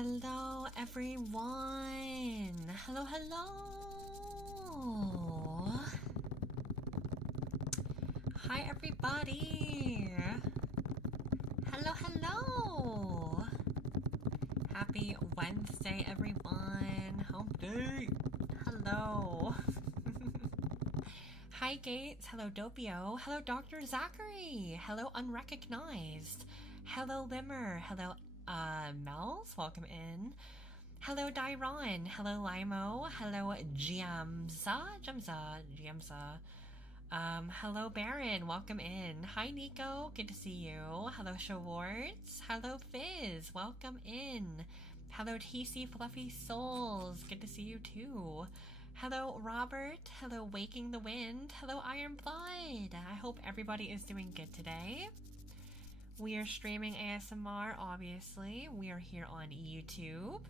Hello everyone! Hello, hello! Hi everybody! Hello, hello! Happy Wednesday everyone! Hump day! Hello! Hi Gates! Hello Dopio! Hello Dr. Zachary! Hello Unrecognized! Hello Limmer! Hello Mel's, welcome in. Hello Dairon, hello Limo, hello Giamsa. Hello Baron, welcome in. Hi Nico, good to see you. Hello Schwartz, hello Fizz, welcome in. Hello TC Fluffy Souls, good to see you too. Hello Robert, hello Waking the Wind, hello Iron Blood. I hope everybody is doing good today. We are streaming ASMR, obviously. We are here on YouTube.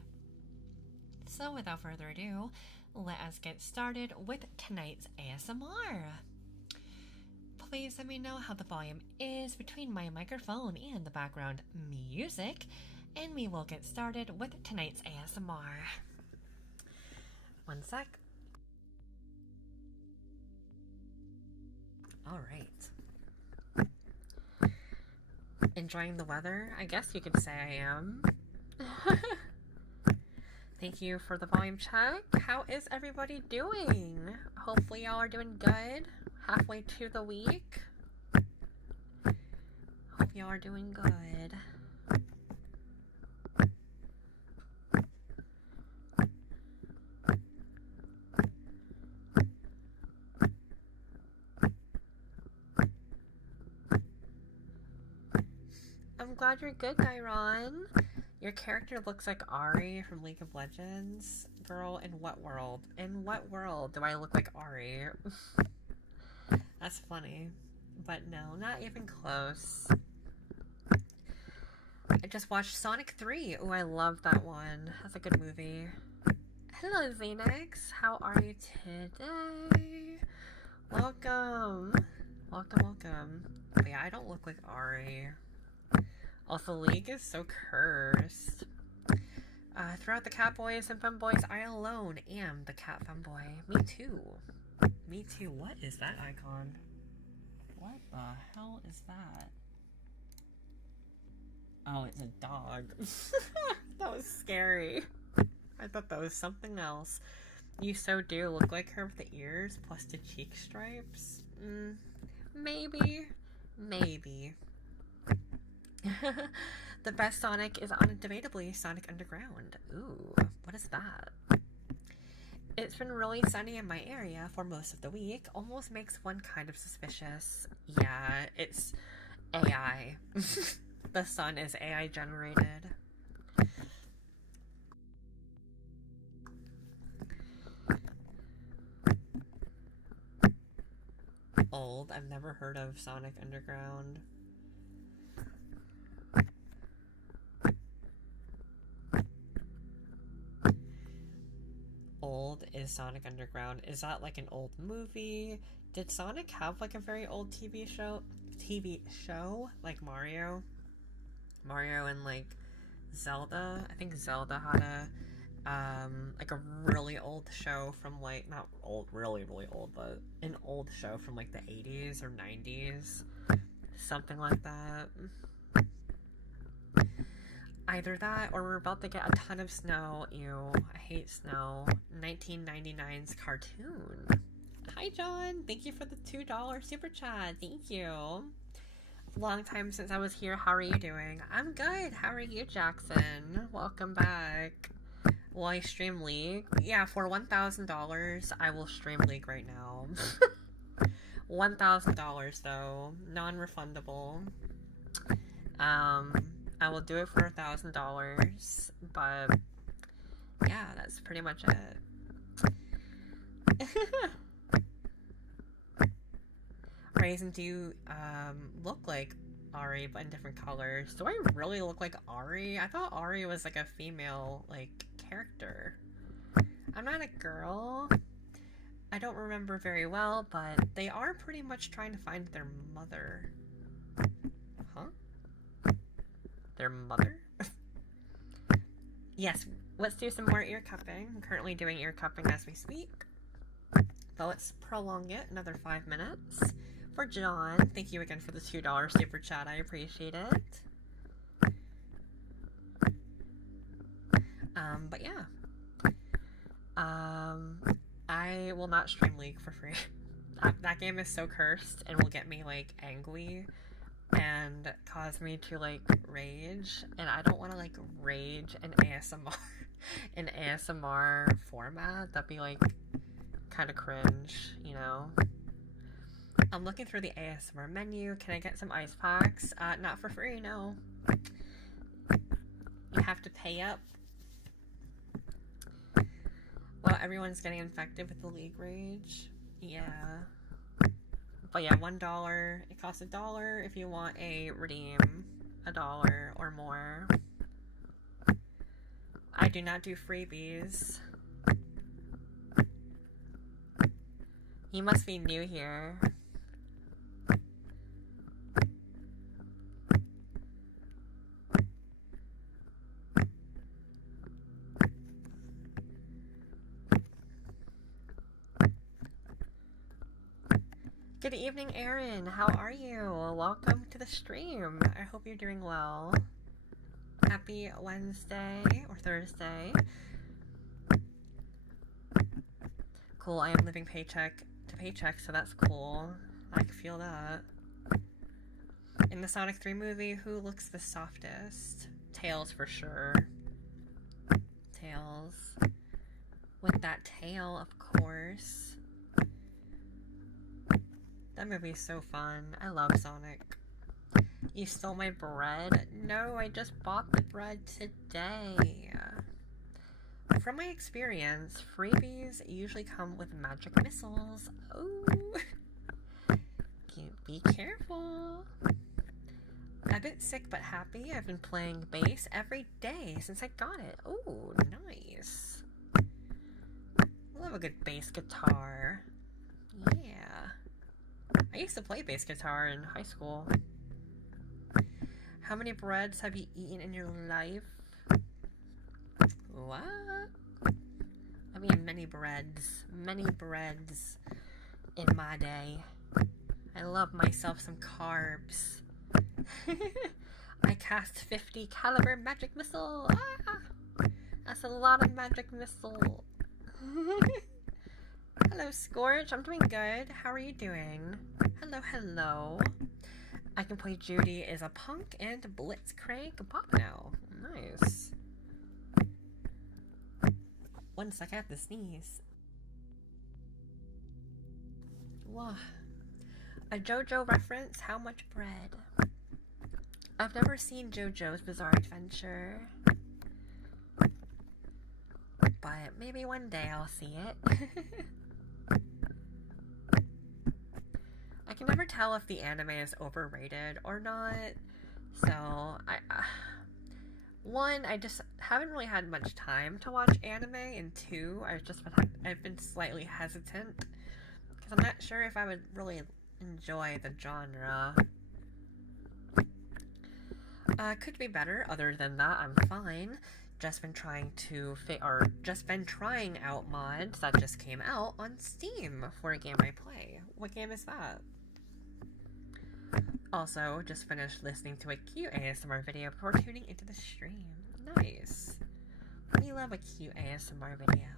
So without further ado, let us get started with tonight's ASMR. Please let me know how the volume is between my microphone and the background music, and we will get started with tonight's ASMR. One sec. All right. Enjoying the weather? I guess you could say I am. Thank you for the volume check. How is everybody doing? Hopefully y'all are doing good. Halfway to the week. Hope y'all are doing good. I'm glad you're good, Dairon. Your character looks like Ari from League of Legends. Girl, in what world? In what world do I look like Ari? That's funny. But no, not even close. I just watched Sonic 3. Ooh, I love that one. That's a good movie. Hello, Xenix. How are you today? Welcome. Welcome. But yeah, I don't look like Ari. Also, League is so cursed. Throughout the cat boys and femboys, I alone am the cat femboy. Me too. Me too. What is that icon? What the hell is that? Oh, it's a dog. That was scary. I thought that was something else. You so do look like her with the ears plus the cheek stripes. Maybe. The best Sonic is undebatably Sonic Underground. Ooh, what is that? It's been really sunny in my area for most of the week. Almost makes one kind of suspicious. Yeah, it's AI. The sun is AI generated. Old. I've never heard of Sonic Underground. Old is Sonic Underground. Is that like an old movie? Did Sonic have like a very old TV show like Mario and like Zelda? I think Zelda had a like a really old show from like, not old, really old, but an old show from like the 80s or 90s, something like that. Either that, or we're about to get a ton of snow. Ew, I hate snow. 1999's cartoon. Hi, John. Thank you for the $2 super chat. Thank you. Long time since I was here. How are you doing? I'm good. How are you, Jackson? Welcome back. Will I stream League? Yeah, for $1,000, I will stream League right now. $1,000 though. Non-refundable. I will do it for $1,000, but yeah, that's pretty much it. Reizen, do you look like Ari but in different colors? Do I really look like Ari? I thought Ari was like a female like character. I'm not a girl. I don't remember very well, but they are pretty much trying to find their mother. Huh? Their mother? Yes, let's do some more ear cupping. I'm currently doing ear cupping as we speak. So let's prolong it another 5 minutes. For John, thank you again for the $2 super chat. I appreciate it. But yeah. I will not stream League for free. That game is so cursed and will get me, like, angry and cause me to, like, rage. And I don't want to, like, rage in ASMR format. That'd be, like, kind of cringe, you know? I'm looking through the ASMR menu. Can I get some ice packs? Not for free, no. You have to pay up. Well, everyone's getting infected with the League Rage. Yeah. But yeah, $1. It costs $1 if you want a redeem. $1 or more. I do not do freebies. You must be new here. Good evening, Erin. How are you? Welcome to the stream. I hope you're doing well. Happy Wednesday or Thursday. Cool, I am living paycheck to paycheck, so that's cool. I can feel that. In the Sonic 3 movie, who looks the softest? Tails for sure. Tails. With that tail, of course. That movie is so fun. I love Sonic. You stole my bread? No, I just bought the bread today. From my experience, freebies usually come with magic missiles. Oh, be careful. A bit sick but happy. I've been playing bass every day since I got it. Oh, nice. Love a good bass guitar. Yeah. I used to play bass guitar in high school. How many breads have you eaten in your life? What? I mean, many breads in my day. I love myself some carbs. I cast 50 caliber magic missile. Ah, that's a lot of magic missile. Hello, Scorch. I'm doing good. How are you doing? Hello, hello. I can play Judy as a punk and Blitzcrank pop now. Nice. One sec, I have to sneeze. Wow. A JoJo reference? How much bread? I've never seen JoJo's Bizarre Adventure. But maybe one day I'll see it. I can never tell if the anime is overrated or not. So, one, I just haven't really had much time to watch anime, and two, I've been slightly hesitant because I'm not sure if I would really enjoy the genre. Could be better. Other than that, I'm fine. Just been trying out mods that just came out on Steam for a game I play. What game is that? Also, just finished listening to a cute ASMR video before tuning into the stream. Nice. We love a cute ASMR video.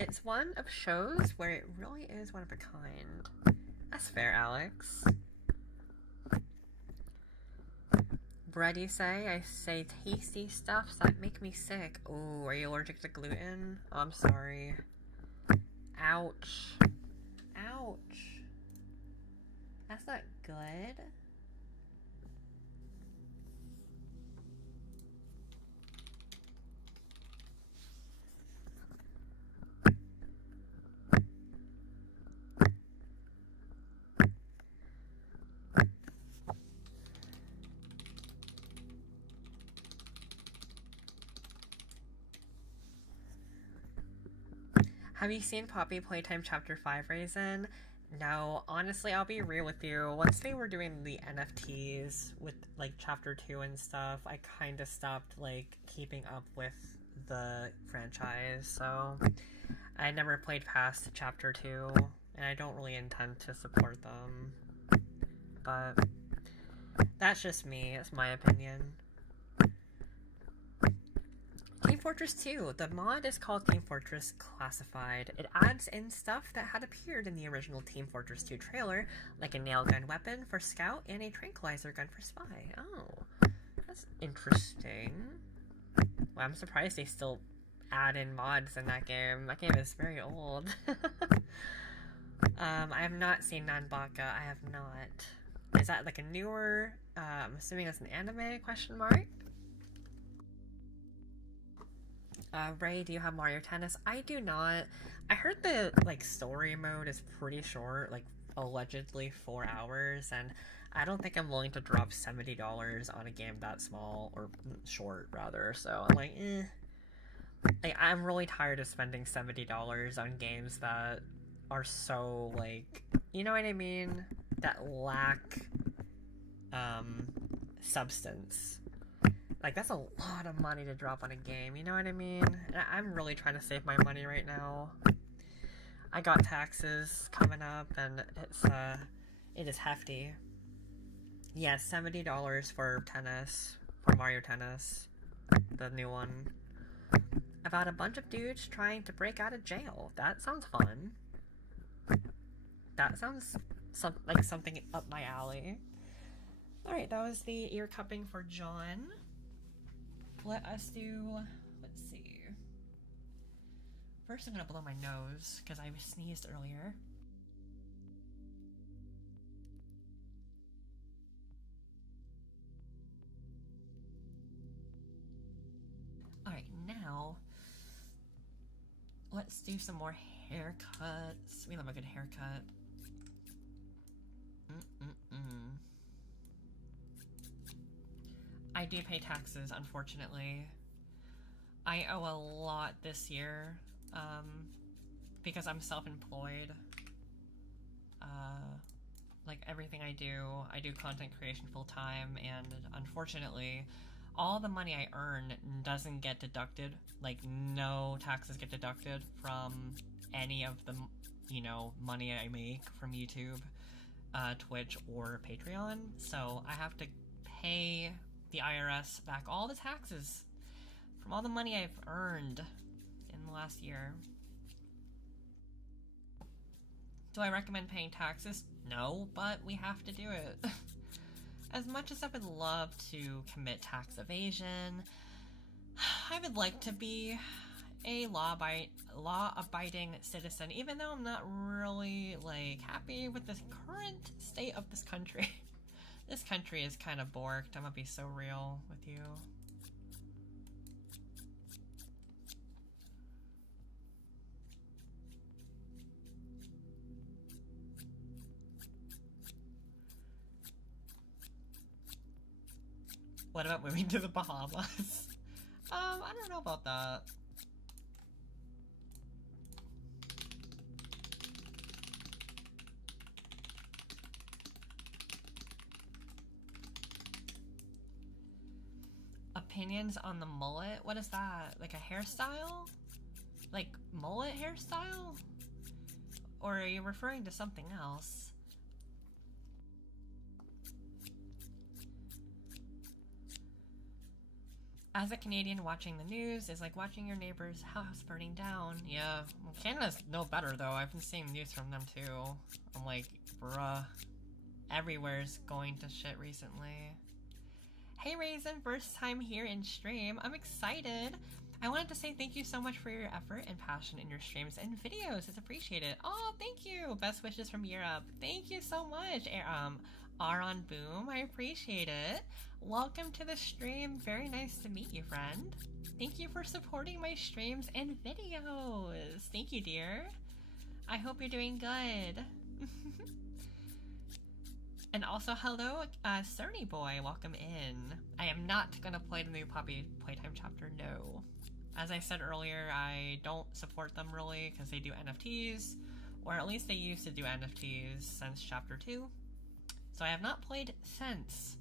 It's one of shows where it really is one of a kind. That's fair, Alex. Bread, you say? I say tasty stuffs that make me sick. Oh, are you allergic to gluten? Oh, I'm sorry. Ouch. Ouch. That's not good. Have you seen Poppy Playtime Chapter 5, Reizen? No, honestly, I'll be real with you. Once they were doing the NFTs with like chapter 2 and stuff, I kind of stopped like keeping up with the franchise. So I never played past chapter 2, and I don't really intend to support them. But that's just me, it's my opinion. Team Fortress 2. The mod is called Team Fortress Classified. It adds in stuff that had appeared in the original Team Fortress 2 trailer, like a nail gun weapon for Scout and a tranquilizer gun for Spy. Oh, that's interesting. Well, I'm surprised they still add in mods in that game. That game is very old. I have not seen Nanbaka. I have not. Is that like a newer, I'm assuming it's an anime, question mark? Ray, do you have Mario Tennis? I do not. I heard the, like, story mode is pretty short, like, allegedly 4 hours, and I don't think I'm willing to drop $70 on a game that small, or short, rather, so I'm like, eh. Like, I'm really tired of spending $70 on games that are so, like, you know what I mean? That lack, substance. Like, that's a lot of money to drop on a game, you know what I mean? And I'm really trying to save my money right now. I got taxes coming up, and it is hefty. Yeah, $70 for tennis, for Mario Tennis, the new one. About a bunch of dudes trying to break out of jail. That sounds fun. That sounds like something up my alley. Alright, that was the ear cupping for John. Let us do, let's see. First I'm gonna blow my nose, because I sneezed earlier. Alright, now, let's do some more haircuts. We love a good haircut. I do pay taxes, unfortunately. I owe a lot this year, because I'm self-employed. Like, everything I do content creation full-time, and unfortunately, all the money I earn doesn't get deducted. Like, no taxes get deducted from any of the, you know, money I make from YouTube, Twitch, or Patreon. So I have to pay the IRS back all the taxes from all the money I've earned in the last year. Do I recommend paying taxes? No, but we have to do it. As much as I would love to commit tax evasion, I would like to be a law-abiding citizen, even though I'm not really, like, happy with the current state of this country. This country is kind of borked, I'm gonna be so real with you. What about moving to the Bahamas? I don't know about that. Opinions on the mullet? What is that? Like a hairstyle? Like mullet hairstyle? Or are you referring to something else? As a Canadian, watching the news is like watching your neighbor's house burning down. Yeah, well, Canada's no better though. I've been seeing news from them too. I'm like, bruh. Everywhere's going to shit recently. Hey Reizen, first time here in stream. I'm excited. I wanted to say thank you so much for your effort and passion in your streams and videos. It's appreciated. Oh, thank you. Best wishes from Europe. Thank you so much. Aaron Boom, I appreciate it. Welcome to the stream. Very nice to meet you, friend. Thank you for supporting my streams and videos. Thank you, dear. I hope you're doing good. And also, hello, Cerny Boy, welcome in. I am not gonna play the new Poppy Playtime chapter, no. As I said earlier, I don't support them really, because they do NFTs, Or at least they used to do NFTs since Chapter 2. So I have not played since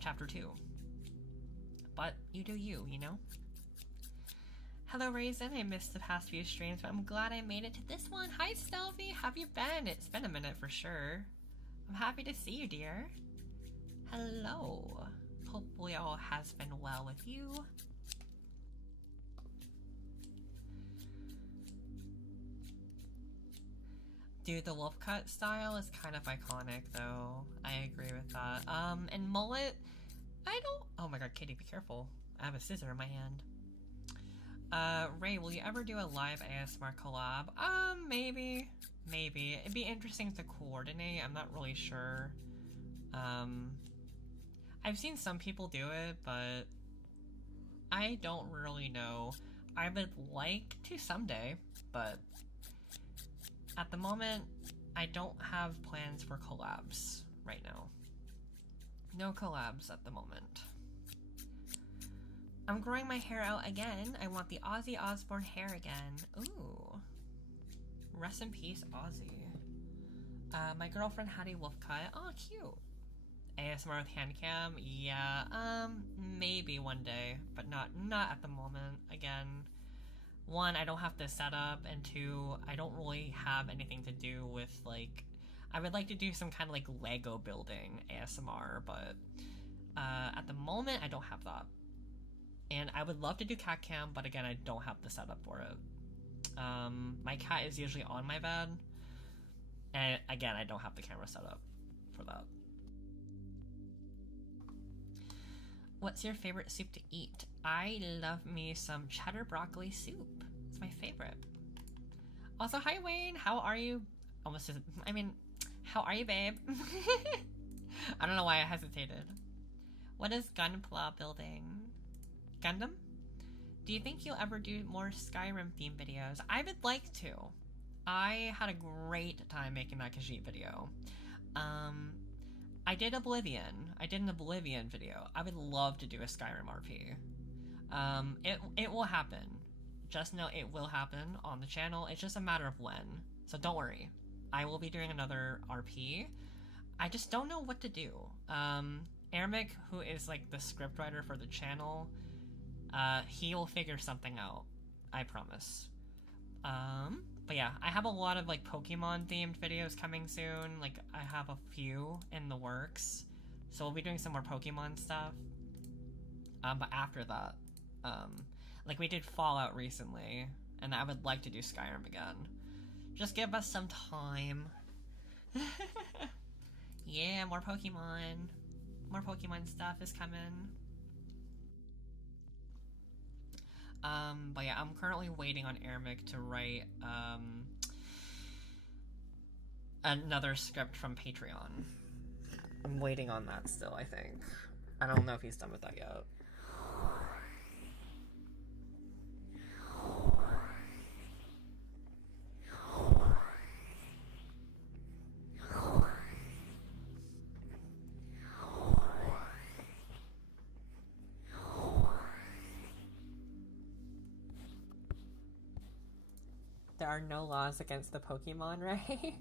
Chapter 2. But you do you, you know? Hello, Reizen. I missed the past few streams, but I'm glad I made it to this one. Hi, Stelvy. How have you been? It's been a minute for sure. I'm happy to see you, dear. Hello. Hopefully all has been well with you. Dude, the wolf cut style is kind of iconic, though. I agree with that. And mullet, I don't... Oh my god, Katie, be careful. I have a scissor in my hand. Ray, will you ever do a live ASMR collab? Maybe. Maybe. It'd be interesting to coordinate. I'm not really sure. I've seen some people do it, but I don't really know. I would like to someday, but at the moment, I don't have plans for collabs right now. No collabs at the moment. I'm growing my hair out again. I want the Ozzy Osbourne hair again. Ooh. Rest in peace, Ozzy. My girlfriend had a wolf cut. Oh, cute. ASMR with hand cam? Yeah, maybe one day, but not at the moment. Again, one, I don't have the setup, and two, I don't really have anything to do with, like, I would like to do some kind of, like, Lego building ASMR, but, at the moment, I don't have that. And I would love to do cat cam, but again, I don't have the setup for it. My cat is usually on my bed, and again, I don't have the camera set up for that. What's your favorite soup to eat? I love me some cheddar broccoli soup. It's my favorite. Also, hi Wayne, how are you? How are you, babe? I don't know why I hesitated. What is Gunpla building? Gundam? Do you think you'll ever do more Skyrim themed videos? I would like to. I had a great time making that Khajiit video. I did Oblivion. I did an Oblivion video. I would love to do a Skyrim RP. It will happen. Just know it will happen on the channel. It's just a matter of when. So don't worry. I will be doing another RP. I just don't know what to do. Ermic, who is like the scriptwriter for the channel, he will figure something out. I promise. But yeah, I have a lot of like Pokemon themed videos coming soon. Like I have a few in the works. So we'll be doing some more Pokemon stuff. But after that, like we did Fallout recently, and I would like to do Skyrim again. Just give us some time. Yeah, more Pokemon. More Pokemon stuff is coming. But yeah, I'm currently waiting on Ermic to write, another script from Patreon. I'm waiting on that still, I think. I don't know if he's done with that yet. There are no laws against the Pokemon, right?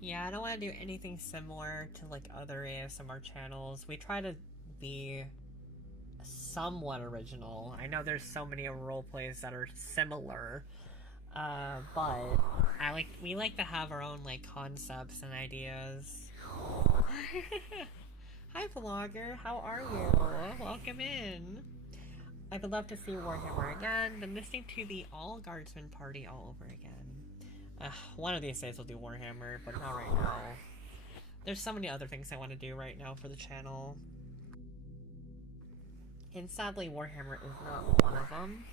Yeah, I don't want to do anything similar to like other ASMR channels. We try to be somewhat original. I know there's so many roleplays that are similar, but we like to have our own like concepts and ideas. Hi vlogger, how are you? Welcome in. I would love to see Warhammer again. Been listening to the All Guardsman party all over again. One of these days we'll do Warhammer, but not right now. There's so many other things I want to do right now for the channel. And sadly, Warhammer is not one of them.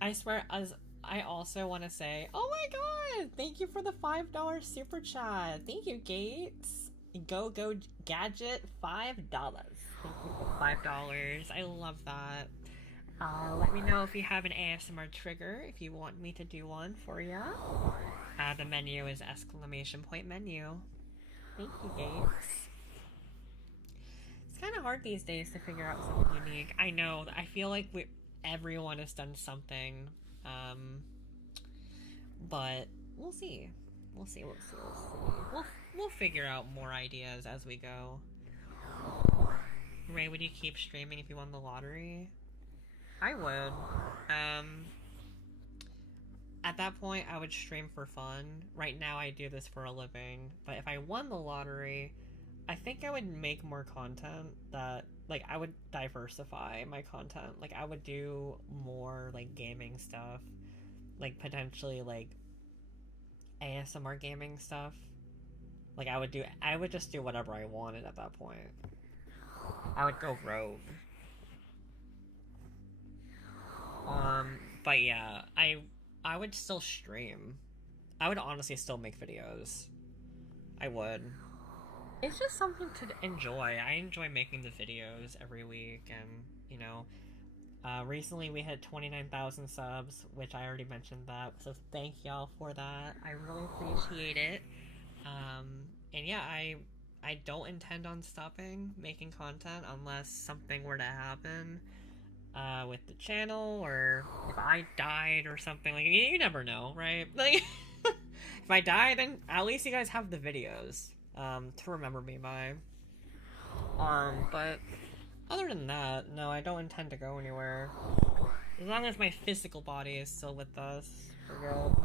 I swear, as I also want to say, oh my god, thank you for the $5 super chat. Thank you, Gates. Go Gadget, $5. Thank you for $5. I love that. Let me know if you have an ASMR trigger, if you want me to do one for you. The menu is ! menu. Thank you, Gates. It's kind of hard these days to figure out something unique. I know, I feel like everyone has done something, but we'll see. We'll see. We'll figure out more ideas as we go. Ray, would you keep streaming if you won the lottery? I would. At that point, I would stream for fun. Right now, I do this for a living. But if I won the lottery, I think I would make more content that, like, I would diversify my content. Like, I would do more, like, gaming stuff. Like, potentially, like, ASMR gaming stuff. Like, I would just do whatever I wanted at that point. I would go rogue. But yeah, I would still stream. I would honestly still make videos. I would. It's just something to enjoy. I enjoy making the videos every week, and, you know, recently we hit 29,000 subs, which I already mentioned that, so thank y'all for that. I really appreciate it. And yeah, I don't intend on stopping making content unless something were to happen with the channel, or if I died or something. Like, you never know, right? Like, if I die, then at least you guys have the videos to remember me by. But other than that, no, I don't intend to go anywhere. As long as my physical body is still with us, we're good.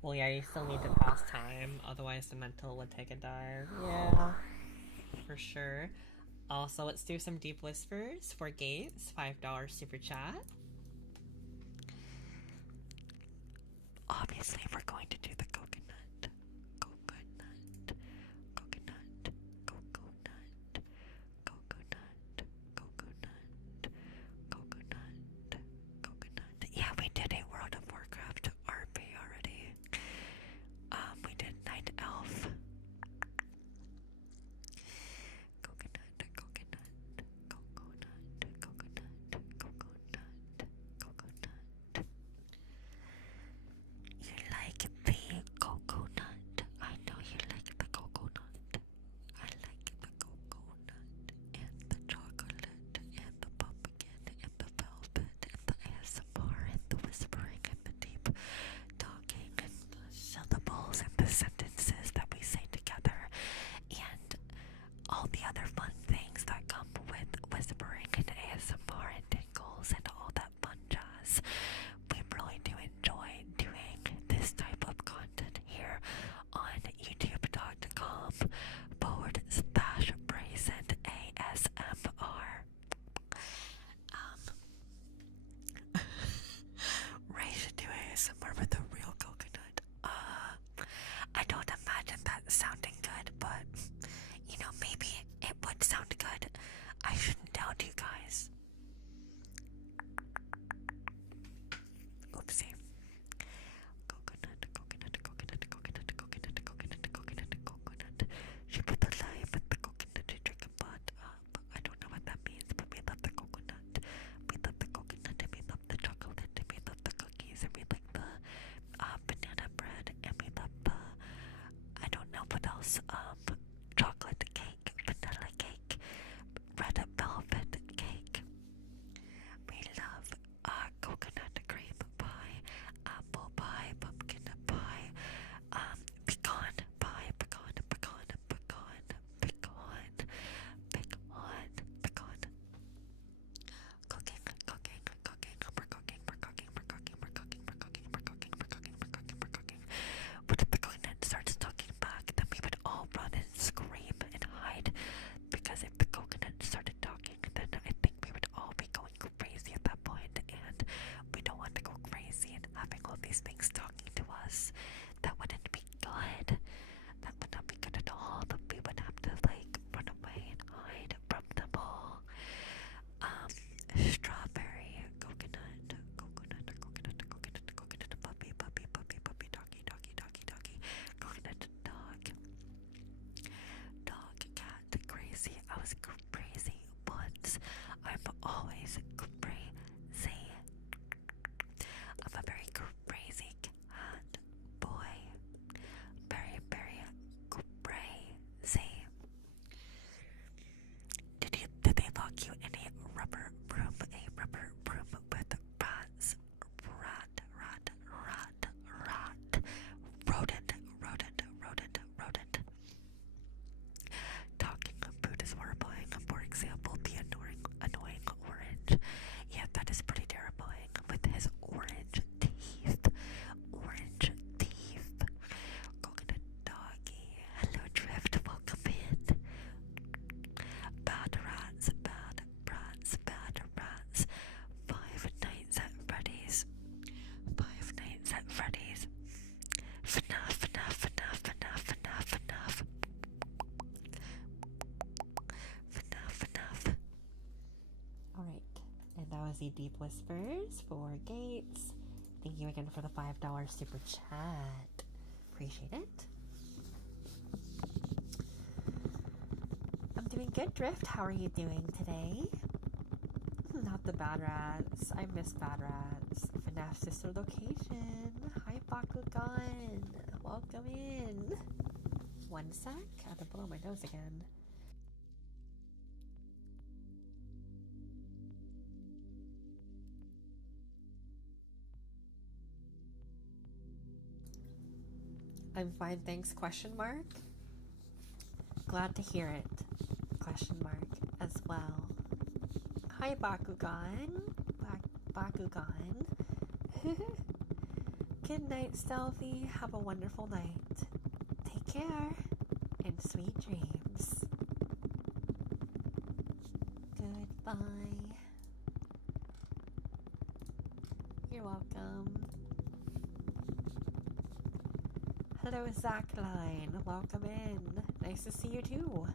Well, yeah, you still need to pass time, otherwise the mental would take a dive. Yeah, for sure. Also, let's do some deep whispers for Gates, $5 super chat. Obviously, we're going to do the coconut, coconut, coconut, coconut, coconut, coconut, coconut, coconut. Yeah, we did a World of Warcraft RP already. We did Night Elf. Coconut, coconut, coconut, coconut, coconut, coconut. You like the coconut? Aussie Deep Whispers, 4 Gates. Thank you again for the $5 super chat. Appreciate it. I'm doing good, Drift. How are you doing today? Not the bad rats. I miss bad rats. FNAF sister location. Hi, Bakugan. Welcome in. One sec. I have to blow my nose again. I'm fine, thanks, question mark. Glad to hear it, question mark, as well. Hi, Bakugan. Bakugan. Good night, Stealthy. Have a wonderful night. Take care, and sweet dreams. Goodbye. You're welcome. Hello, Zachline. Welcome in. Nice to see you too.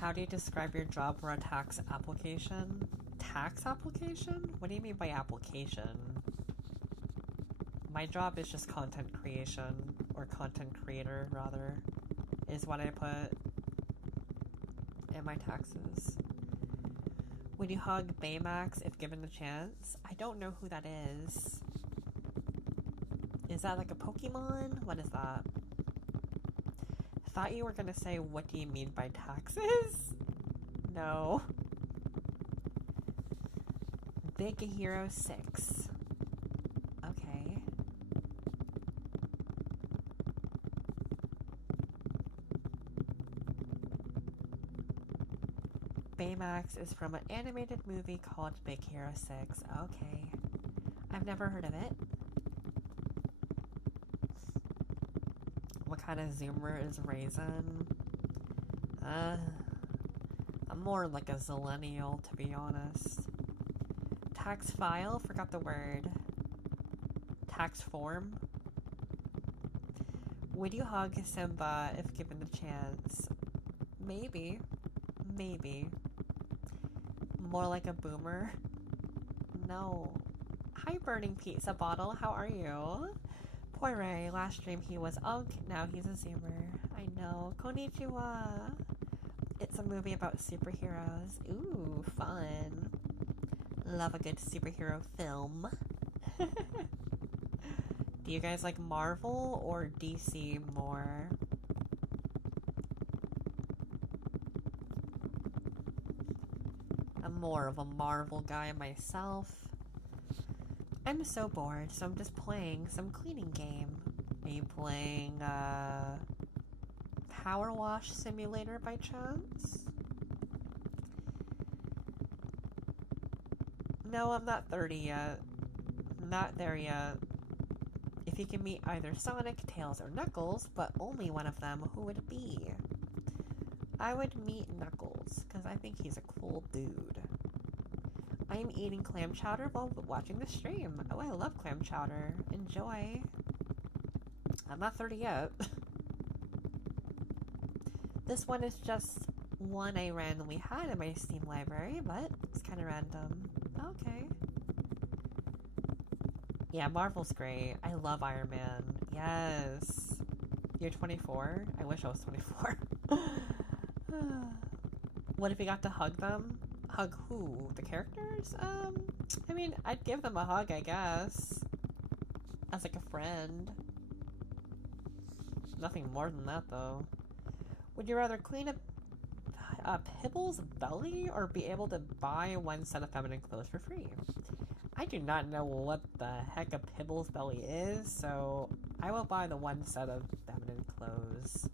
How do you describe your job for a tax application? Tax application? What do you mean by application? My job is just content creation, or content creator, rather, is what I put in my taxes. Would you hug Baymax if given the chance? I don't know who that is. Is that like a Pokemon? What is that? I thought you were gonna say, what do you mean by taxes? No. Big Hero 6. Okay. Baymax is from an animated movie called Big Hero 6. Okay. I've never heard of it. What kind of zoomer is Reizen? I'm more like a zillennial, to be honest. Tax file? Forgot the word. Tax form? Would you hug Simba if given the chance? Maybe. Maybe. More like a boomer? No. Hi, Burning Pizza Bottle. How are you? Poor Ray. Last stream he was ugh. Now he's a zoomer. I know. Konnichiwa. It's a movie about superheroes. Ooh, fun. Love a good superhero film. Do you guys like Marvel or DC more? I'm more of a Marvel guy myself. I'm so bored, so I'm just playing some cleaning game. Are you playing Power Wash Simulator by chance? No, I'm not 30 yet. Not there yet. If you can meet either Sonic, Tails, or Knuckles, but only one of them, who would it be? I would meet Knuckles, because I think he's a cool dude. I'm eating clam chowder while watching the stream. Oh, I love clam chowder. Enjoy. I'm not 30 yet. This one is just one I randomly had in my Steam library, but it's kind of random. Okay. Yeah, Marvel's great. I love Iron Man. Yes. You're 24? I wish I was 24. What if you got to hug them? Hug who? The characters? I mean, I'd give them a hug, I guess. As like a friend. Nothing more than that, though. Would you rather clean a Pibble's belly or be able to buy one set of feminine clothes for free? I do not know what the heck a Pibble's belly is, so I will buy the one set of feminine clothes.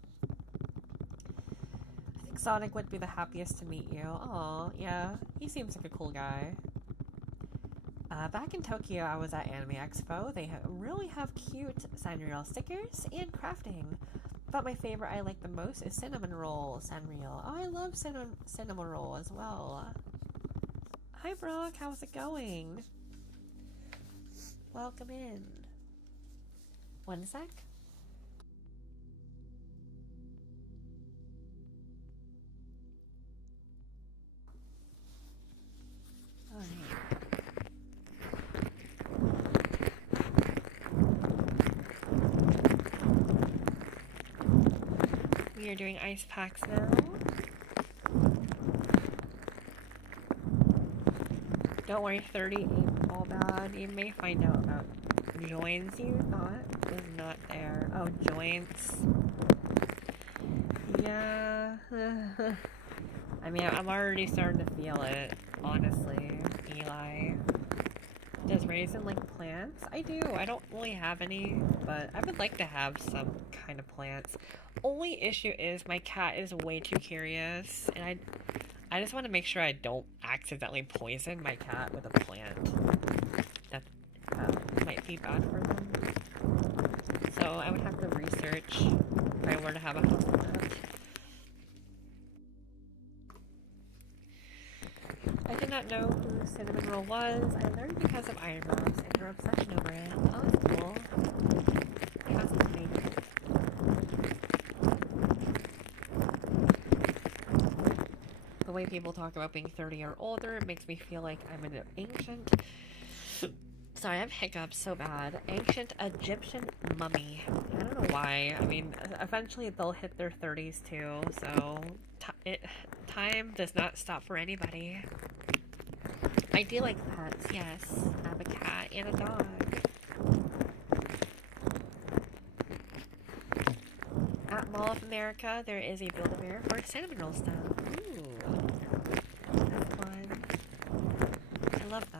I think Sonic would be the happiest to meet you. Aw, yeah, he seems like a cool guy. Back in Tokyo, I was at Anime Expo. They really have cute Sanrio stickers and crafting. But my favorite I like the most is cinnamon roll Sanrio. Oh, I love cinnamon roll as well. Hi, Brock. How's it going? Welcome in. One sec. All right. We are doing ice packs now. Don't worry, 30 ain't all bad. You may find out about joins you thought was not there. Oh, joints. Yeah. I mean, I'm already starting to feel it, honestly, Eli. Does Reizen like plants? I do. I don't really have any, but I would like to have some kind of plants. Only issue is my cat is way too curious, and I just want to make sure I don't accidentally poison my cat with a plant. That might be bad for them. So I would have to research if I were to have a house plant. I did not know who Cinnamon Roll was. I learned because of Iron Mouse and her obsession over it. Oh, that's cool. That's funny. The way people talk about being 30 or older, it makes me feel like I'm an ancient... Sorry, I have hiccups so bad. Ancient Egyptian mummy. I don't know why. I mean, eventually they'll hit their 30s too, so... time does not stop for anybody. I do like pets, yes. I have a cat and a dog. At Mall of America, there is a Build-A-Bear for cinnamon roll stuff. Ooh. That's fun. I love that.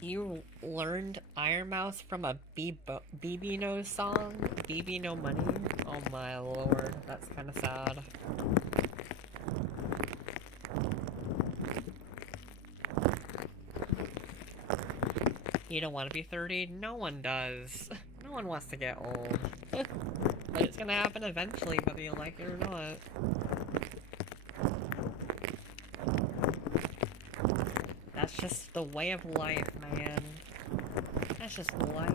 You learned Iron Mouse from a BB No song? BB No Money? Oh my lord, that's kind of sad. You don't want to be 30? No one does. No one wants to get old. But it's gonna happen eventually, whether you like it or not. That's just the way of life, man. That's just life.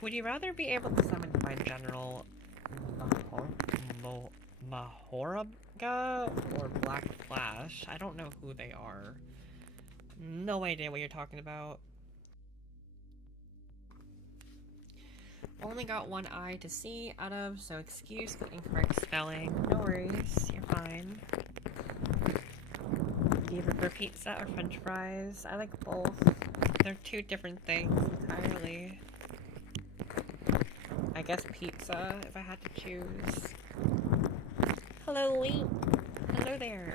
Would you rather be able to summon Divine General Mahorabga or Black Flash? I don't know who they are. No idea what you're talking about. Only got one eye to see out of, so excuse the incorrect spelling. No worries, you're fine. Do you prefer pizza or french fries? I like both. They're two different things entirely. I guess pizza, if I had to choose. Hello, Link. Hello there.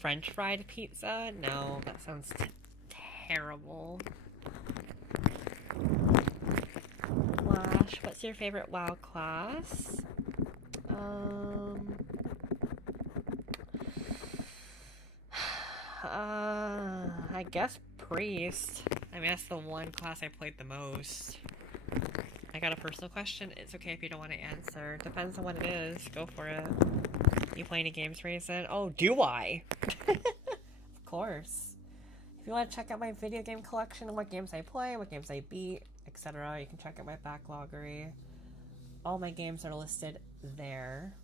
French fried pizza? No, that sounds terrible. Flash, what's your favorite WoW class? I guess Priest. I mean, that's the one class I played the most. I got a personal question. It's okay if you don't want to answer. Depends on what it is. Go for it. You play any games, Reizen? Oh, do I? Of course. If you want to check out my video game collection and what games I play, what games I beat, etc., you can check out my backloggery. All my games are listed there.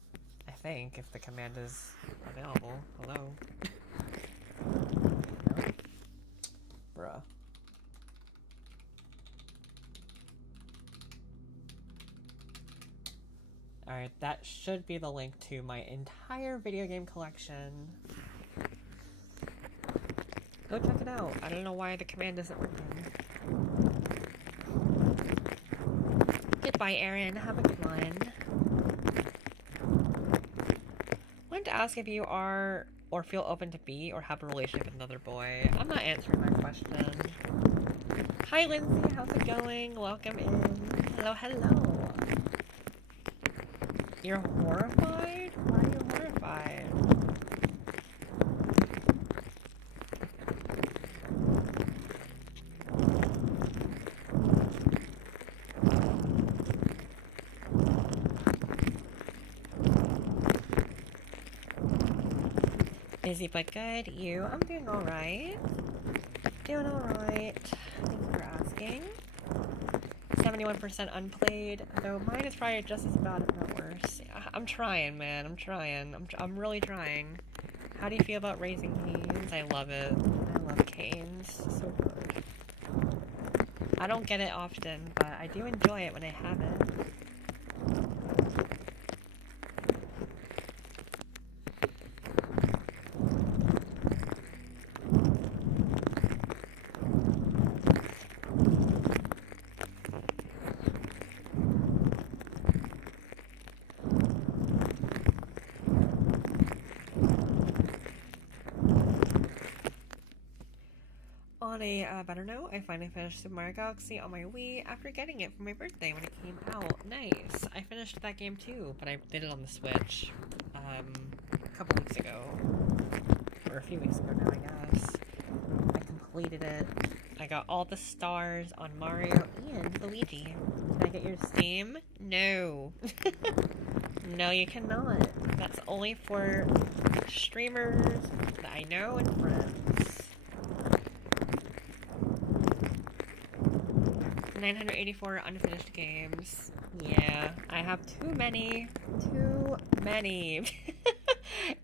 I think, if the command is available. Hello? No? Bruh. Alright, that should be the link to my entire video game collection. Go check it out. I don't know why the command isn't working. Good Bye, Erin. Have a good one. Wanted to ask if you are or feel open to be or have a relationship with another boy. I'm not answering my question. Hi, Lindsay. How's it going? Welcome in. Hello, hello. You're horrified? Why are you horrified? Busy but good. You? I'm doing alright. Doing alright. Thanks for asking. 71% unplayed, though mine is probably just as bad, if not worse. I'm trying, man. I'm trying. I'm really trying. How do you feel about raising canes? I love it. I love canes. So good. I don't get it often, but I do enjoy it when I have it. On a better note, I finally finished Super Mario Galaxy on my Wii after getting it for my birthday when it came out. Nice. I finished that game too, but I did it on the Switch a couple weeks ago. Or a few weeks ago now, I guess. I completed it. I got all the stars on Mario and Luigi. Can I get your Steam? No. No, you cannot. That's only for streamers that I know and friends. 984 unfinished games. Yeah, I have too many. Too many.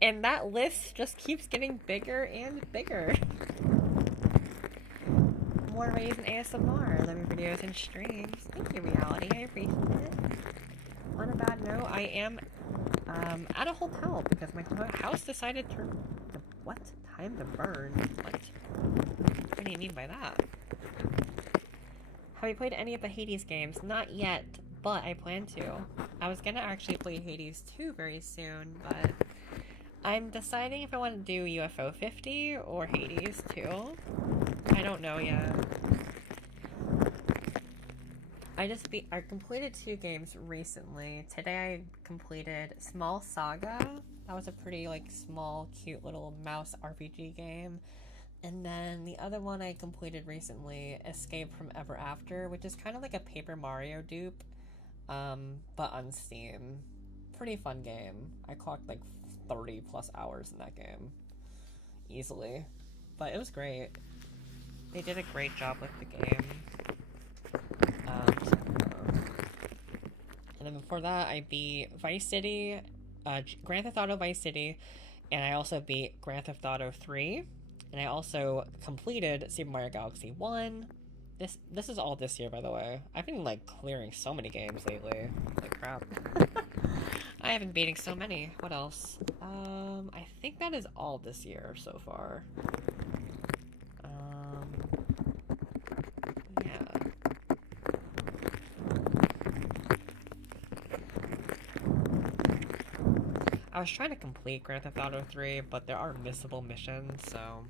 And that list just keeps getting bigger and bigger. More Reizen ASMR. Love your videos and streams. Thank you, Reality. I appreciate it. On a bad note, I am at a hotel because my house decided to... What? Time to burn? What do you mean by that? Have you played any of the Hades games? Not yet, but I plan to. I was gonna actually play Hades 2 very soon, but I'm deciding if I want to do UFO 50 or Hades 2. I don't know yet. I completed 2 games recently. Today I completed Small Saga. That was a pretty, small, cute little mouse RPG game. And then the other one I completed recently, Escape from Ever After, which is kind of like a Paper Mario dupe, but on Steam. Pretty fun game. I clocked 30 plus hours in that game. Easily. But it was great. They did a great job with the game. And then before that, I beat Vice City, Grand Theft Auto Vice City, and I also beat Grand Theft Auto 3. And I also completed Super Mario Galaxy 1. This is all this year, by the way. I've been, clearing so many games lately. Like, crap. I have been beating so many. What else? I think that is all this year so far. Yeah. I was trying to complete Grand Theft Auto 3, but there are missable missions, so...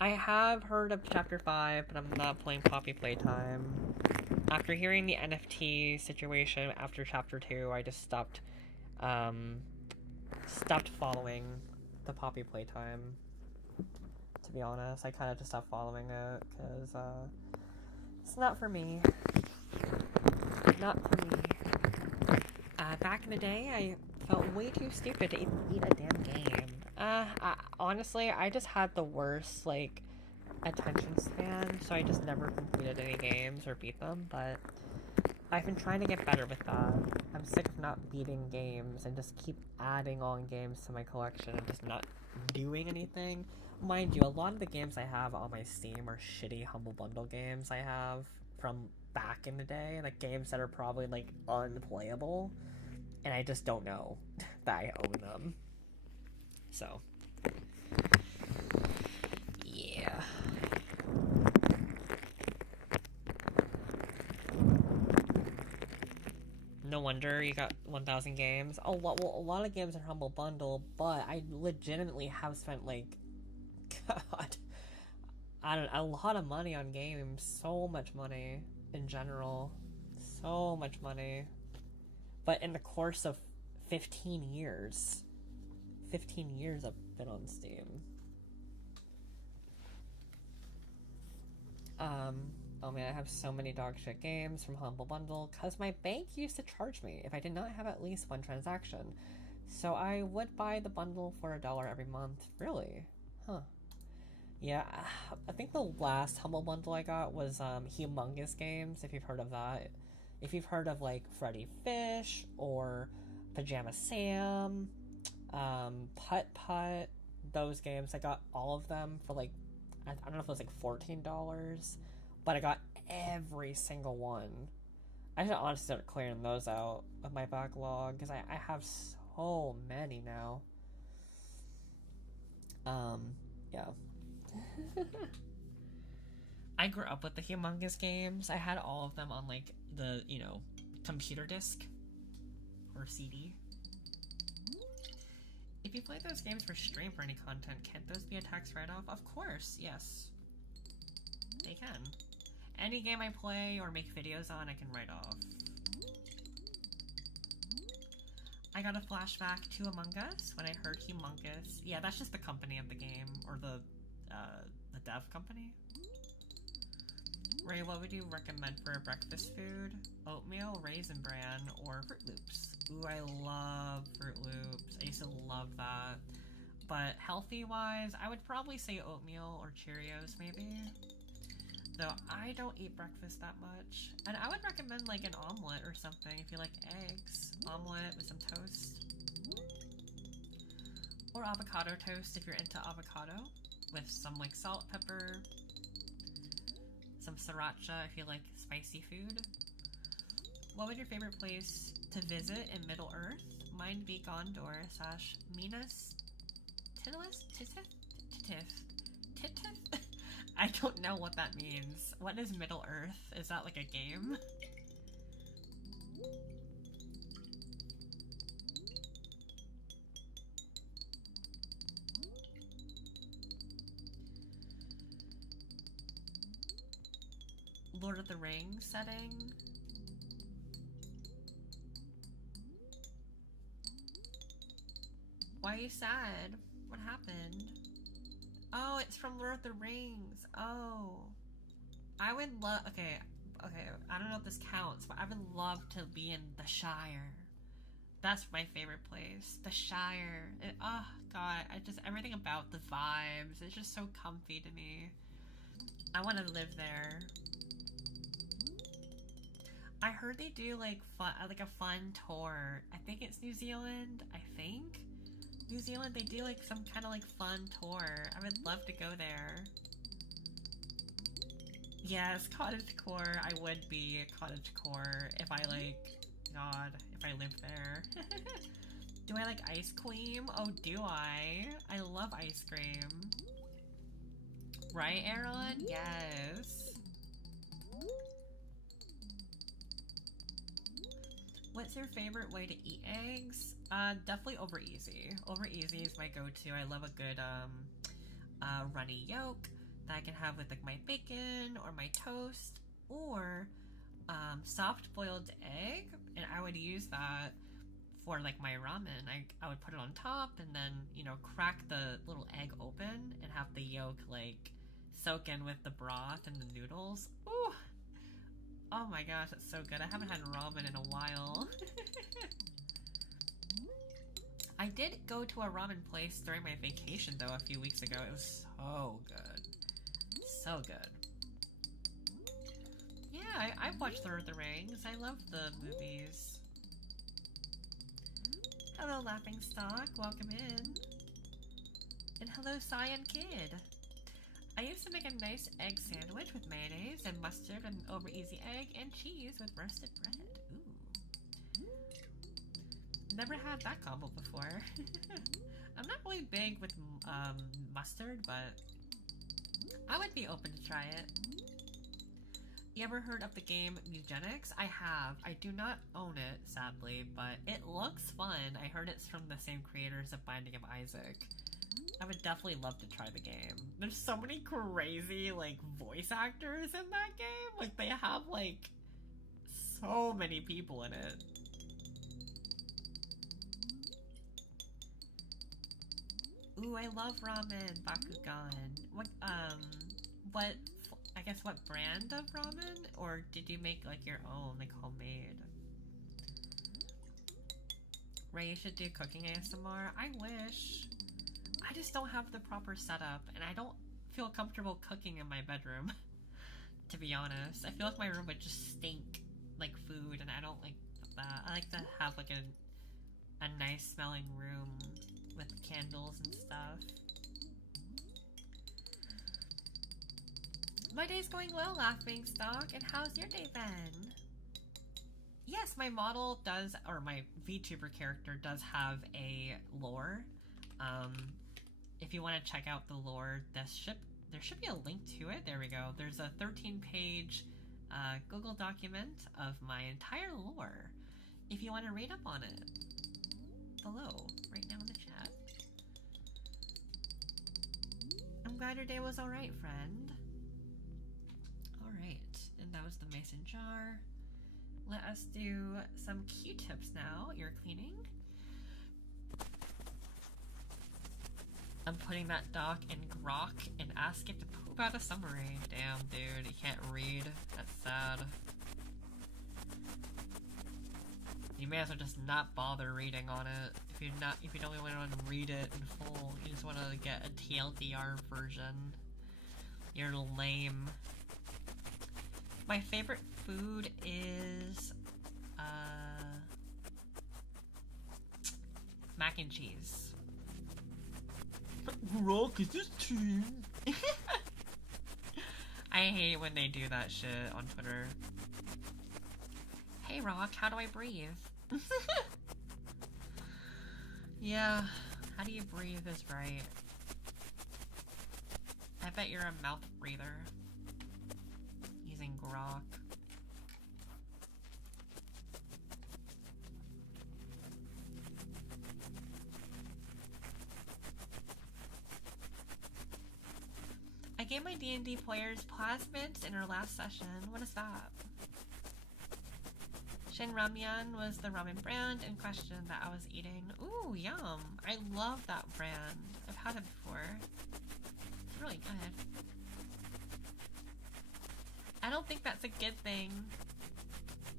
I have heard of Chapter 5, but I'm not playing Poppy Playtime. After hearing the NFT situation after Chapter 2, I just stopped following the Poppy Playtime. To be honest, I kind of just stopped following it, because, it's not for me. Not for me. Back in the day, I felt way too stupid to even beat a damn game. Honestly, I just had the worst, attention span, so I just never completed any games or beat them, but I've been trying to get better with that. I'm sick of not beating games and just keep adding on games to my collection and just not doing anything. Mind you, a lot of the games I have on my Steam are shitty Humble Bundle games I have from back in the day, games that are probably, unplayable, and I just don't know that I own them. So, yeah. wonder you got 1,000 games. Oh, well, a lot of games are Humble Bundle, but I legitimately have spent, like, God, I don't know, a lot of money on games. So much money in general. So much money. But in the course of 15 years. 15 years I've been on Steam. Oh man, I have so many dog shit games from Humble Bundle because my bank used to charge me if I did not have at least one transaction. So I would buy the bundle for $1 every month. Really? Huh. Yeah, I think the last Humble Bundle I got was Humongous Games, if you've heard of that. If you've heard of like Freddy Fish or Pajama Sam, Putt Putt, those games, I got all of them for like, I don't know if it was like $14, but I got every single one. I should honestly start clearing those out of my backlog because I have so many now. Yeah. I grew up with the Humongous Games. I had all of them on like the, you know, computer disc or CD. If you play those games for stream for any content, can't those be a tax write-off? Of course, yes. They can. Any game I play or make videos on, I can write off. I got a flashback to Among Us when I heard Humongous. Yeah, that's just the company of the game, or the dev company. Ray, what would you recommend for a breakfast food? Oatmeal, Reizen Bran, or Fruit Loops? Ooh, I love Fruit Loops. I used to love that. But healthy-wise, I would probably say oatmeal or Cheerios, maybe. Though I don't eat breakfast that much. And I would recommend like an omelet or something if you like eggs. Omelet with some toast. Or avocado toast if you're into avocado. With some like salt, pepper. Some sriracha if you like spicy food. What would your favorite place to visit in Middle Earth? Mine be Gondor / Minas Tirith? Tithith? I don't know what that means. What is Middle Earth? Is that like a game? Lord of the Rings setting? Why are you sad? What happened? Oh, it's from Lord of the Rings. Oh. I would love... Okay, I don't know if this counts, but I would love to be in the Shire. That's my favorite place. The Shire. Oh, God. Everything about the vibes. It's just so comfy to me. I want to live there. I heard they do, like, a fun tour. I think it's New Zealand. New Zealand, they do like some kind of like fun tour. I would love to go there. Yes, cottagecore. I would be cottagecore if I if I lived there. Do I like ice cream? Oh, do I? I love ice cream. Right, Aaron? Yes. What's your favorite way to eat eggs? Definitely over easy. Over easy is my go-to. I love a good, runny yolk that I can have with, like, my bacon or my toast, or, soft boiled egg, and I would use that for, like, my ramen. I would put it on top and then, you know, crack the little egg open and have the yolk, like, soak in with the broth and the noodles. Ooh! Oh my gosh, that's so good. I haven't had ramen in a while. I did go to a ramen place during my vacation, though, a few weeks ago. It was so good. So good. Yeah, I've watched Lord of the Rings. I love the movies. Hello, Laughingstock. Welcome in. And hello, Cyan Kid. I used to make a nice egg sandwich with mayonnaise and mustard and over easy egg and cheese with roasted bread. Ooh. Never had that combo before. I'm not really big with mustard, but I would be open to try it. You ever heard of the game Eugenics? I have. I do not own it, sadly, but it looks fun. I heard it's from the same creators of Binding of Isaac. I would definitely love to try the game. There's so many crazy, like, voice actors in that game. Like, they have, like, so many people in it. Ooh, I love ramen, Bakugan. What, I guess what brand of ramen? Or did you make, like, your own, like, homemade? Ray, you should do cooking ASMR. I wish. I just don't have the proper setup, and I don't feel comfortable cooking in my bedroom, to be honest. I feel like my room would just stink like food, and I don't like that. I like to have, like, a nice smelling room with candles and stuff. My day's going well, Laughing Stock, and how's your day been? Yes, my model does, or my VTuber character does have a lore. If you want to check out the lore, there should be a link to it. There we go. There's a 13-page Google document of my entire lore. If you want to read up on it, below, right now in the chat. I'm glad your day was alright, friend. Alright, and that was the mason jar. Let us do some Q-tips now. Ear cleaning. I'm putting that doc in Grok and ask it to poop out a summary. Damn, dude, you can't read. That's sad. You may as well just not bother reading on it. If you don't want to read it in full, you just want to get a TLDR version. You're lame. My favorite food is mac and cheese. Rock is this team? I hate when they do that shit on Twitter. Hey Rock, how do I breathe? Yeah, how do you breathe is right. I bet you're a mouth breather. Using Grok. I gave my D&D players plasmids in our last session. What is that? Shin Ramyun was the ramen brand in question that I was eating. Ooh, yum. I love that brand. I've had it before. It's really good. I don't think that's a good thing,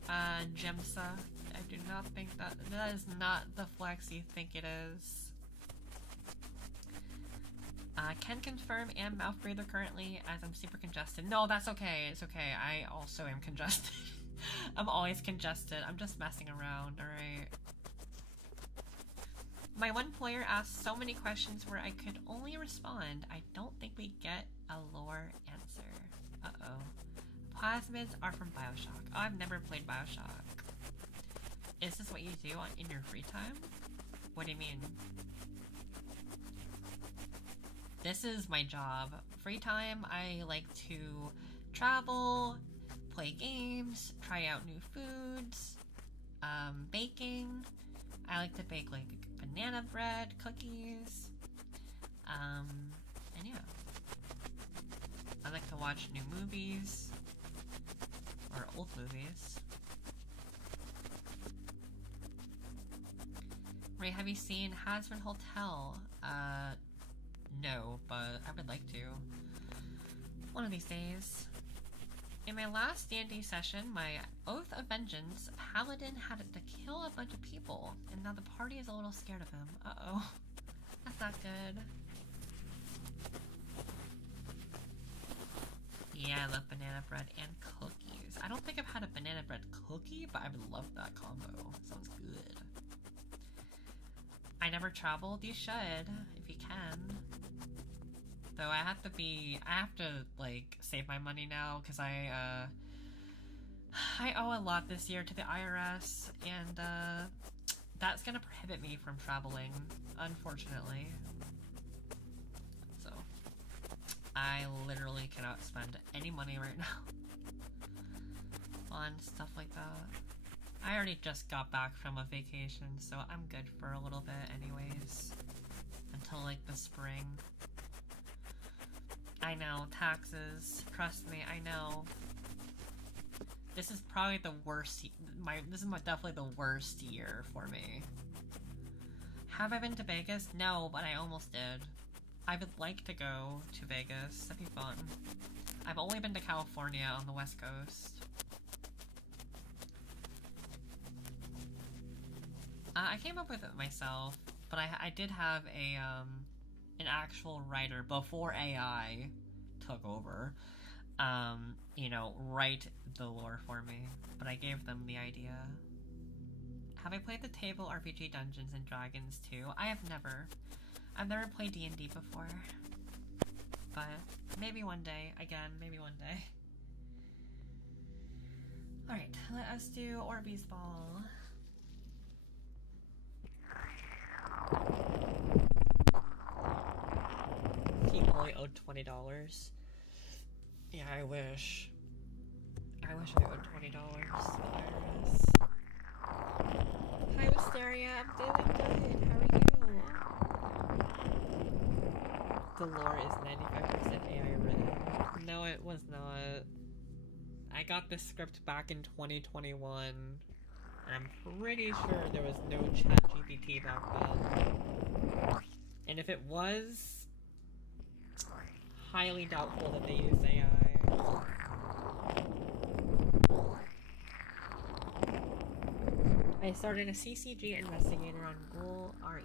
Jemsa. I do not think that is not the flex you think it is. Can confirm am mouth breather currently as I'm super congested. No, that's okay. It's okay. I also am congested. I'm always congested. I'm just messing around, alright? My one player asked so many questions where I could only respond. I don't think we get a lore answer. Uh-oh. Plasmids are from Bioshock. Oh, I've never played Bioshock. Is this what you do in your free time? What do you mean? This is my job. Free time, I like to travel, play games, try out new foods, baking. I like to bake like banana bread, cookies, and yeah. I like to watch new movies, or old movies. Ray, have you seen Hazard Hotel? No, but I would like to. One of these days. In my last D&D session, my Oath of Vengeance paladin had to kill a bunch of people, and now the party is a little scared of him. Uh-oh. That's not good. Yeah, I love banana bread and cookies. I don't think I've had a banana bread cookie, but I would love that combo. Sounds good. I never traveled. You should, if you can. Though I have to like save my money now because I owe a lot this year to the IRS, and that's gonna prohibit me from traveling, unfortunately. So I literally cannot spend any money right now. fun, stuff like that. I already just got back from a vacation, so I'm good for a little bit anyways. Until like the spring. I know, taxes. Trust me, I know. This is probably the worst, this is definitely the worst year for me. Have I been to Vegas? No, but I almost did. I would like to go to Vegas, that'd be fun. I've only been to California on the West Coast. I came up with it myself, but I did have an actual writer before AI took over, you know, write the lore for me, but I gave them the idea. Have I played the table RPG Dungeons and Dragons too? I've never played D&D before, but maybe one day, again, maybe one day. Alright, let us do Orbeez Ball. He only owed $20. Yeah, I wish. I wish I owed $20 to the IRS. Hi, Wisteria. I'm doing good. How are you? The lore is 95% AI written. No, it was not. I got this script back in 2021. And I'm pretty sure there was no ChatGPT back then. And if it was, highly doubtful that they used AI. I started a CCG investigator on Ghoul RE.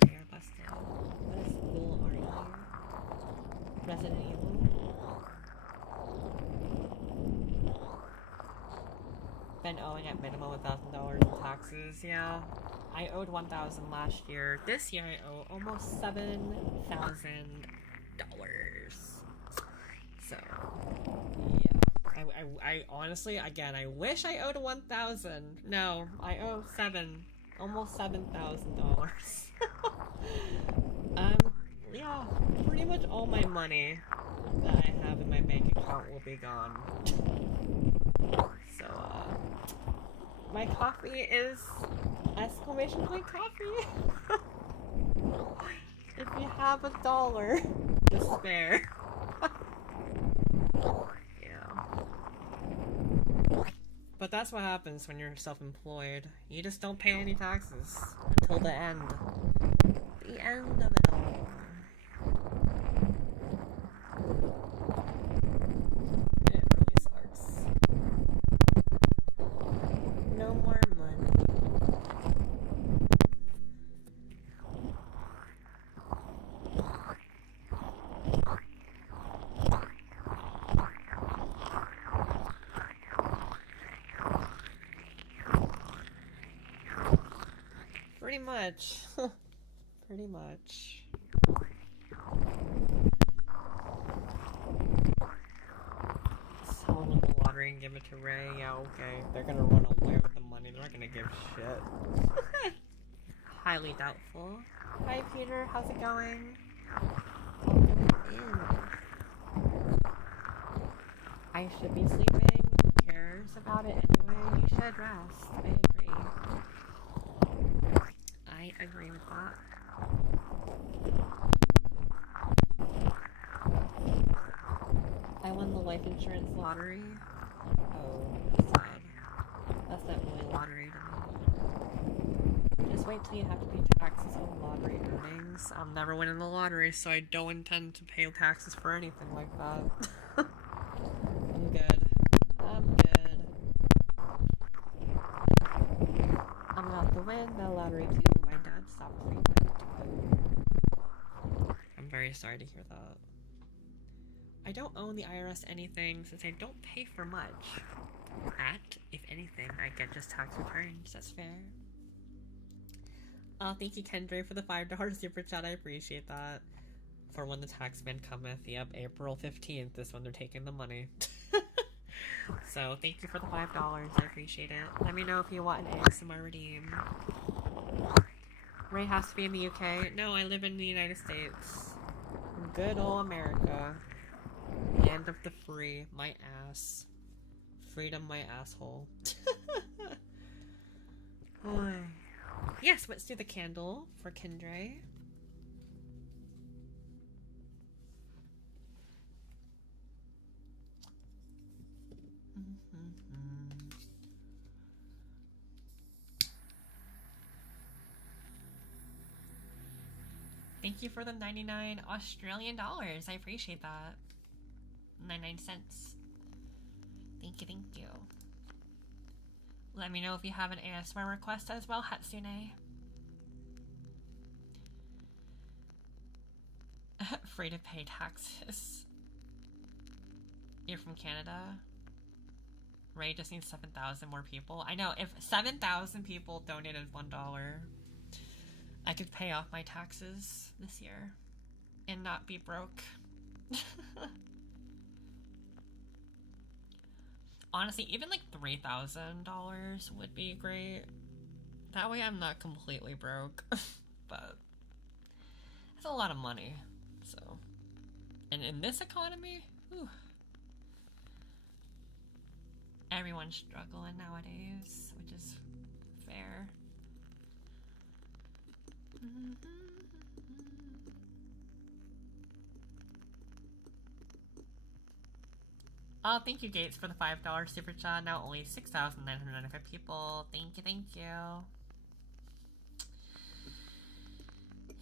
They are busted. What is Ghoul RE? Resident Evil? Been owing at minimum $1,000 in taxes, yeah. I owed $1,000 last year. This year I owe almost $7,000. So, yeah. I honestly, again, I wish I owed $1,000. No, I owe almost $7,000. Yeah, pretty much all my money that I have in my bank account will be gone. So, my coffee is exclamation point coffee. If you have $1 to spare. But that's what happens when you're self-employed. You just don't pay any taxes until the end. The end of it all. It really sucks. No more money. Pretty much. Pretty much. Someone win the lottery and give it to Ray. Yeah, okay. They're gonna run away with the money. They're not gonna give shit. Highly doubtful. Hi, Peter. How's it going? Welcome in. I should be sleeping. Who cares about it anyway? You should rest. I agree. I agree with that. I won the life insurance lottery. Oh, that's sad. That's not really lottery to me. Just wait till you have to pay taxes on lottery earnings. I'm never winning the lottery, so I don't intend to pay taxes for anything like that. I'm good. I'm good. I'm about to win the lottery too. My dad stopped paying that. I'm very sorry to hear that. I don't owe the IRS anything since I don't pay for much. If anything, I get just tax returns. That's fair. Thank you, Kendra, for the $5 super chat. I appreciate that. For when the tax man cometh. Yep, April 15th is when they're taking the money. So, thank you for the $5. I appreciate it. Let me know if you want an ASMR redeem. Ray has to be in the UK. No, I live in the United States. Good ol' America. Land of the free. My ass. Freedom, my asshole. Oh. Yes, let's do the candle for Kindre. Thank you for the 99 Australian dollars. I appreciate that. 99 cents. Thank you, thank you. Let me know if you have an ASMR request as well, Hatsune. Free to pay taxes. You're from Canada? Ray just needs 7,000 more people. I know, if 7,000 people donated $1, I could pay off my taxes this year and not be broke. Honestly, even like $3,000 would be great. That way I'm not completely broke. But that's a lot of money. So, and in this economy, whew, everyone's struggling nowadays, which is fair. Oh, thank you, Gates, for the $5 super chat. Now only 6,995 people. Thank you, thank you.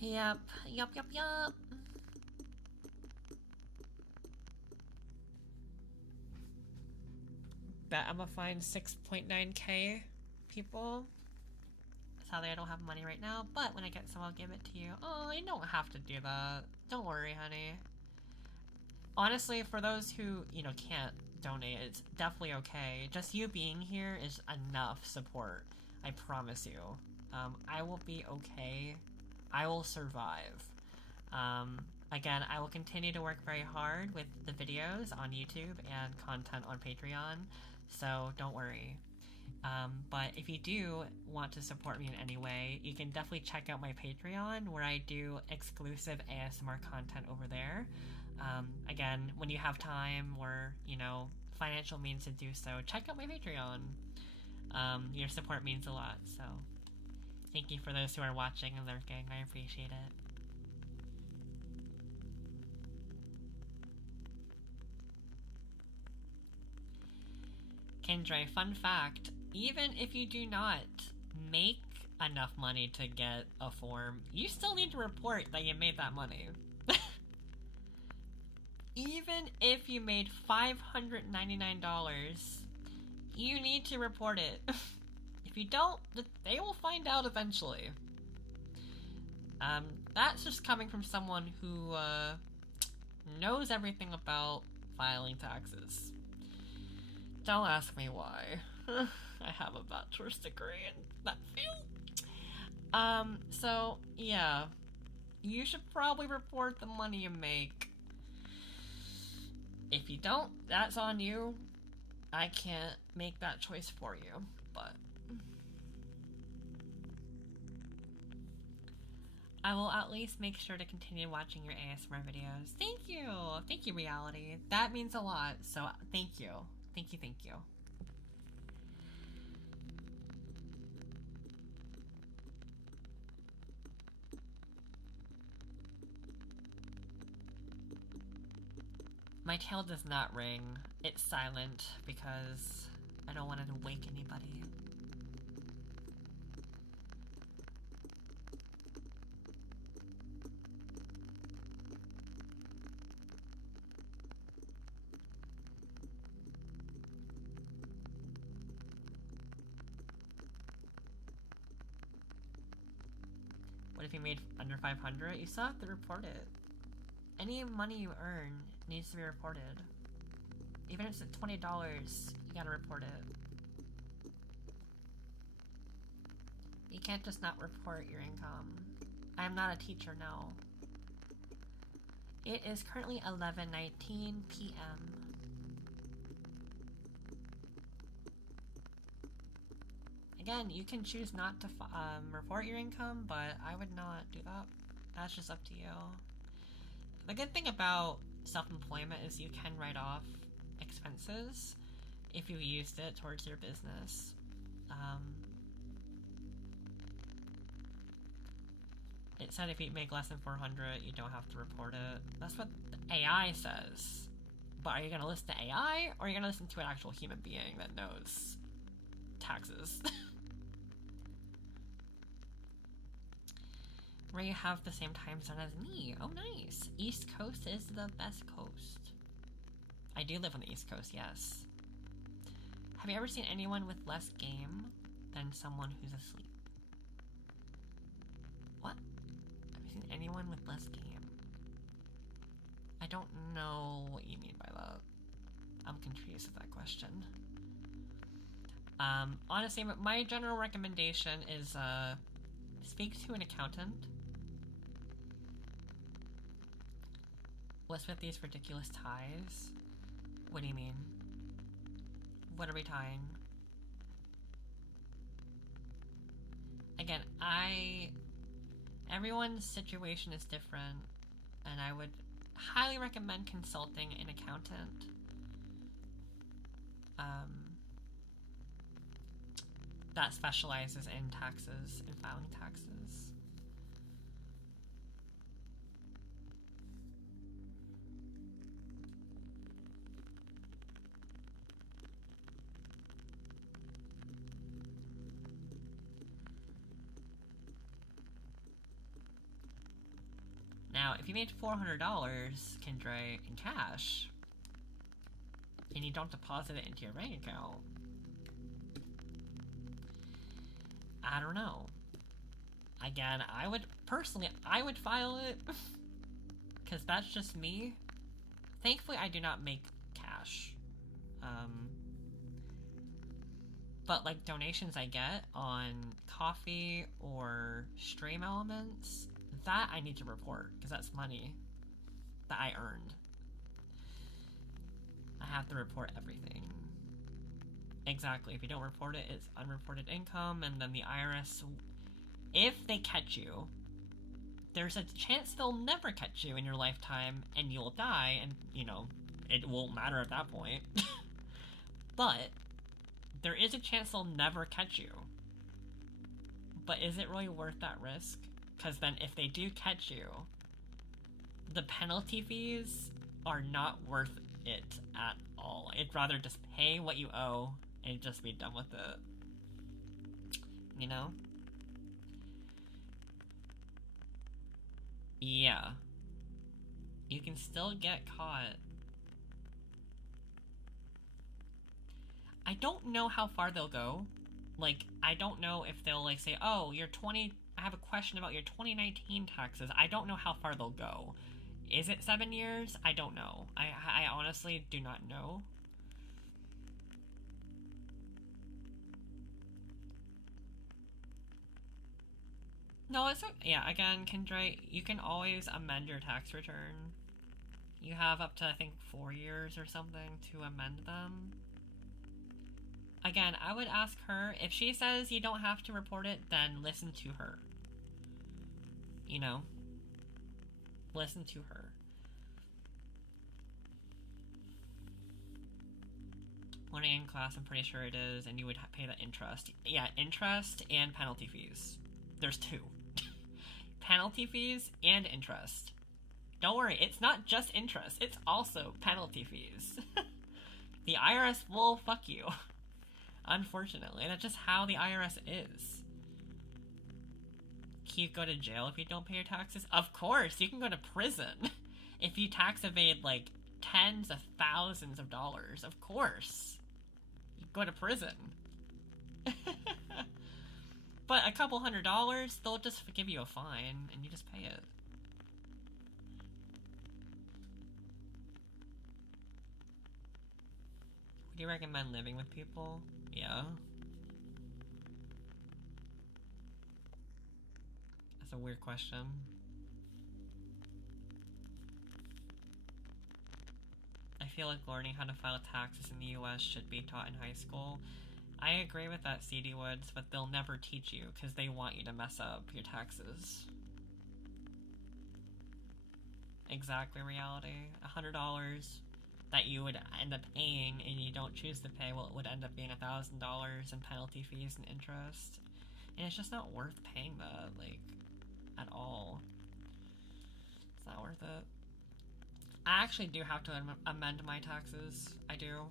Yep. Bet I'm gonna find 6.9k people. Sadly, I don't have money right now, but when I get some, I'll give it to you. Oh, you don't have to do that. Don't worry, honey. Honestly, for those who, you know, can't donate, it's definitely okay. Just you being here is enough support. I promise you. I will be okay. I will survive. Again, I will continue to work very hard with the videos on YouTube and content on Patreon, so don't worry. But if you do want to support me in any way, you can definitely check out my Patreon, where I do exclusive ASMR content over there. Again, when you have time or, you know, financial means to do so, check out my Patreon. Your support means a lot, so thank you for those who are watching and lurking. I appreciate it. Kendra, fun fact, even if you do not make enough money to get a form, you still need to report that you made that money. Even if you made $599, you need to report it. If you don't, they will find out eventually. That's just coming from someone who knows everything about filing taxes. Don't ask me why. I have a bachelor's degree in that field. So, yeah. You should probably report the money you make. If you don't, that's on you. I can't make that choice for you, but I will at least make sure to continue watching your ASMR videos. Thank you! Thank you, Reality. That means a lot, so thank you. Thank you, thank you. My tail does not ring. It's silent because I don't want it to wake anybody. What if you made under 500? You still have to report it. Any money you earn needs to be reported. Even if it's at $20, you gotta report it. You can't just not report your income. I am not a teacher, no. It is currently 11:19 p.m. Again, you can choose not to report your income, but I would not do that. That's just up to you. The good thing about self-employment is you can write off expenses if you used it towards your business. It said if you make less than 400, you don't have to report it. That's what the AI says. But are you going to listen to AI, or are you going to listen to an actual human being that knows taxes? Ray have the same time zone as me. Oh, nice. East Coast is the best coast. I do live on the East Coast, yes. Have you ever seen anyone with less game than someone who's asleep? What? Have you seen anyone with less game? I don't know what you mean by that. I'm confused with that question. Honestly, my general recommendation is, speak to an accountant. What's with these ridiculous ties? What do you mean? What are we tying? Again, everyone's situation is different, and I would highly recommend consulting an accountant. That specializes in taxes and filing taxes. Now, if you made $400, Kendra, in cash, and you don't deposit it into your bank account, I don't know. Again, I would file it, because that's just me. Thankfully, I do not make cash. But like donations I get on Coffee or Stream Elements, that I need to report, because that's money that I earned. I have to report everything. Exactly, if you don't report it, it's unreported income, and then the IRS, if they catch you, there's a chance they'll never catch you in your lifetime, and you'll die, and, you know, it won't matter at that point. But there is a chance they'll never catch you. But is it really worth that risk? Because then if they do catch you, the penalty fees are not worth it at all. I'd rather just pay what you owe and just be done with it. You know? Yeah. You can still get caught. I don't know how far they'll go. Like, I don't know if they'll, like, say, oh, I have a question about your 2019 taxes. I don't know how far they'll go. Is it 7 years? I don't know. I honestly do not know. No, it's okay. Yeah, again, Kendra, you can always amend your tax return. You have up to, I think, 4 years or something to amend them. Again, I would ask her, if she says you don't have to report it, then listen to her. You know? Listen to her. Learning in class, I'm pretty sure it is, and you would pay the interest. Yeah, interest and penalty fees. There's two. Penalty fees and interest. Don't worry, it's not just interest, it's also penalty fees. The IRS will fuck you. Unfortunately, that's just how the IRS is. Can you go to jail if you don't pay your taxes? Of course, you can go to prison if you tax evade like tens of thousands of dollars. Of course. You go to prison. But a couple $100, they'll just give you a fine and you just pay it. Would you recommend living with people? Yeah. That's a weird question. I feel like learning how to file taxes in the US should be taught in high school. I agree with that, CD Woods, but they'll never teach you because they want you to mess up your taxes. Exactly, reality. $100. that you would end up paying and you don't choose to pay, well, it would end up being $1,000 in penalty fees and interest. And it's just not worth paying that, like, at all. It's not worth it. I actually do have to amend my taxes. I do.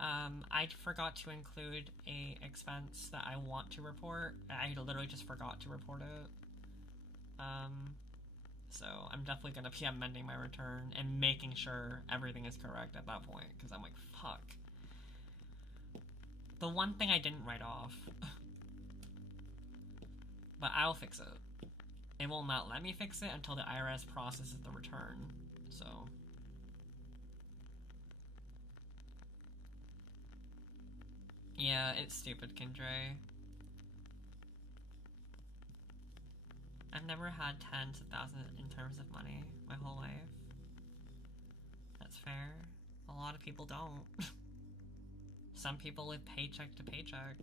I forgot to include a expense that I want to report. I literally just forgot to report it. So I'm definitely gonna be amending my return and making sure everything is correct at that point, because I'm like, fuck. The one thing I didn't write off. But I'll fix it. It will not let me fix it until the IRS processes the return, so. Yeah, it's stupid, Kindre. I've never had tens of thousands in terms of money my whole life. That's fair. A lot of people don't. Some people live paycheck to paycheck,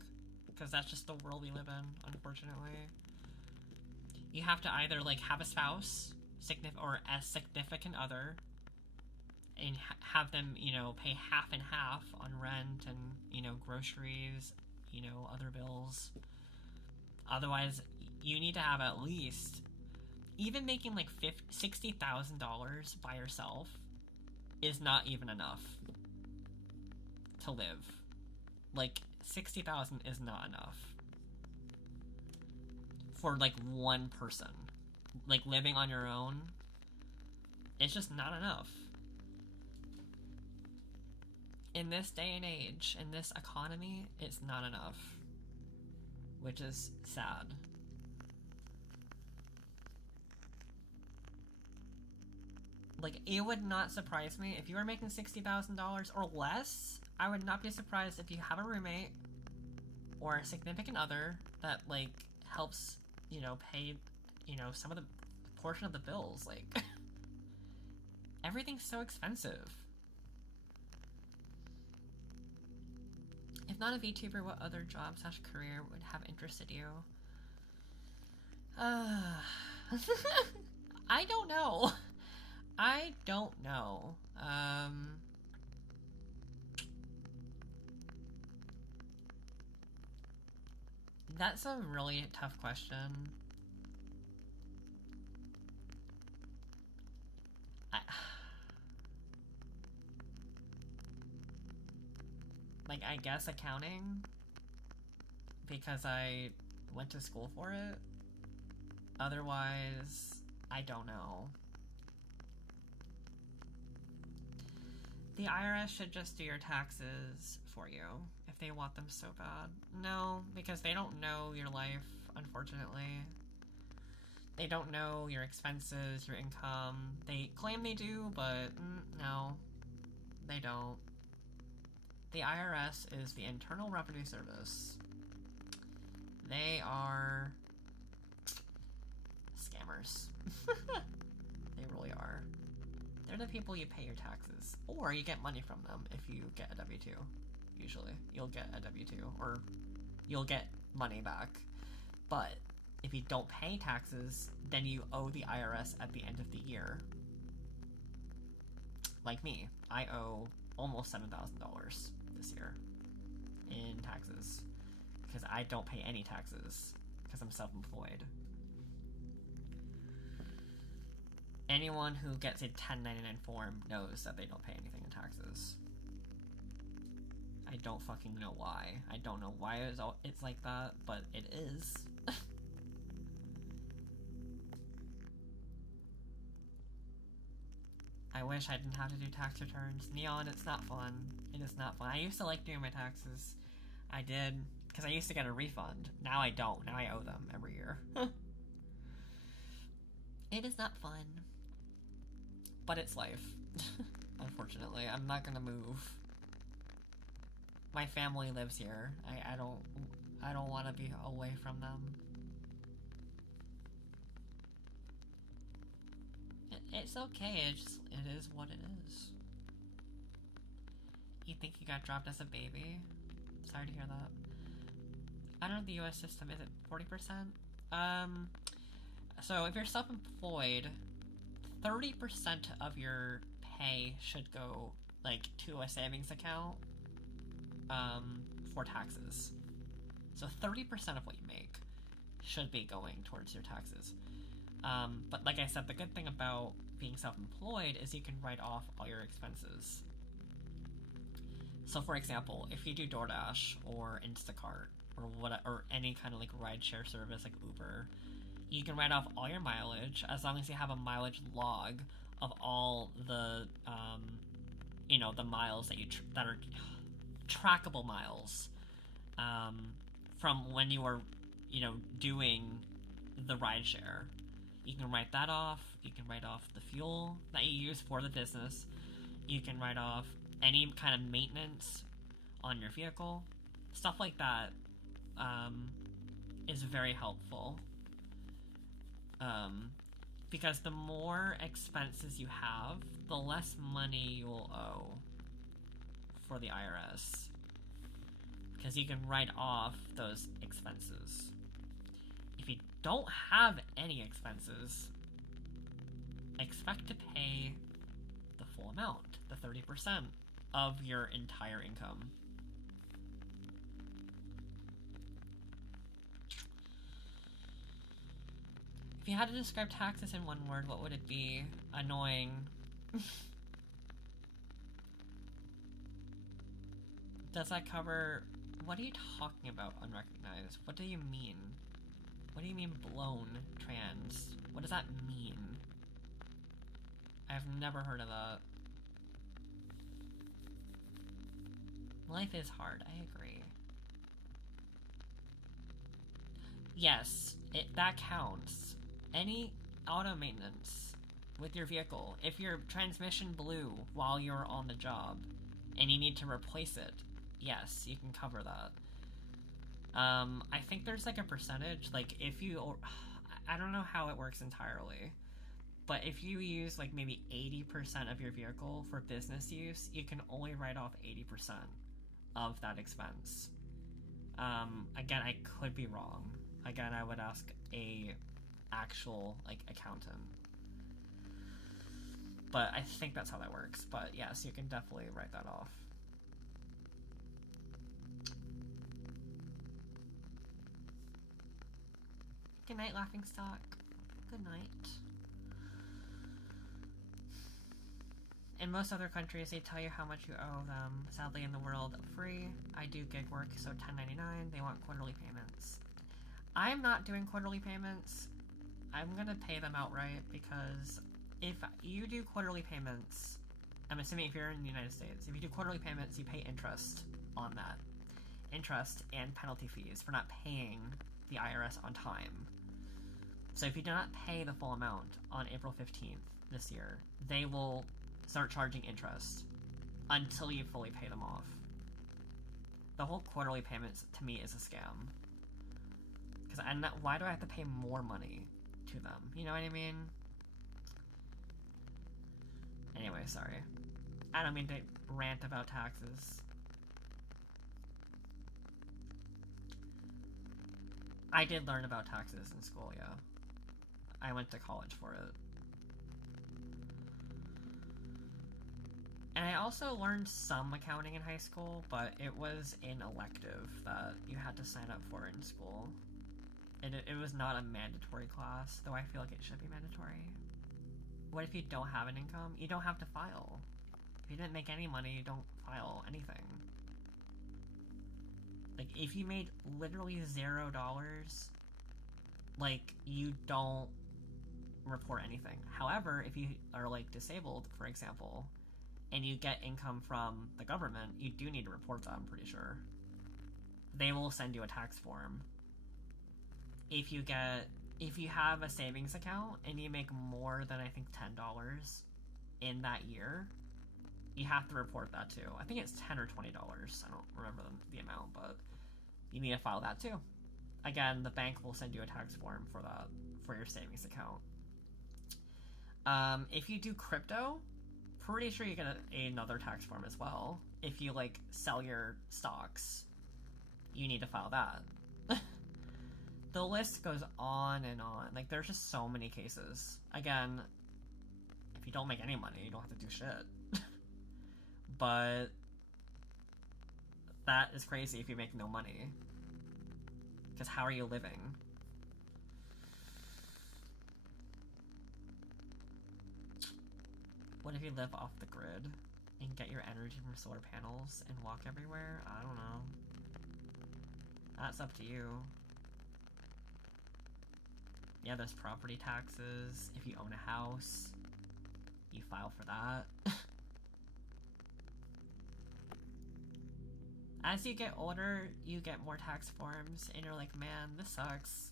because that's just the world we live in, unfortunately. You have to either, like, have a spouse, or a significant other, and have them, you know, pay half and half on rent and, you know, groceries, you know, other bills. Otherwise, you need to have at least, even making like $60,000 by yourself is not even enough to live. Like, 60,000 is not enough for like one person. Like, living on your own, it's just not enough. In this day and age, in this economy, it's not enough. Which is sad. Like, it would not surprise me if you were making $60,000 or less. I would not be surprised if you have a roommate or a significant other that, like, helps, you know, pay, you know, some of the portion of the bills. Like, everything's so expensive. If not a VTuber, what other job / career would have interested you? I don't know. I don't know. That's a really tough question. Like, I guess accounting, because I went to school for it. Otherwise, I don't know. The IRS should just do your taxes for you if they want them so bad. No, because they don't know your life, unfortunately. They don't know your expenses, your income. They claim they do, but no, they don't. The IRS is the Internal Revenue Service. They are scammers. They really are. They're the people you pay your taxes, or you get money from them if you get a W-2. Usually, you'll get a W-2, or you'll get money back. But if you don't pay taxes, then you owe the IRS at the end of the year. Like me, I owe almost $7,000 this year in taxes because I don't pay any taxes because I'm self-employed. Anyone who gets a 1099 form knows that they don't pay anything in taxes. I don't fucking know why. I don't know why it's like that, but it is. I wish I didn't have to do tax returns. Neon, it's not fun. It is not fun. I used to like doing my taxes. I did, because I used to get a refund. Now I don't. Now I owe them every year. It is not fun. But it's life. Unfortunately, I'm not gonna move. My family lives here. I don't want to be away from them. It's okay. It is what it is. You think you got dropped as a baby? Sorry to hear that. I don't know the U.S. system. Is it 40%? So if you're self-employed, 30% of your pay should go like to a savings account for taxes. So 30% of what you make should be going towards your taxes. But like I said, the good thing about being self-employed is you can write off all your expenses. So for example, if you do DoorDash or Instacart or any kind of like rideshare service like Uber, you can write off all your mileage as long as you have a mileage log of all the the miles that are trackable miles from when you were doing the rideshare. You can write that off. You can write off the fuel that you use for the business. You can write off any kind of maintenance on your vehicle. Stuff like that is very helpful. Because the more expenses you have, the less money you'll owe for the IRS. Because you can write off those expenses. If you don't have any expenses, expect to pay the full amount, the 30% of your entire income. If you had to describe taxes in one word, what would it be? Annoying. Does that cover... What are you talking about, unrecognized? What do you mean? What do you mean blown trans? What does that mean? I've never heard of that. Life is hard, I agree. Yes, that counts. Any auto maintenance with your vehicle, if your transmission blew while you're on the job and you need to replace it, yes, you can cover that. I think there's like a percentage, like if you, I don't know how it works entirely, but if you use like maybe 80% of your vehicle for business use, you can only write off 80% of that expense. Again, I could be wrong. Again, I would ask a actual like accountant. But I think that's how that works. But yes, you can definitely write that off. Good night, Laughingstock. Good night. In most other countries, they tell you how much you owe them. Sadly, in the world of free, I do gig work, so $10.99, they want quarterly payments. I'm not doing quarterly payments. I'm gonna pay them outright, because if you do quarterly payments, I'm assuming if you're in the United States, if you do quarterly payments, you pay interest on that. Interest and penalty fees for not paying the IRS on time. So if you do not pay the full amount on April 15th this year, they will start charging interest until you fully pay them off. The whole quarterly payments, to me, is a scam. Because why do I have to pay more money to them? You know what I mean? Anyway, sorry. I don't mean to rant about taxes. I did learn about taxes in school, yeah. I went to college for it. And I also learned some accounting in high school, but it was an elective that you had to sign up for in school. And it was not a mandatory class, though I feel like it should be mandatory. What if you don't have an income? You don't have to file. If you didn't make any money, you don't file anything. Like, if you made literally $0, like, you don't report anything. However, if you are, like, disabled, for example, and you get income from the government, you do need to report that, I'm pretty sure. They will send you a tax form. If you have a savings account and you make more than, I think, $10 in that year, you have to report that too. I think it's $10 or $20. I don't remember the amount, but you need to file that too. Again, the bank will send you a tax form for that, for your savings account. If you do crypto, pretty sure you get another tax form as well. If you, like, sell your stocks, you need to file that. The list goes on and on. Like, there's just so many cases. Again, If you don't make any money, you don't have to do shit. But that is crazy if you make no money. Because how are you living? What if you live off the grid and get your energy from solar panels and walk everywhere? I don't know. That's up to you. Yeah, there's property taxes. If you own a house, you file for that. As you get older, you get more tax forms, and you're like, man, this sucks.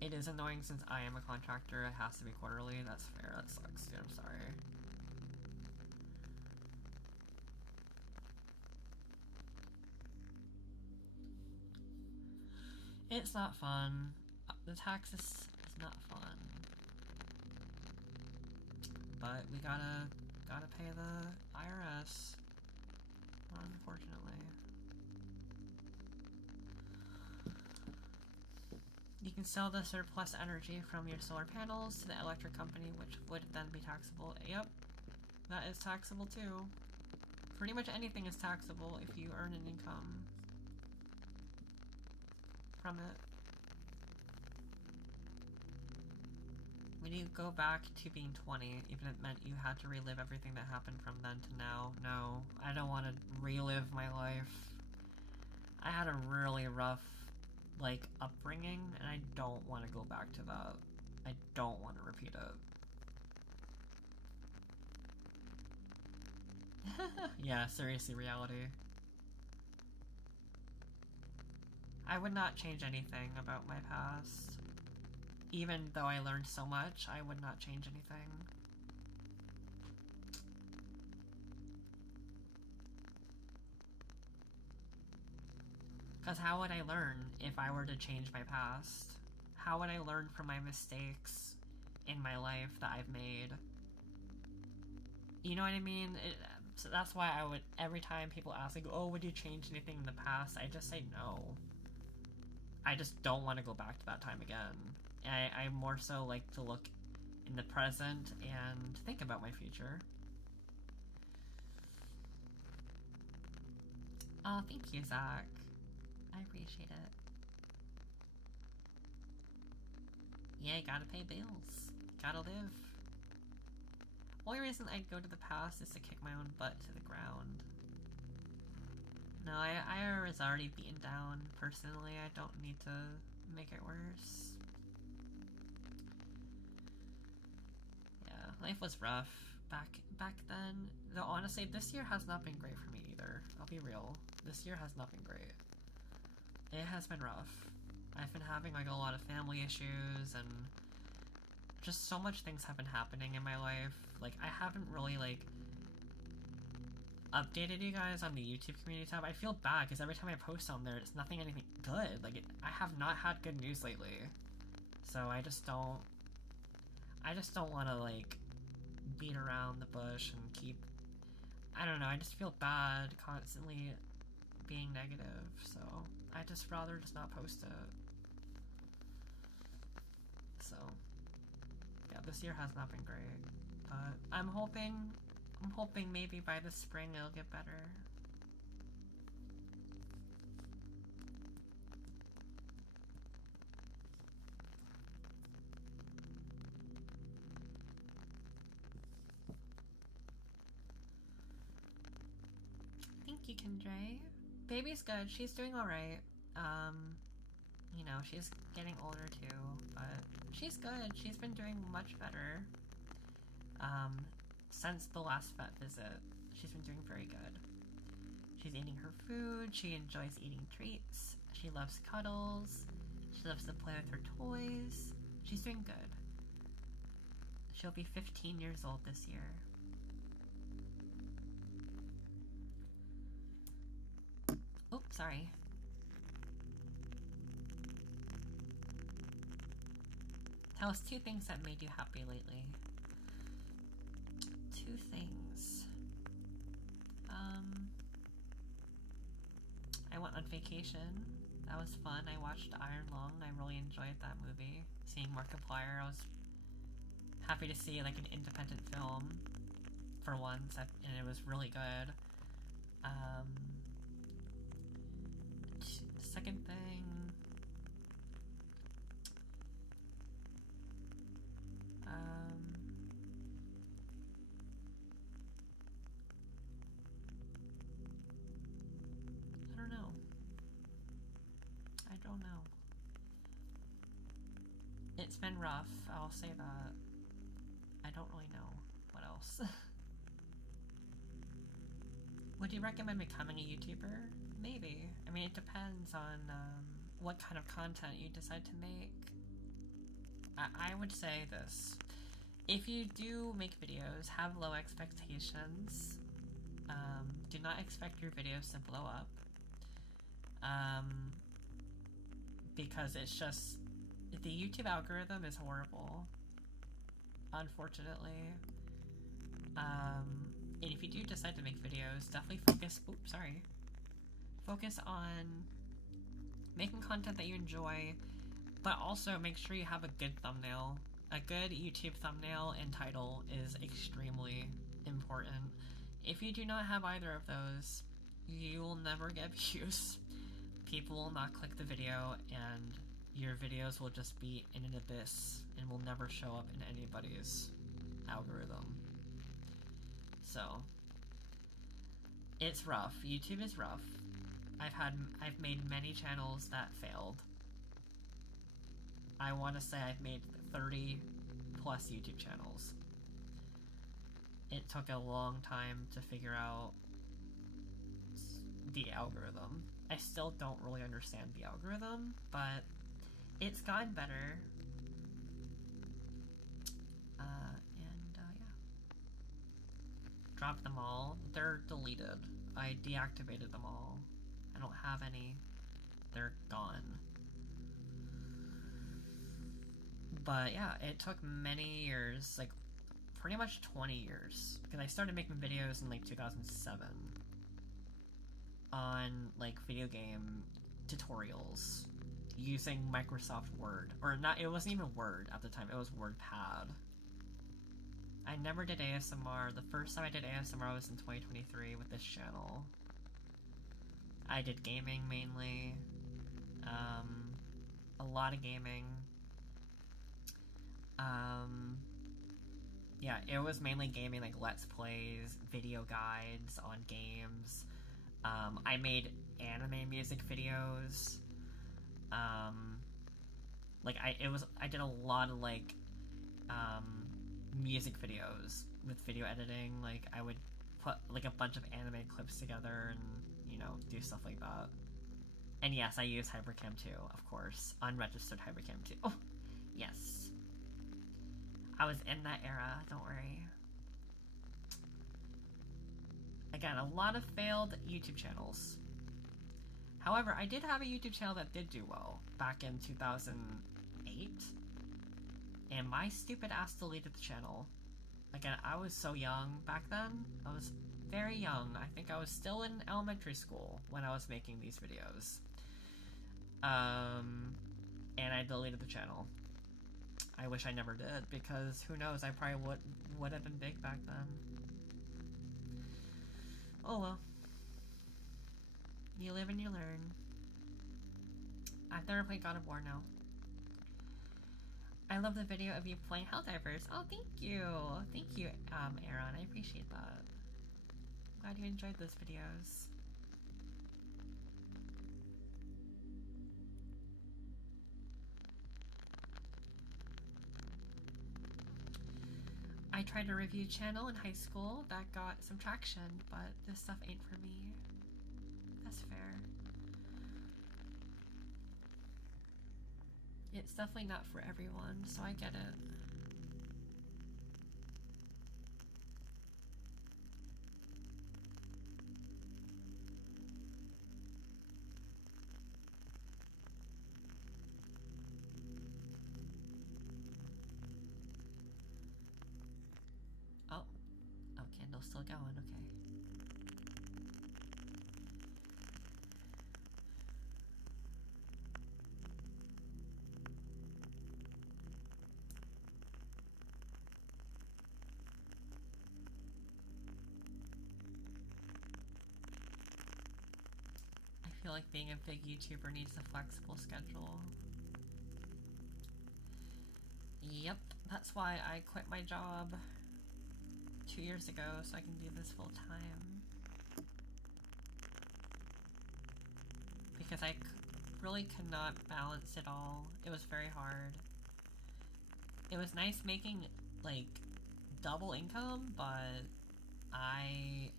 It is annoying since I am a contractor, it has to be quarterly. That's fair, that sucks, dude, I'm sorry. It's not fun. The tax is not fun. But we gotta pay the IRS. Unfortunately. You can sell the surplus energy from your solar panels to the electric company, which would then be taxable. Yep, that is taxable too. Pretty much anything is taxable if you earn an income from it. When you go back to being 20, even if it meant you had to relive everything that happened from then to now, no, I don't want to relive my life. I had a really rough, like, upbringing, and I don't want to go back to that. I don't want to repeat it. Yeah, seriously, reality. I would not change anything about my past. Even though I learned so much, I would not change anything. Because how would I learn if I were to change my past? How would I learn from my mistakes in my life that I've made? You know what I mean? So that's why I would, every time people ask, like, oh, would you change anything in the past? I just say no. I just don't want to go back to that time again. I more so like to look in the present and think about my future. Oh, thank you, Zach. I appreciate it. Yeah, gotta pay bills. Gotta live. Only reason I'd go to the past is to kick my own butt to the ground. No, I was already beaten down. Personally, I don't need to make it worse. Yeah, life was rough back then. Though honestly, this year has not been great for me either. I'll be real. This year has not been great. It has been rough. I've been having like a lot of family issues and just so much things have been happening in my life. Like, I haven't really like updated you guys on the YouTube community tab. I feel bad because every time I post on there, it's anything good. Like, I have not had good news lately. So I just don't want to like beat around the bush and keep, I don't know, I just feel bad constantly being negative, so I just rather just not post it. So yeah, this year has not been great, but I'm hoping maybe by the spring it'll get better. Thank you, Kendra. Baby's good. She's doing alright. You know, she's getting older too, but she's good. She's been doing much better. Since the last vet visit, she's been doing very good. She's eating her food. She enjoys eating treats. She loves cuddles. She loves to play with her toys. She's doing good. She'll be 15 years old this year. Oh, sorry. Tell us 2 things that made you happy lately. 2 things. I went on vacation. That was fun. I watched Iron Lung. I really enjoyed that movie. Seeing Markiplier, I was happy to see like an independent film for once, and it was really good. Second thing, I don't know. I don't know. It's been rough, I'll say that. I don't really know what else. Would you recommend becoming a YouTuber? Maybe. I mean, it depends on what kind of content you decide to make. I would say this. If you do make videos, have low expectations. Do not expect your videos to blow up. Because it's just... the YouTube algorithm is horrible. Unfortunately. And if you do decide to make videos, definitely focus... oops, sorry. Focus on making content that you enjoy, but also make sure you have a good thumbnail. A good YouTube thumbnail and title is extremely important. If you do not have either of those, you will never get views. People will not click the video, and your videos will just be in an abyss and will never show up in anybody's algorithm. So, it's rough. YouTube is rough. I've made many channels that failed. I want to say I've made 30 plus YouTube channels. It took a long time to figure out the algorithm. I still don't really understand the algorithm, but it's gotten better. Yeah. Dropped them all. They're deleted. I deactivated them all. I don't have any. They're gone. But yeah, it took many years, like pretty much 20 years, because I started making videos in like 2007 on like video game tutorials using Microsoft Word. Or not, it wasn't even Word at the time, it was WordPad. I never did ASMR. The first time I did ASMR was in 2023 with this channel. I did gaming mainly. A lot of gaming. Yeah, it was mainly gaming, like Let's Plays, video guides on games. I made anime music videos. I did a lot of like, music videos with video editing. Like, I would put like a bunch of anime clips together and, you know, do stuff like that. And yes, I use Hypercam too, of course. Unregistered Hypercam too. Oh, yes. I was in that era, don't worry. Again, a lot of failed YouTube channels. However, I did have a YouTube channel that did do well back in 2008. And my stupid ass deleted the channel. Again, I was so young back then. I was very young. I think I was still in elementary school when I was making these videos. And I deleted the channel. I wish I never did, because who knows, I probably would have been big back then. Oh well. You live and you learn. I've never played God of War now. I love the video of you playing Helldivers. Oh, thank you! Thank you, Aaron. I appreciate that. Glad you enjoyed those videos. I tried a review channel in high school that got some traction, but this stuff ain't for me. That's fair. It's definitely not for everyone, so I get it. Oh, candle's still going, okay. feel like being a big YouTuber needs a flexible schedule. Yep, that's why I quit my job 2 years ago so I can do this full time. Because I really could not balance it all. It was very hard. It was nice making, like, double income, but I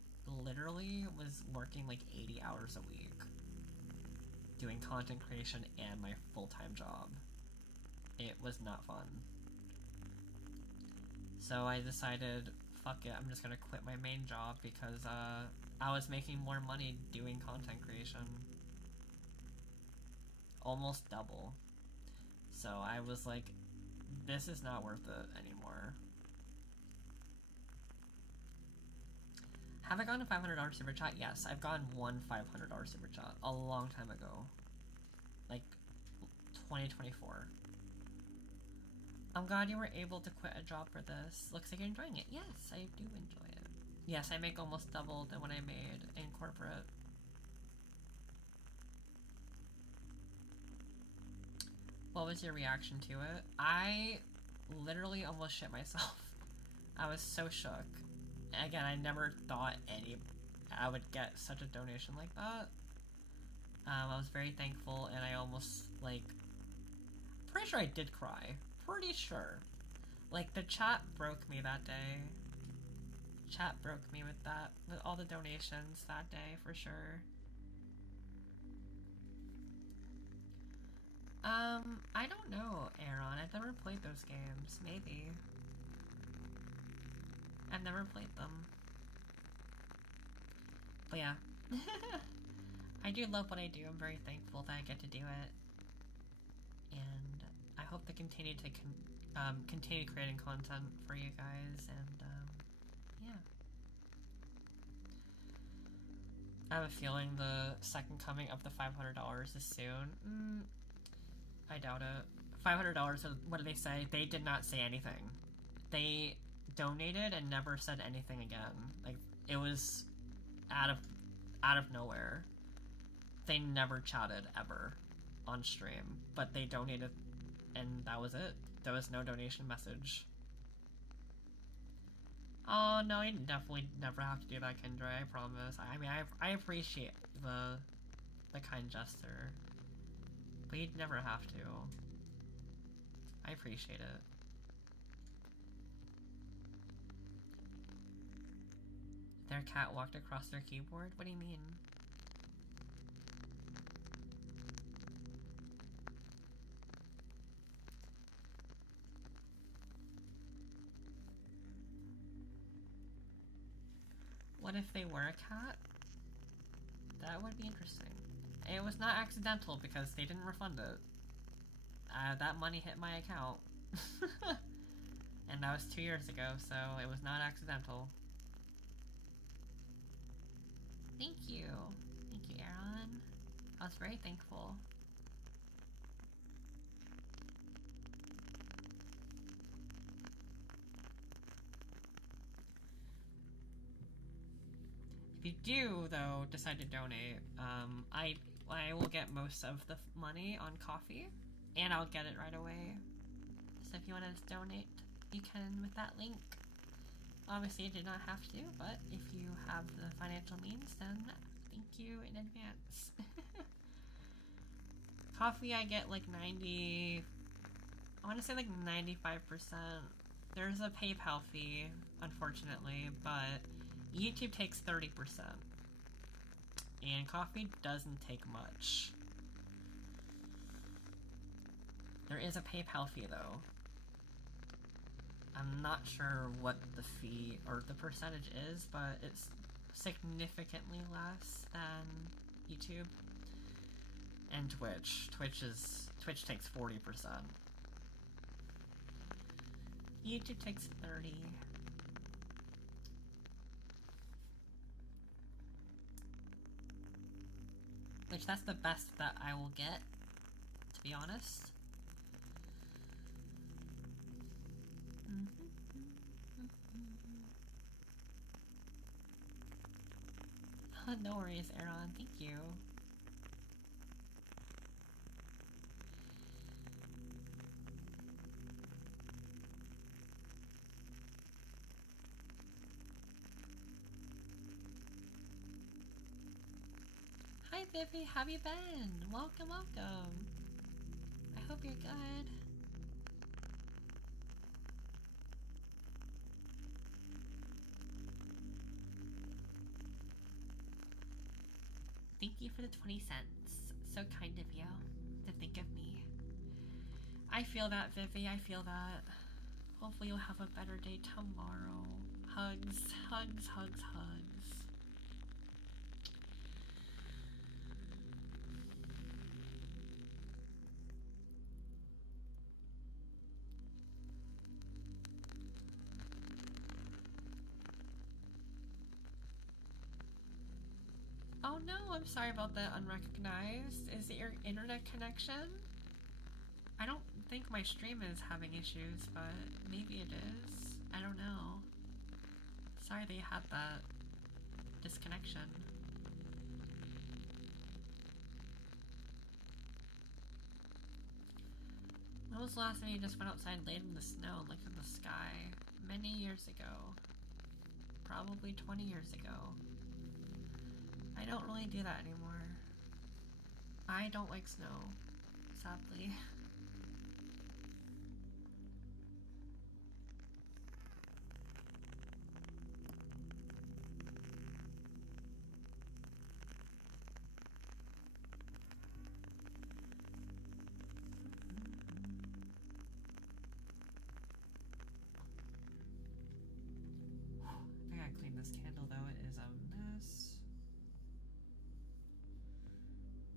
literally was working like 80 hours a week doing content creation and my full-time job. It was not fun. So I decided, fuck it, I'm just gonna quit my main job because I was making more money doing content creation. Almost double. So I was like, this is not worth it anymore. Have I gone a $500 super chat? Yes, I've gone one $500 super chat a long time ago. Like, 2024. I'm glad you were able to quit a job for this. Looks like you're enjoying it. Yes, I do enjoy it. Yes, I make almost double than what I made in corporate. What was your reaction to it? I literally almost shit myself. I was so shook. Again, I never thought I would get such a donation like that. I was very thankful, and I almost, like, pretty sure I did cry. Pretty sure. Like, the chat broke me that day. Chat broke me with that, with all the donations that day, for sure. I don't know, Aaron. I've never played those games. Maybe. I've never played them. But yeah. I do love what I do. I'm very thankful that I get to do it. And I hope to continue to continue creating content for you guys, and yeah. I have a feeling the second coming of the $500 is soon. I doubt it. $500, what did they say? They did not say anything. They donated and never said anything again. Like, it was out of nowhere. They never chatted ever on stream, but they donated and that was it. There was no donation message. Oh no, you definitely never have to do that, Kendra, I promise. I mean, I appreciate the kind gesture, but you'd never have to. I appreciate it. Their cat walked across their keyboard? What do you mean? What if they were a cat? That would be interesting. It was not accidental because they didn't refund it. That money hit my account. And that was 2 years ago, so it was not accidental. Thank you. Thank you, Aaron. I was very thankful. If you do, though, decide to donate, I will get most of the money on coffee, and I'll get it right away. So if you want to donate, you can with that link. Obviously, you did not have to, but if you have the financial means, then thank you in advance. Coffee, I get like 90... I want to say like 95%. There's a PayPal fee, unfortunately, but YouTube takes 30%. And coffee doesn't take much. There is a PayPal fee, though. I'm not sure what the fee or the percentage is, but it's significantly less than YouTube and Twitch. Twitch takes 40%. YouTube takes 30%. Which that's the best that I will get, to be honest. No worries, Aaron. Thank you. Vivi, how have you been? Welcome, welcome. I hope you're good. Thank you for the 20 cents. So kind of you to think of me. I feel that, Vivi, I feel that. Hopefully you'll have a better day tomorrow. Hugs, hugs, hugs, hugs. Oh no, I'm sorry about the unrecognized. Is it your internet connection? I don't think my stream is having issues, but maybe it is. I don't know. Sorry that you had that disconnection. When was the last time you just went outside and laid in the snow and looked at the sky? Many years ago. Probably 20 years ago. I don't really do that anymore. I don't like snow, sadly. I gotta clean this candle though, it is a mess.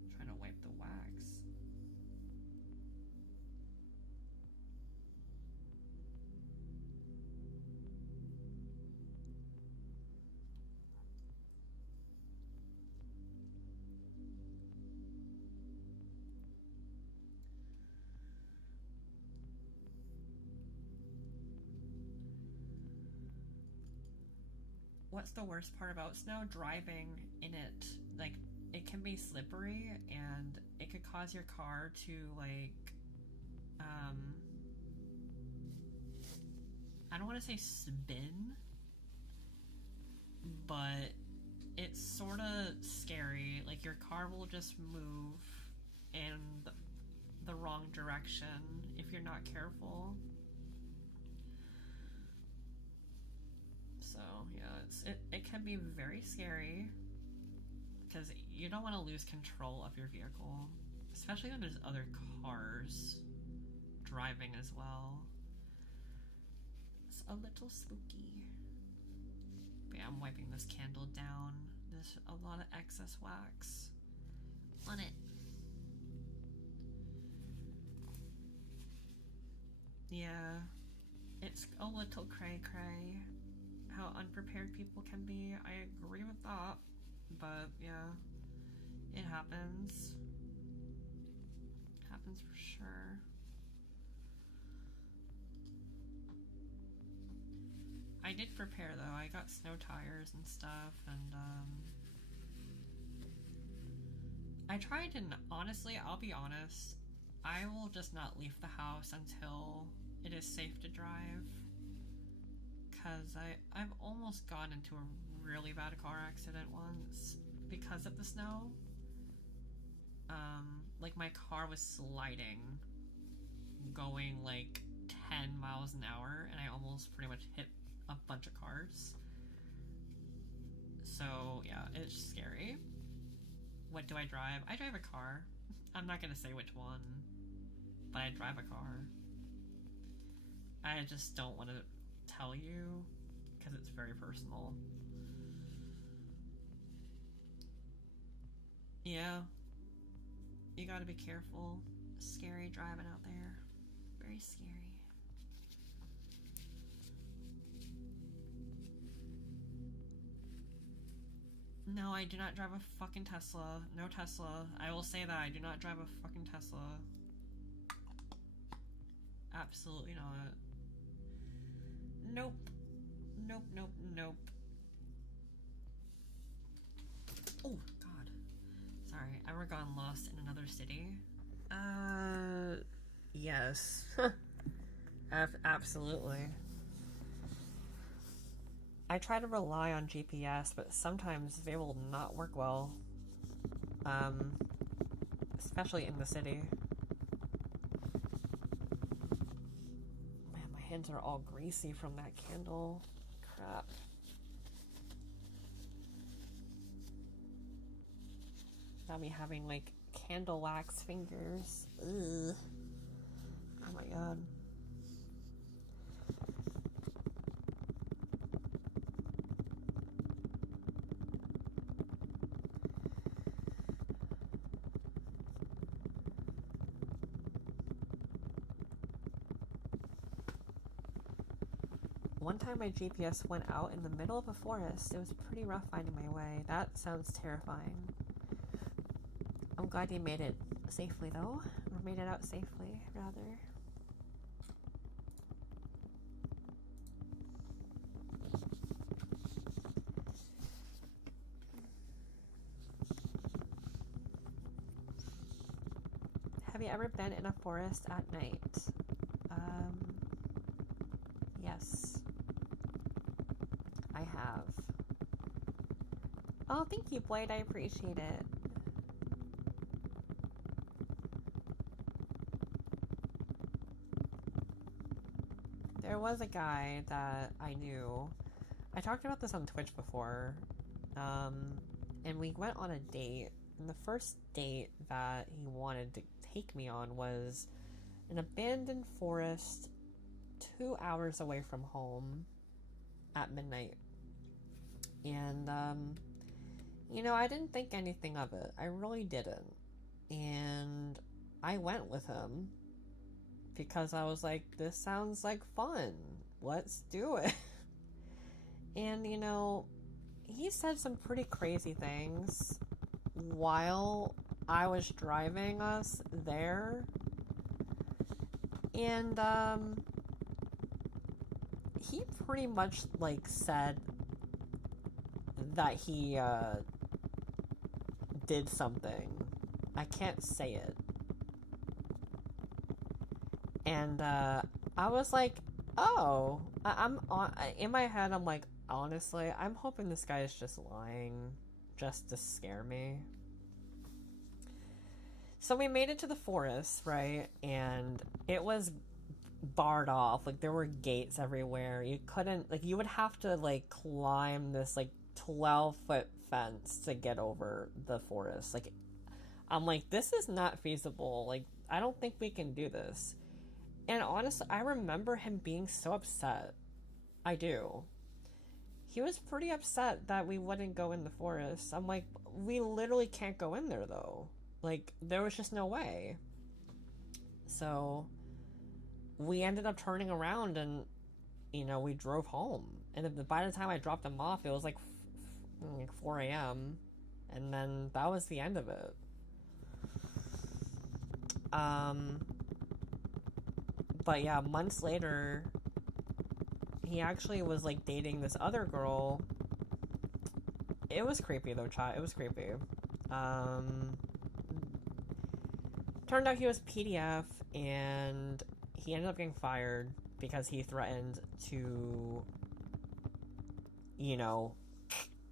I'm trying to wipe the wax. What's the worst part about snow? Driving in it. Like, it can be slippery and it could cause your car to, like, I don't want to say spin, but it's sort of scary. Like, your car will just move in the wrong direction if you're not careful. So yeah, it can be very scary because you don't want to lose control of your vehicle, especially when there's other cars driving as well. It's a little spooky. But yeah, I'm wiping this candle down. There's a lot of excess wax on it. Yeah, it's a little cray-cray. How unprepared people can be. I agree with that, but yeah, it happens. It happens for sure. I did prepare though. I got snow tires and stuff, and I tried, and honestly, I'll be honest, I will just not leave the house until it is safe to drive. Because I've almost gotten into a really bad car accident once because of the snow. Like, my car was sliding, going like 10 miles an hour, and I almost pretty much hit a bunch of cars. So yeah, it's scary. What do I drive? I drive a car. I'm not gonna say which one, but I drive a car. I just don't want to tell you because it's very personal. Yeah, you gotta be careful. Scary driving out there. Very scary. No, I do not drive a fucking Tesla. No Tesla. I will say that I do not drive a fucking Tesla. Absolutely not. Nope. Nope, nope, nope. Oh, God. Sorry, ever gone lost in another city? Yes. Absolutely. I try to rely on GPS, but sometimes they will not work well. especially in the city. Man, my hands are all greasy from that candle. Crap. Got me having like candle wax fingers. Ugh. Oh my god. One time my GPS went out in the middle of a forest. It was pretty rough finding my way. That sounds terrifying. I'm glad you made it safely though. Or made it out safely, rather. Have you ever been in a forest at night? Yes. I have. Oh, thank you, Blade. I appreciate it. There was a guy that I knew. I talked about this on Twitch before. And we went on a date. And the first date that he wanted to take me on was an abandoned forest 2 hours away from home at midnight. And, you know, I didn't think anything of it. I really didn't. And I went with him because I was like, this sounds like fun. Let's do it. And, you know, he said some pretty crazy things while I was driving us there. And, he pretty much, like, said that he, did something. I can't say it. And, I was like, oh, I'm on, in my head, I'm like, honestly, I'm hoping this guy is just lying just to scare me. So we made it to the forest, right? And it was barred off. Like, there were gates everywhere. You couldn't, like, you would have to, like, climb this, like, 12-foot fence to get over the forest. Like, I'm like, this is not feasible. Like, I don't think we can do this. And honestly, I remember him being so upset. I do. He was pretty upset that we wouldn't go in the forest. I'm like, we literally can't go in there, though. Like, there was just no way. So we ended up turning around and, you know, we drove home. And by the time I dropped him off, it was like 4 a.m. And then that was the end of it. But yeah, months later, he actually was, like, dating this other girl. It was creepy, though, chat. It was creepy. Turned out he was PDF, and he ended up getting fired because he threatened to, you know,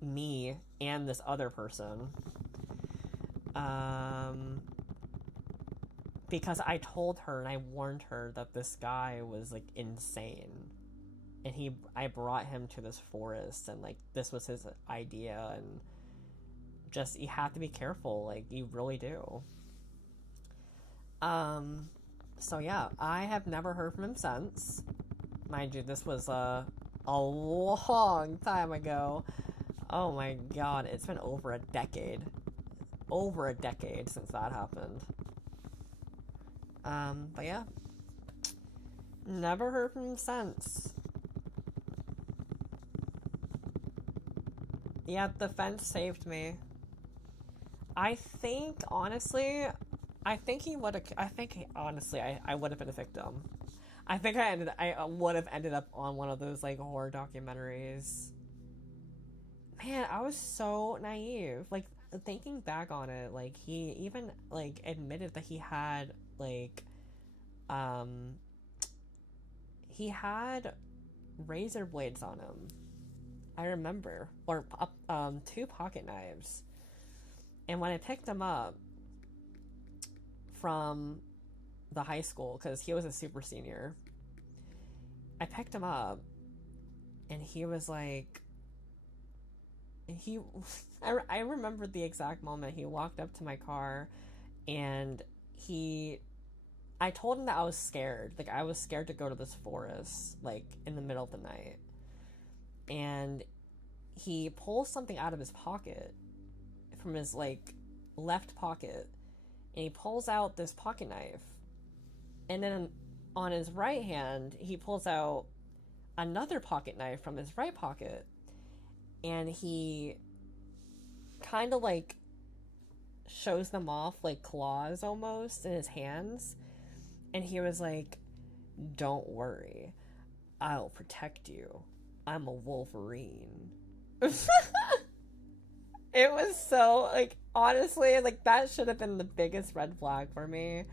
me and this other person. Because I told her and I warned her that this guy was, like, insane. And I brought him to this forest, and, like, this was his idea, and just, you have to be careful, like, you really do. So yeah, I have never heard from him since. Mind you, this was, a long time ago. Oh my god, it's been over a decade. Over a decade since that happened. But yeah. Never heard from him since. Yeah, the fence saved me. I think, honestly, I would have been a victim. I think I would have ended up on one of those, like, horror documentaries. Man, I was so naive. Like, thinking back on it, like, he even, like, admitted that he had, like, he had razor blades on him. I remember. Or, 2 pocket knives. And when I picked him up from the high school, because he was a super senior, I picked him up, and he was like, I remember the exact moment he walked up to my car, and I told him that I was scared. Like, I was scared to go to this forest, like, in the middle of the night. And he pulls something out of his pocket, from his, like, left pocket, and he pulls out this pocket knife. And then on his right hand, he pulls out another pocket knife from his right pocket. And he kind of, like, shows them off, like, claws almost in his hands. And he was like, "Don't worry, I'll protect you. I'm a Wolverine." It was so, like, honestly, like, that should have been the biggest red flag for me.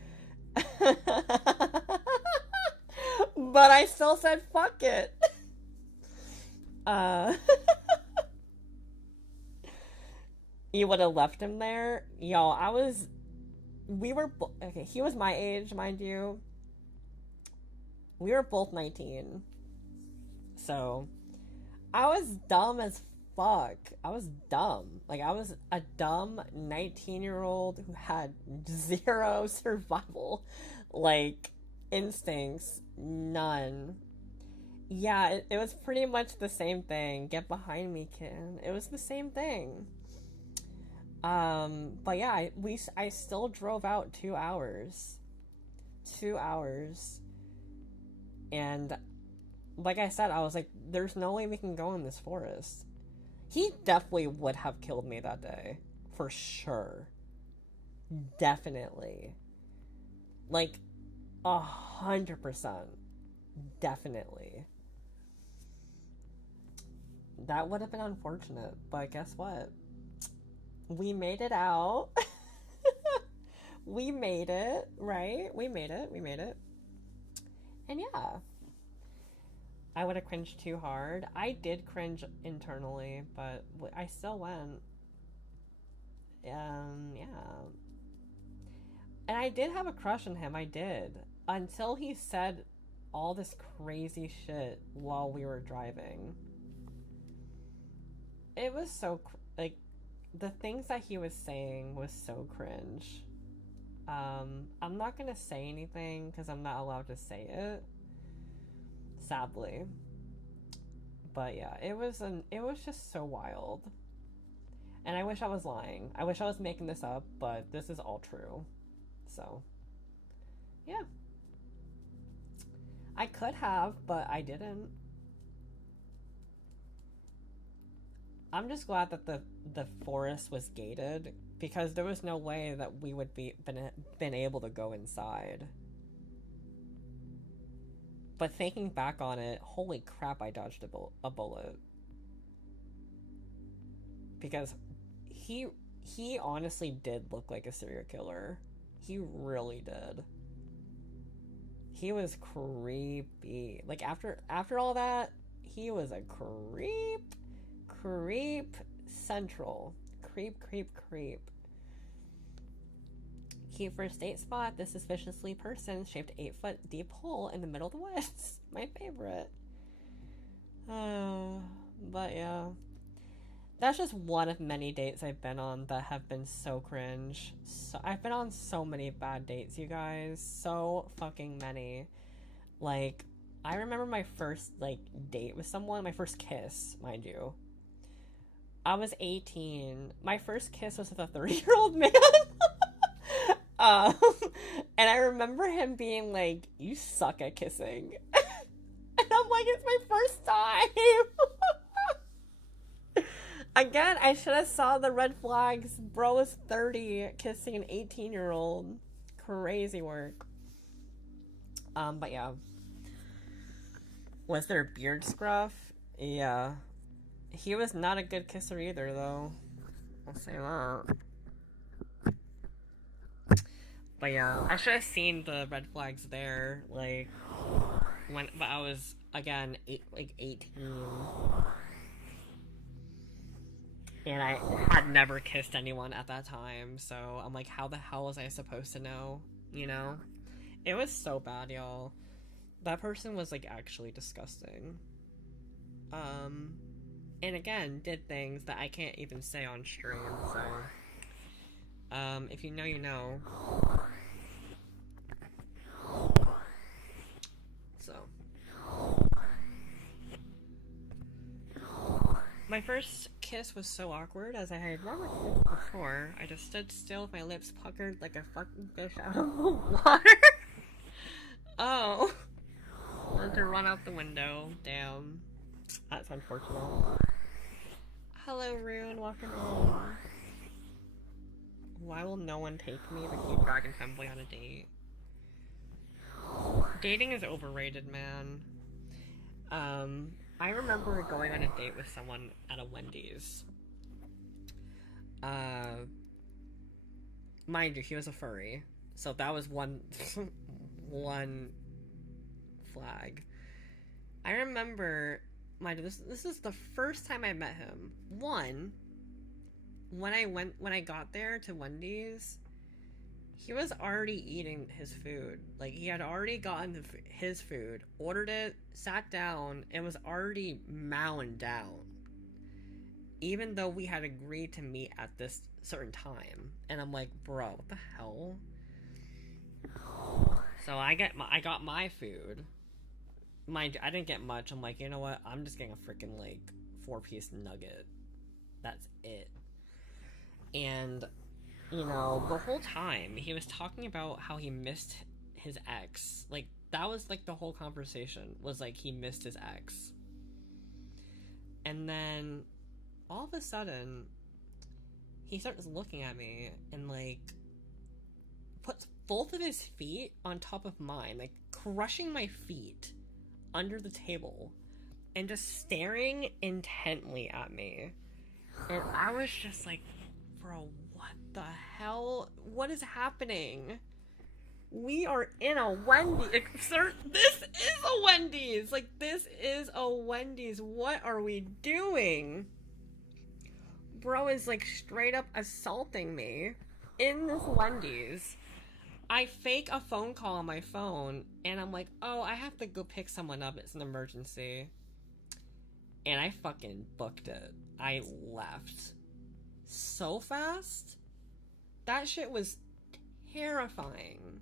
But I still said, fuck it. You would have left him there? Yo, okay, he was my age, mind you. We were both 19. So, I was dumb as fuck. I was dumb. Like, I was a dumb 19-year-old who had zero survival, like, instincts. None. Yeah, it was pretty much the same thing. Get behind me, kid. It was the same thing. But yeah, I still drove out 2 hours. 2 hours. And like I said, I was like, there's no way we can go in this forest. He definitely would have killed me that day. For sure. Definitely. Like, 100%. Definitely. That would have been unfortunate, but guess what? We made it out. We made it, right? We made it. And yeah. I would have cringed too hard. I did cringe internally, but I still went. Yeah. And I did have a crush on him, I did. Until he said all this crazy shit while we were driving. It was so, like, the things that he was saying was so cringe. I'm not gonna say anything because I'm not allowed to say it, sadly. But yeah, it was just so wild. And I wish I was lying. I wish I was making this up, but this is all true. So, yeah. I could have, but I didn't. I'm just glad that the forest was gated, because there was no way that we would been able to go inside. But thinking back on it, holy crap, I dodged a bullet. Because he honestly did look like a serial killer. He really did. He was creepy. Like, after all that, he was a creep central. Creep. Key first date spot, the suspiciously person shaped 8-foot deep hole in the middle of the woods. My favorite. But yeah. That's just one of many dates I've been on that have been so cringe. So I've been on so many bad dates, you guys. So fucking many. Like, I remember my first, like, date with someone, my first kiss, mind you. I was 18. My first kiss was with a 30-year-old man. And I remember him being like, "You suck at kissing." And I'm like, it's my first time. Again, I should have saw the red flags. Bro is 30, kissing an 18-year-old. Crazy work. But yeah. Was there a beard scruff? Yeah. He was not a good kisser either, though. I'll say that. But yeah, I should have seen the red flags there, like, but I was, again, 18. And I had never kissed anyone at that time, so I'm like, how the hell was I supposed to know? You know? It was so bad, y'all. That person was like actually disgusting. And again, did things that I can't even say on stream, so if you know, you know. So my first kiss was so awkward, as I had never kissed before. I just stood still with my lips puckered like a fucking fish out of the water. Oh. I had to run out the window. Damn. That's unfortunate. Hello, Rune. Welcome in. Why will no one take me to keep Dragon Femboy on a date? Dating is overrated, man. I remember going on a date with someone at a Wendy's. Mind you, he was a furry, so that was one flag. I remember, mind you, this is the first time I met him. When I got there to Wendy's, he was already eating his food. Like, he had already gotten his food, ordered it, sat down, and was already mowing down. Even though we had agreed to meet at this certain time. And I'm like, bro, what the hell? So I got my food. Mind you, I didn't get much. I'm like, you know what? I'm just getting a freaking, like, 4-piece nugget. That's it. And, you know, the whole time, he was talking about how he missed his ex. Like, that was, like, the whole conversation. Was, like, he missed his ex. And then, all of a sudden, he starts looking at me and, like, puts both of his feet on top of mine. Like, crushing my feet under the table. And just staring intently at me. And I was just like, bro, what the hell? What is happening? We are in a Wendy's. Sir, this is a Wendy's. Like, this is a Wendy's. What are we doing? Bro is, like, straight up assaulting me in this Wendy's. I fake a phone call on my phone, and I'm like, oh, I have to go pick someone up. It's an emergency. And I fucking booked it. I left so fast. That shit was terrifying.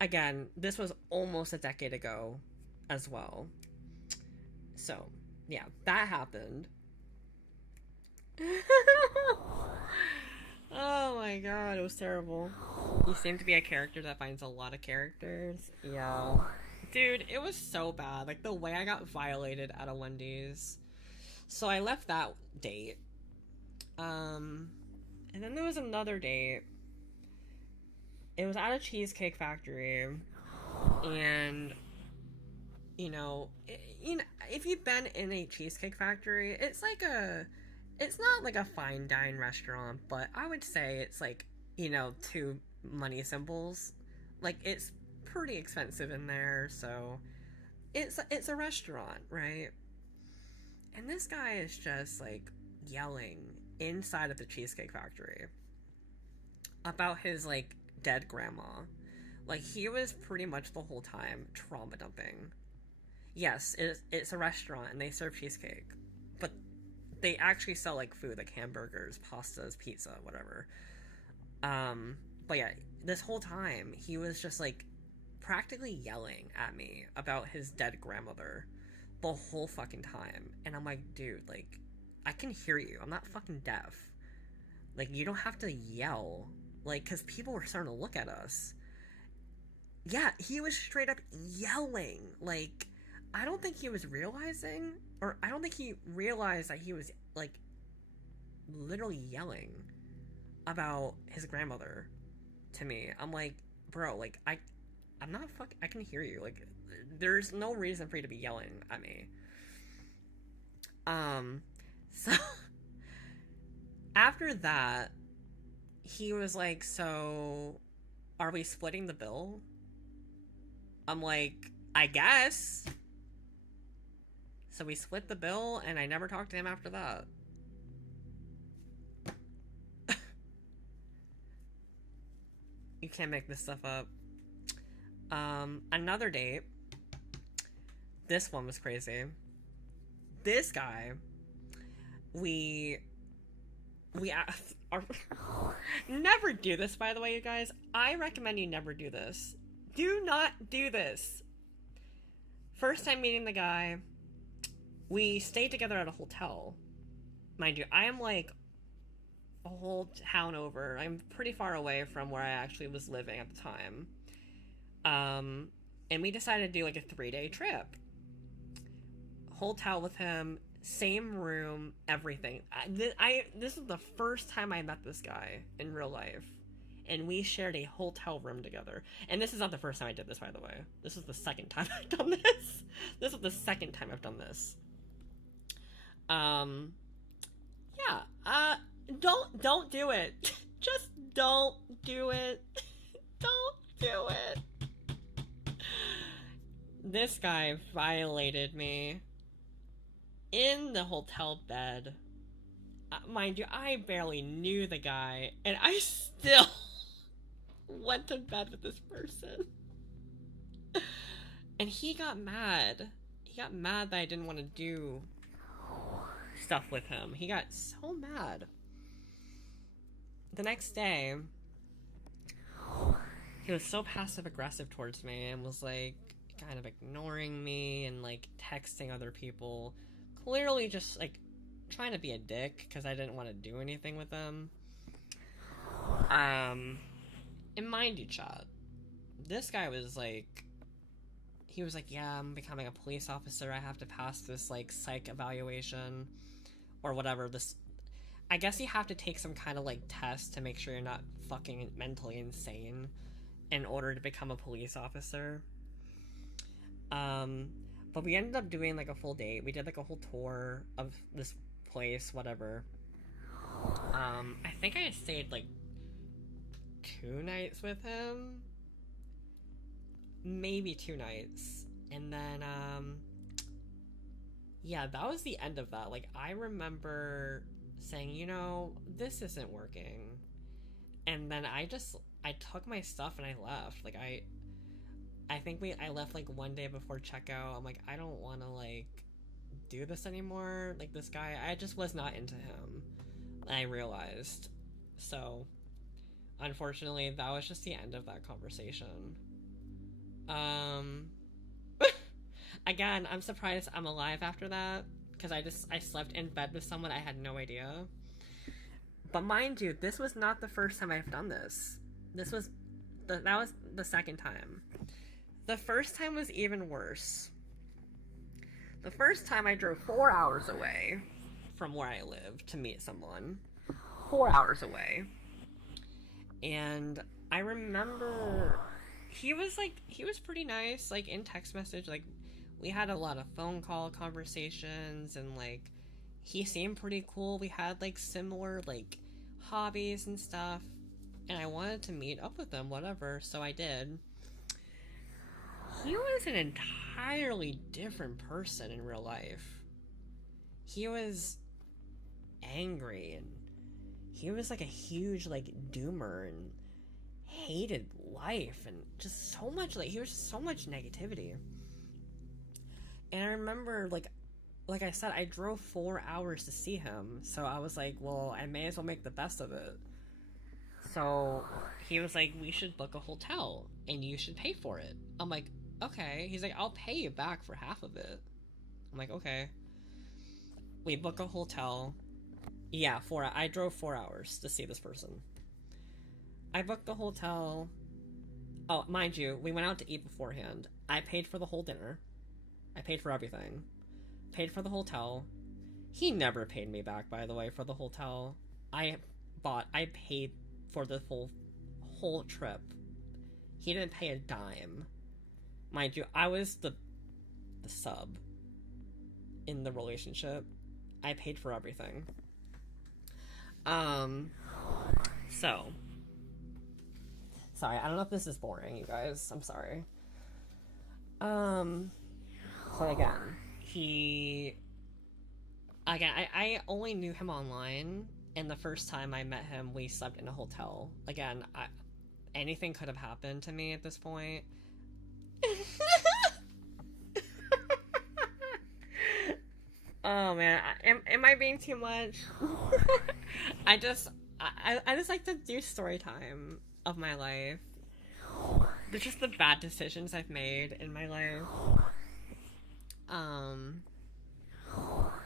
Again, this was almost a decade ago as well. So, yeah, that happened. Oh my god, it was terrible. You seem to be a character that finds a lot of characters. Yeah. Dude, it was so bad. Like, the way I got violated at a Wendy's. So I left that date. And then there was another date. It was at a Cheesecake Factory. And, you know, if you've been in a Cheesecake Factory, it's not like a fine dine restaurant, but I would say it's like, you know, two money symbols. Like, it's pretty expensive in there, so it's a restaurant, right? And this guy is just, like, yelling inside of the Cheesecake Factory about his, like, dead grandma. Like, he was pretty much the whole time trauma dumping. Yes, it's a restaurant and they serve cheesecake, but they actually sell, like, food, like hamburgers, pastas, pizza, whatever. But yeah, this whole time, he was just, like, practically yelling at me about his dead grandmother the whole fucking time. And I'm like, dude, like, I can hear you. I'm not fucking deaf. Like, you don't have to yell. Like, because people were starting to look at us. Yeah, he was straight up yelling. Like, I don't think he was realizing, or I don't think he realized that he was, like, literally yelling about his grandmother to me. I'm like, bro, like, I'm not I can hear you. Like, there's no reason for you to be yelling at me. So, after that, he was like, so, are we splitting the bill? I'm like, I guess. So we split the bill, and I never talked to him after that. You can't make this stuff up. Another date. This one was crazy. This guy, we are never do this, by the way, you guys. I recommend you never do this. Do not do this. First time meeting the guy, we stayed together at a hotel. Mind you, I am like a whole town over. I'm pretty far away from where I actually was living at the time. And we decided to do like a 3-day trip. Hotel with him, same room, everything. This is the first time I met this guy in real life. And we shared a hotel room together. And this is not the first time I did this, by the way. This is the second time I've done this. This is the second time I've done this. Yeah. Don't do it. Just don't do it. Don't do it. This guy violated me in the hotel bed. Mind you, I barely knew the guy, and I still went to bed with this person. And he got mad. He got mad that I didn't want to do stuff with him. He got so mad. The next day, he was so passive-aggressive towards me and was, like, kind of ignoring me and, like, texting other people. Clearly just, like, trying to be a dick because I didn't want to do anything with him. And mind you, chat, this guy was, like, he was like, yeah, I'm becoming a police officer. I have to pass this, like, psych evaluation or whatever. This, I guess you have to take some kind of, like, test to make sure you're not fucking mentally insane in order to become a police officer. But we ended up doing, like, a full date. We did, like, a whole tour of this place, whatever. I think I stayed, like, 2 nights with him. Maybe 2 nights. And then, yeah, that was the end of that. Like, I remember saying, you know, this isn't working. And then I took my stuff and I left. Like, I think I left, like, 1 day before checkout. I'm like, I don't want to, like, do this anymore. Like, this guy, I just was not into him. I realized. So, unfortunately, that was just the end of that conversation. Again, I'm surprised I'm alive after that, because I slept in bed with someone I had no idea. But mind you, this was not the first time I've done this. That was the second time. The first time was even worse. The first time I drove 4 hours away from where I live to meet someone. 4 hours away. And I remember he was pretty nice, like, in text message. Like, we had a lot of phone call conversations, and, like, he seemed pretty cool. We had, like, similar, like, hobbies and stuff, and I wanted to meet up with him, whatever, so I did. He was an entirely different person in real life. He was angry, and he was, like, a huge, like, doomer, and hated life, and just so much, like, he was just so much negativity. And I remember, like I said, I drove 4 hours to see him, so I was like, well, I may as well make the best of it. So he was like, we should book a hotel, and you should pay for it. I'm like, okay. He's like, I'll pay you back for half of it. I'm like, okay. We book a hotel. Yeah, I drove 4 hours to see this person. I booked the hotel. Oh, mind you, we went out to eat beforehand. I paid for the whole dinner. I paid for everything. Paid for the hotel. He never paid me back, by the way, for the hotel. I paid for the whole trip. He didn't pay a dime. Mind you, I was the sub in the relationship. I paid for everything. So. Sorry, I don't know if this is boring, you guys. I'm sorry. So again, he, again, I only knew him online, and the first time I met him, we slept in a hotel. Again, anything could have happened to me at this point. Oh man, am I being too much? I just like to do story time of my life. There's just the bad decisions I've made in my life.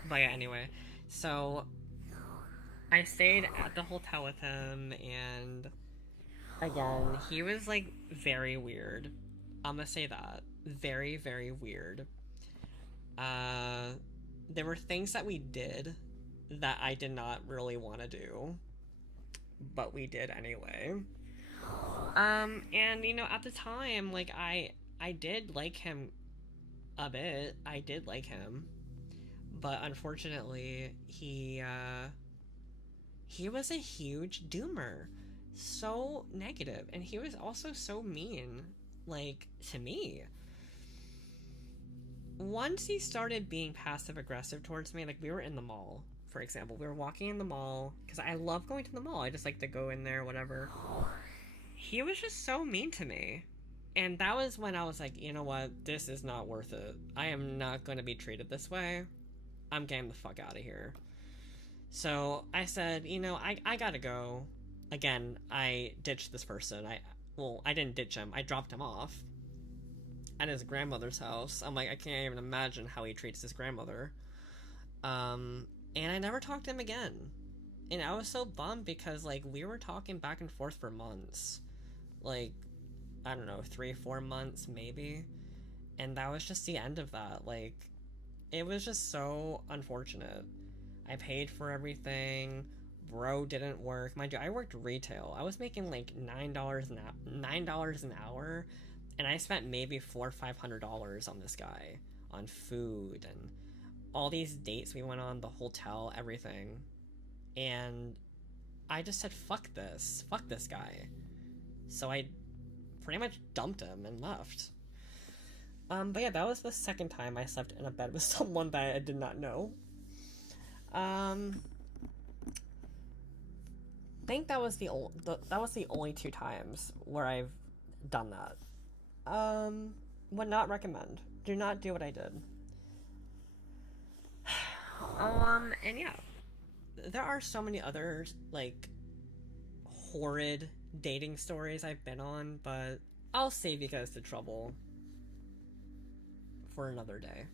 But yeah, anyway, so I stayed at the hotel with him, and again, he was like very weird. I'm gonna say that. Very, very weird. There were things that we did that I did not really want to do, but we did anyway. And you know, at the time, like I did like him a bit. I did like him, but unfortunately, he was a huge doomer, so negative, and he was also so mean, like, to me. Once he started being passive aggressive towards me, like, we were in the mall, for example. We were walking in the mall, because I love going to the mall. I just like to go in there, whatever. He was just so mean to me. And that was when I was like, you know what? This is not worth it. I am not going to be treated this way. I'm getting the fuck out of here. So I said, you know, I gotta go. Again, I ditched this person. I didn't ditch him. I dropped him off at his grandmother's house. I'm like, I can't even imagine how he treats his grandmother. And I never talked to him again. And I was so bummed because, like, we were talking back and forth for months. Like, I don't know, 3-4 months, maybe. And that was just the end of that. Like, it was just so unfortunate. I paid for everything. Bro didn't work. Mind you, I worked retail. I was making, like, $9 an hour. And I spent maybe $400 or $500 on this guy. On food and all these dates we went on, the hotel, everything. And I just said, fuck this guy. So I pretty much dumped him and left. But yeah, that was the second time I slept in a bed with someone that I did not know. I think that was the only 2 times where I've done that. Would not recommend. Do not do what I did. And yeah. There are so many other, like, horrid dating stories I've been on, but I'll save you guys the trouble for another day.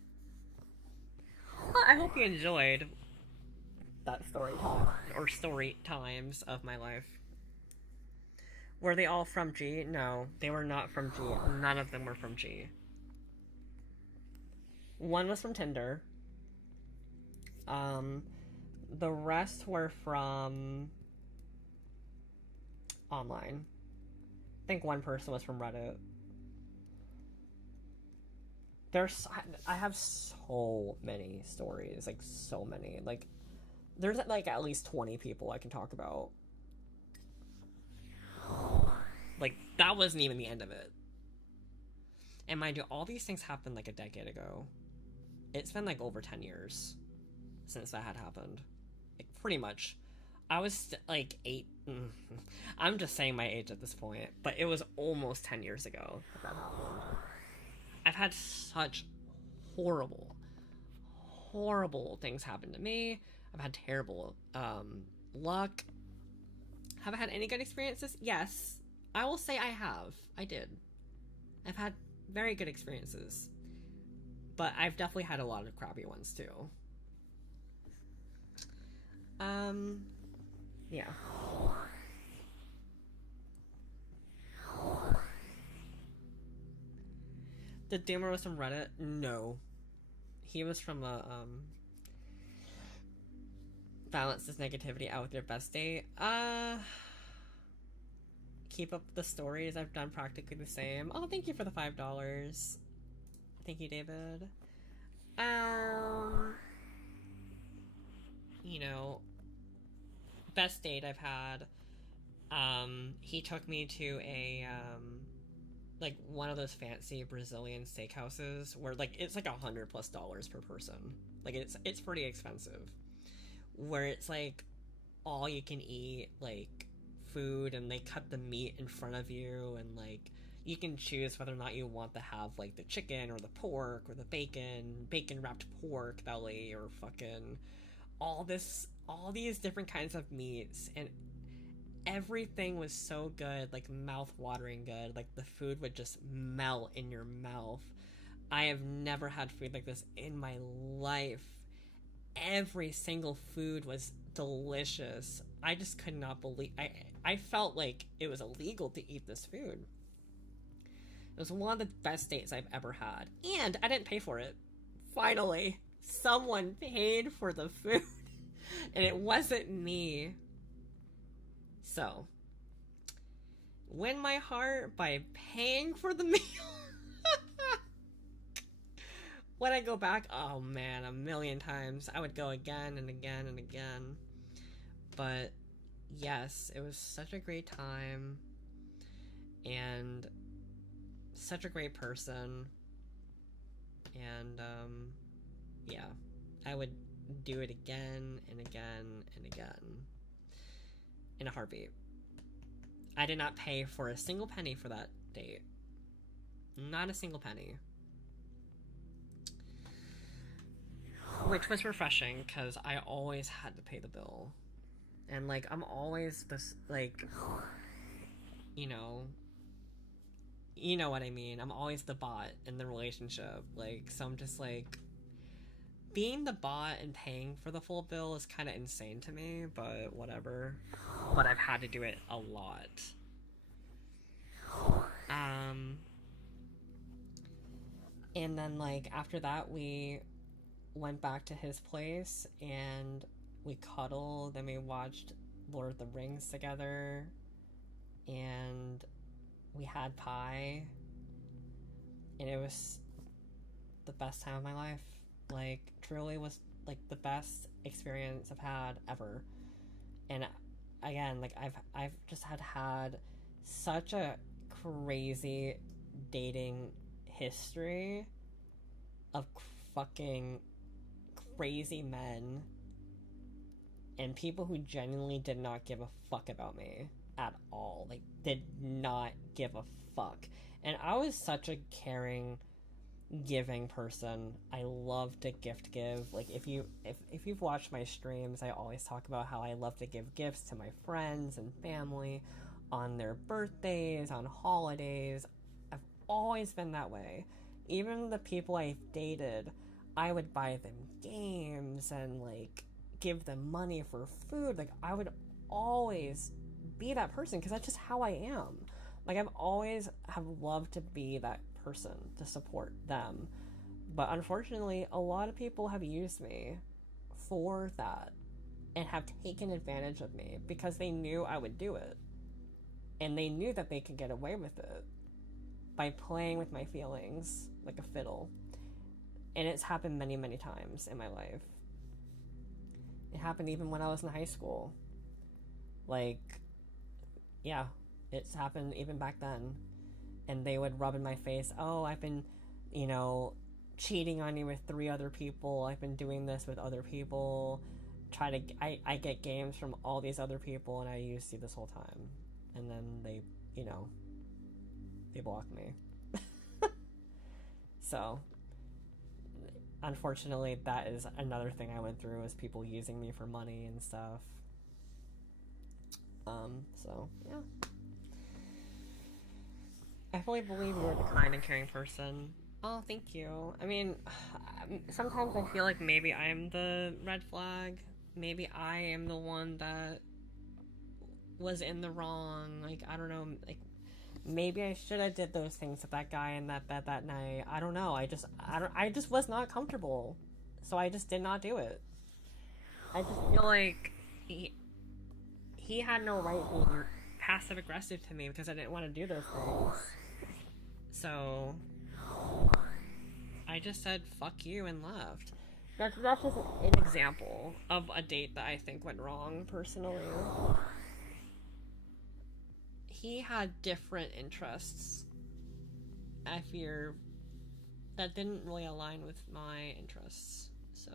Well, I hope you enjoyed that story time, or story times of my life. Were they all from G? No, they were not from G. None of them were from G. One was from Tinder. The rest were from online. I think one person was from Reddit. I have so many stories, like, so many. Like, there's, like, at least 20 people I can talk about. Like, that wasn't even the end of it. And mind you, all these things happened, like, a decade ago. It's been, like, over 10 years since that had happened. Like, pretty much. I was, like, 8. I'm just saying my age at this point. But it was almost 10 years ago that happened. I've had such horrible things happen to me. I've had terrible luck. Have I had any good experiences? Yes. I will say I have. I did. I've had very good experiences. But I've definitely had a lot of crappy ones too. Yeah. The Doomer was from Reddit? No. He was from a, balance this negativity out with your best date. Keep up the stories. I've done practically the same. Oh, thank you for the $5. Thank you, David. You know, best date I've had. He took me to like one of those fancy Brazilian steakhouses where like it's like $100+ per person. Like it's pretty expensive. Where it's like all you can eat like food, and they cut the meat in front of you, and like you can choose whether or not you want to have like the chicken or the pork or the bacon wrapped pork belly, or fucking all these different kinds of meats, and everything was so good, like mouth-watering good. Like the food would just melt in your mouth. I have never had food like this in my life. Every single food was delicious. I just could not believe I felt like it was illegal to eat this food. It was one of the best dates I've ever had, and I didn't pay for it. Finally, someone paid for the food, and it wasn't me. So, win my heart by paying for the meal. When I go back, oh man, a million times. I would go again and again and again. But yes, it was such a great time, and such a great person. And yeah, I would do it again and again and again in a heartbeat. I did not pay for a single penny for that date. Not a single penny. Which was refreshing, because I always had to pay the bill. And, like, I'm always this, like, you know what I mean. I'm always the bot in the relationship. Like, so I'm just, like, being the bot and paying for the full bill is kind of insane to me, but whatever. But I've had to do it a lot. And then, like, after that, we went back to his place, and we cuddled, and we watched Lord of the Rings together, and we had pie, and it was the best time of my life. Like, truly was, like, the best experience I've had ever. And again, like, I've just had such a crazy dating history of fucking crazy men and people who genuinely did not give a fuck about me at all. Like, did not give a fuck. And I was such a caring, giving person. I love to give. Like, if you've watched my streams, I always talk about how I love to give gifts to my friends and family on their birthdays, on holidays. I've always been that way. Even the people I've dated, I would buy them games and, like, give them money for food. Like, I would always be that person, because that's just how I am. Like, I've always have loved to be that person, to support them. But unfortunately, a lot of people have used me for that and have taken advantage of me because they knew I would do it. And they knew that they could get away with it by playing with my feelings like a fiddle. And it's happened many, many times in my life. It happened even when I was in high school. Like, yeah, it's happened even back then. And they would rub in my face, oh, I've been, cheating on you with 3 other people. I've been doing this with other people. I get games from all these other people, and I used you this whole time. And then they, they block me. So, unfortunately, that is another thing I went through, is people using me for money and stuff. So, yeah. I fully believe you're the kind and caring person. Oh, thank you. I mean, sometimes I feel like maybe I'm the red flag. Maybe I am the one that was in the wrong. Like, I don't know. Like, maybe I should have did those things with that guy in that bed that night. I don't know. I just was not comfortable. So I just did not do it. I just feel like he had no right being passive aggressive to me because I didn't want to do those things. So I just said fuck you and left. That's just an example of a date that I think went wrong personally. He had different interests I fear that didn't really align with my interests, so.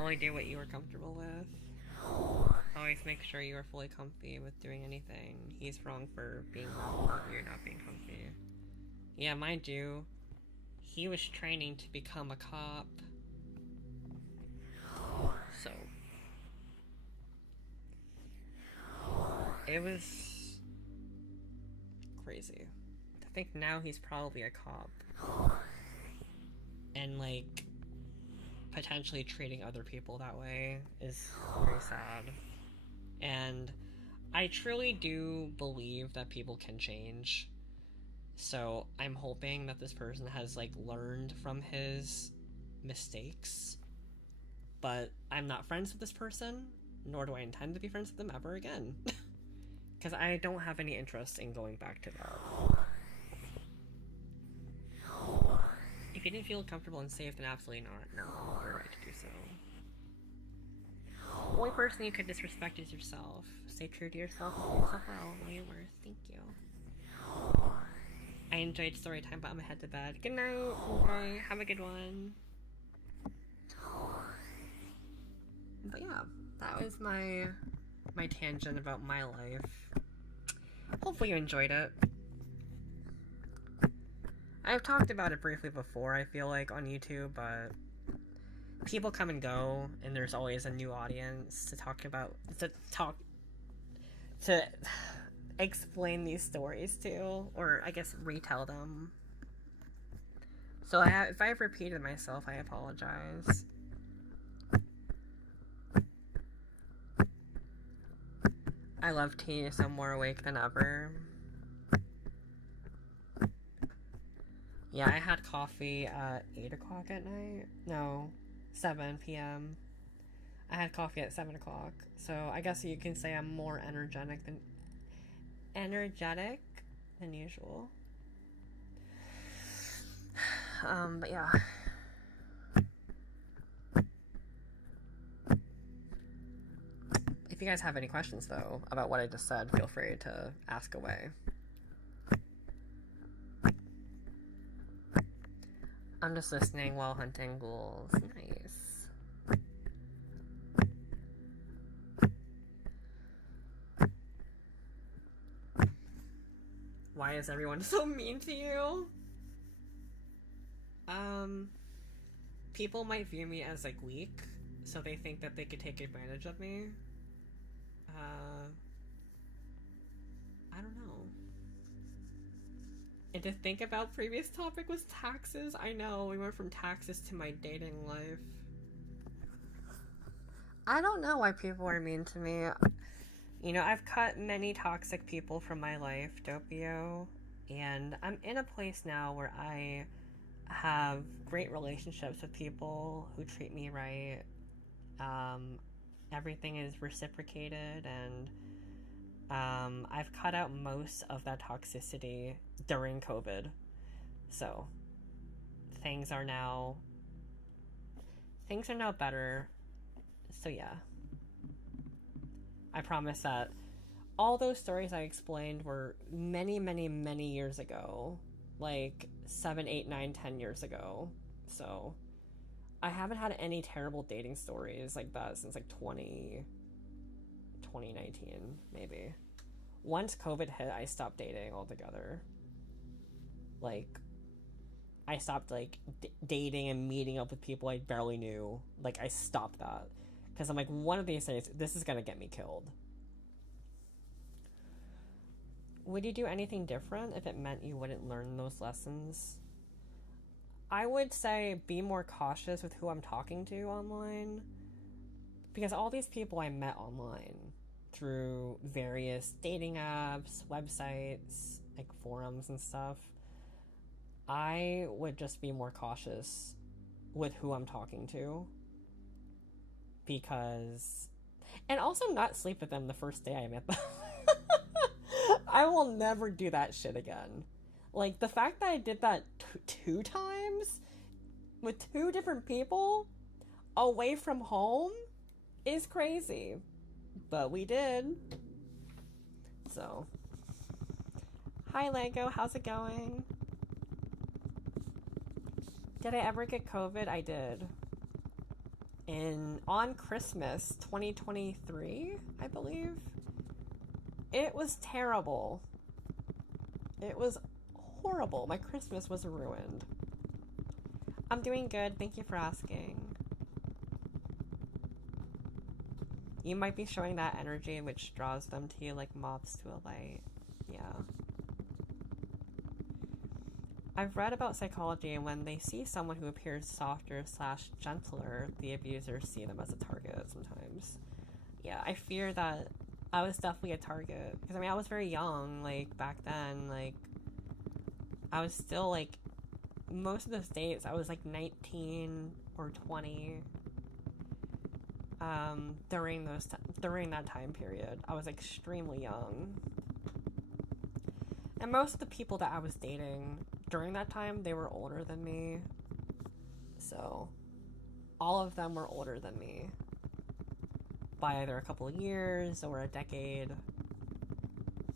Only do what you are comfortable with. Always make sure you are fully comfy with doing anything. He's wrong for being wrong for you not being comfy. Yeah, mind you, he was training to become a cop. So. It was crazy. I think now he's probably a cop. And, like, potentially treating other people that way is very sad. And I truly do believe that people can change. So I'm hoping that this person has, like, learned from his mistakes. But I'm not friends with this person, nor do I intend to be friends with them ever again. Because I don't have any interest in going back to that. If you didn't feel comfortable and safe, then absolutely not. No, you have the right to do so. The only person you could disrespect is yourself. Stay true to yourself and do yourself well. Know your worth. Thank you. I enjoyed story time, but I'm gonna head to bed. Good night. Enjoy. Have a good one. But yeah, that was my tangent about my life. Hopefully you enjoyed it. I've talked about it briefly before, I feel like, on YouTube, but people come and go, and there's always a new audience to explain these stories to, or I guess retell them. So if I've repeated myself, I apologize. I love tea, so I'm more awake than ever. Yeah, I had coffee at 8 o'clock at night. No, 7 p.m. I had coffee at 7 o'clock. So I guess you can say I'm more energetic than usual. But yeah. If you guys have any questions, though, about what I just said, feel free to ask away. I'm just listening while hunting ghouls. Nice. Why is everyone so mean to you? People might view me as, like, weak, so they think that they could take advantage of me. I don't know. And to think about previous topic was taxes. I know, we went from taxes to my dating life. I don't know why people are mean to me. You know, I've cut many toxic people from my life, Doppio, and I'm in a place now where I have great relationships with people who treat me right. Everything is reciprocated, and I've cut out most of that toxicity during COVID. So things are now better. So yeah. I promise that all those stories I explained were many, many, many years ago. Like 7, 8, 9, 10 years ago. So I haven't had any terrible dating stories like that since like 2019, maybe. Once COVID hit, I stopped dating altogether. Like, I stopped, like, dating and meeting up with people I barely knew. Like, I stopped that. Because I'm like, one of these days, this is gonna get me killed. Would you do anything different if it meant you wouldn't learn those lessons? I would say be more cautious with who I'm talking to online. Because all these people I met online through various dating apps, websites, like forums and stuff, I would just be more cautious with who I'm talking to. Because... And also not sleep with them the first day I met them. I will never do that shit again. Like, the fact that I did that two times with 2 different people away from home, is crazy. But we did. So, hi Lego, how's it going? Did I ever get COVID? I did. On Christmas 2023, I believe. It was terrible. It was horrible. My Christmas was ruined. I'm doing good. Thank you for asking. You might be showing that energy which draws them to you like moths to a light. Yeah. I've read about psychology, and when they see someone who appears softer / gentler, the abusers see them as a target sometimes. Yeah, I fear that I was definitely a target. Because, I mean, I was very young, like, back then. Like, I was still, like, most of those dates, I was, like, 19 or 20. During that time period, I was extremely young. And most of the people that I was dating during that time, they were older than me. So, all of them were older than me by either a couple of years or a decade.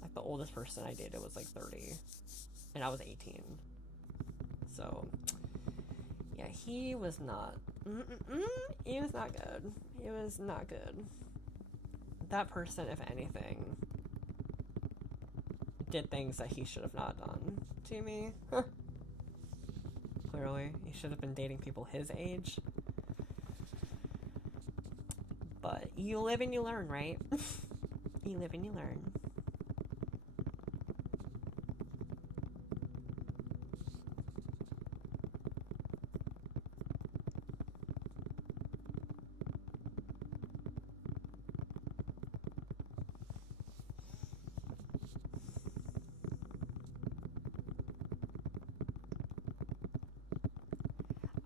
Like, the oldest person I dated was like 30, and I was 18. So, yeah, he was not good. He was not good. That person, if anything, did things that he should have not done to me. Clearly, he should have been dating people his age. But you live and you learn, right? You live and you learn.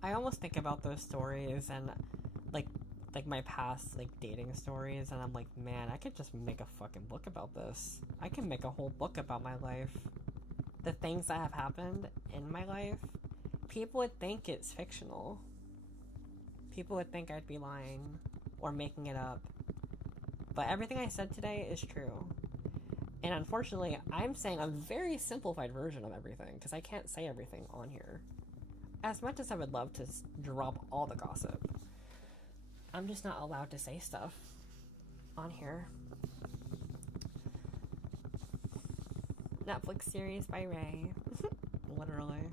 I almost think about those stories and like my past like dating stories, and I'm like, man, I could just make a fucking book about this. I can make a whole book about my life. The things that have happened in my life, people would think it's fictional. People would think I'd be lying or making it up. But everything I said today is true. And unfortunately, I'm saying a very simplified version of everything because I can't say everything on here. As much as I would love to drop all the gossip, I'm just not allowed to say stuff on here. Netflix series by Ray. Literally.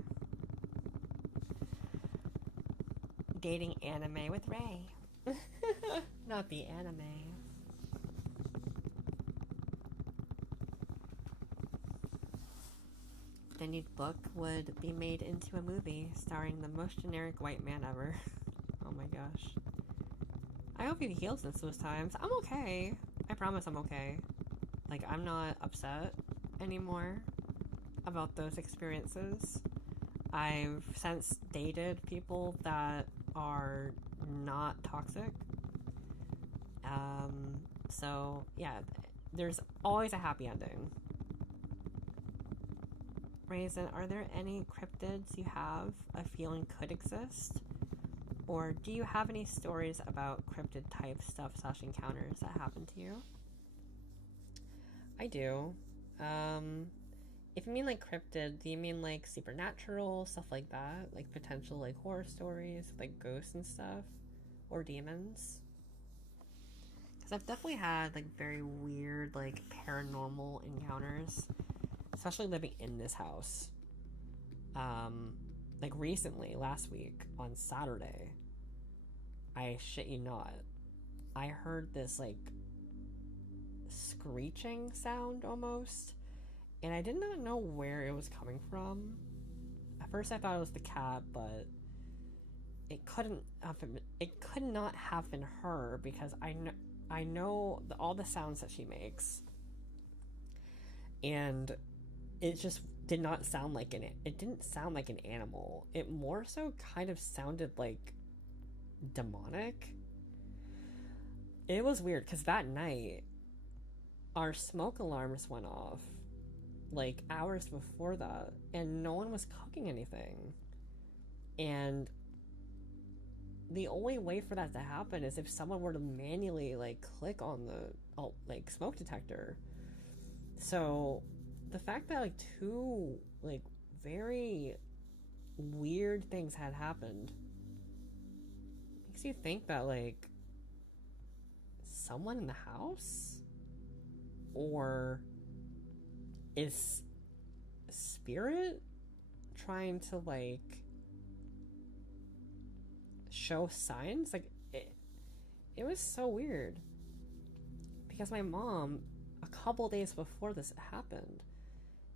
Dating anime with Ray. Not the anime. The new book would be made into a movie starring the most generic white man ever. Oh my gosh. I hope he heals since those times. I'm okay. I promise I'm okay. Like, I'm not upset anymore about those experiences. I've since dated people that are not toxic. So, yeah, there's always a happy ending. Reizen, are there any cryptids you have a feeling could exist? Or do you have any stories about cryptid type stuff / encounters that happened to you? I do. If you mean like cryptid, do you mean like supernatural, stuff like that? Like potential like horror stories, like ghosts and stuff? Or demons? Because I've definitely had like very weird like paranormal encounters, especially living in this house. Like recently, last week on Saturday, I shit you not, I heard this like screeching sound almost, and I did not know where it was coming from. At first I thought it was the cat, but it could not have been her, because I know all the sounds that she makes, and it just did not sound like it didn't sound like an animal. It more so kind of sounded like demonic. It was weird because that night our smoke alarms went off like hours before that, and no one was cooking anything. And the only way for that to happen is if someone were to manually like click on the like smoke detector. So the fact that like two like very weird things had happened makes you think that like someone in the house, or is spirit trying to like show signs. Like it was so weird because my mom, a couple days before this happened,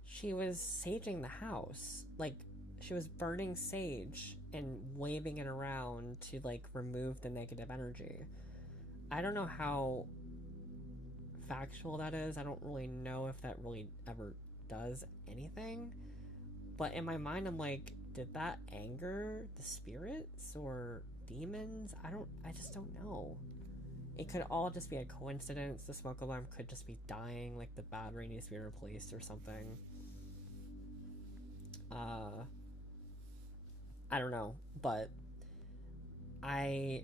she was saging the house. Like she was burning sage and waving it around to like remove the negative energy. I don't know how factual that is. I don't really know if that really ever does anything. But in my mind, I'm like, did that anger the spirits or demons? I just don't know. It could all just be a coincidence. The smoke alarm could just be dying, like the battery needs to be replaced or something. I don't know, but I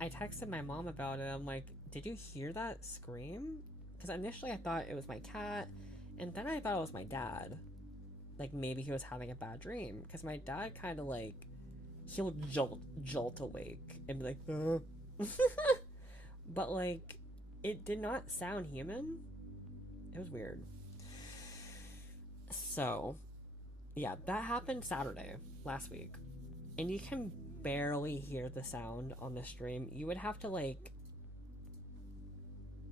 texted my mom about it. I'm like, did you hear that scream? Because initially I thought it was my cat, and then I thought it was my dad. Like maybe he was having a bad dream, because my dad kind of like, he'll jolt awake and be like, but like it did not sound human. It was weird. So yeah, that happened Saturday last week, and you can barely hear the sound on the stream. You would have to like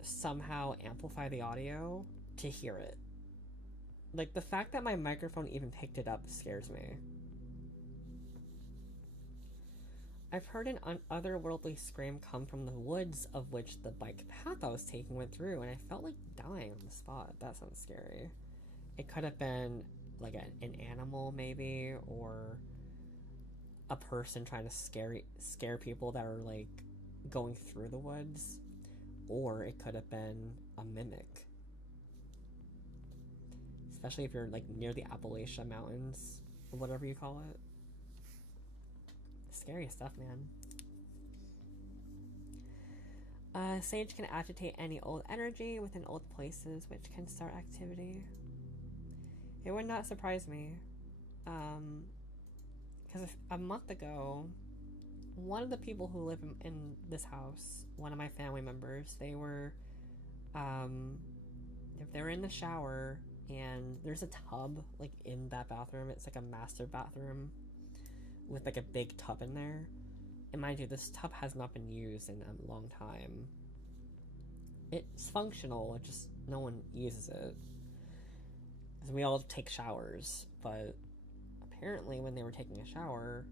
somehow amplify the audio to hear it. Like the fact that my microphone even picked it up scares me. I've heard an otherworldly scream come from the woods of which the bike path I was taking went through, and I felt like dying on the spot. That sounds scary. It could have been like an animal maybe, or a person trying to scare people that are like going through the woods, or it could have been a mimic, especially if you're like near the Appalachian Mountains or whatever you call it. Scary stuff, man. Sage can agitate any old energy within old places, which can start activity. It would not surprise me, because a month ago, one of the people who live in this house, one of my family members, they were in the shower, and there's a tub like in that bathroom. It's like a master bathroom with like a big tub in there, and mind you, this tub has not been used in a long time. It's functional, it just no one uses it. We all take showers, but apparently when they were taking a shower,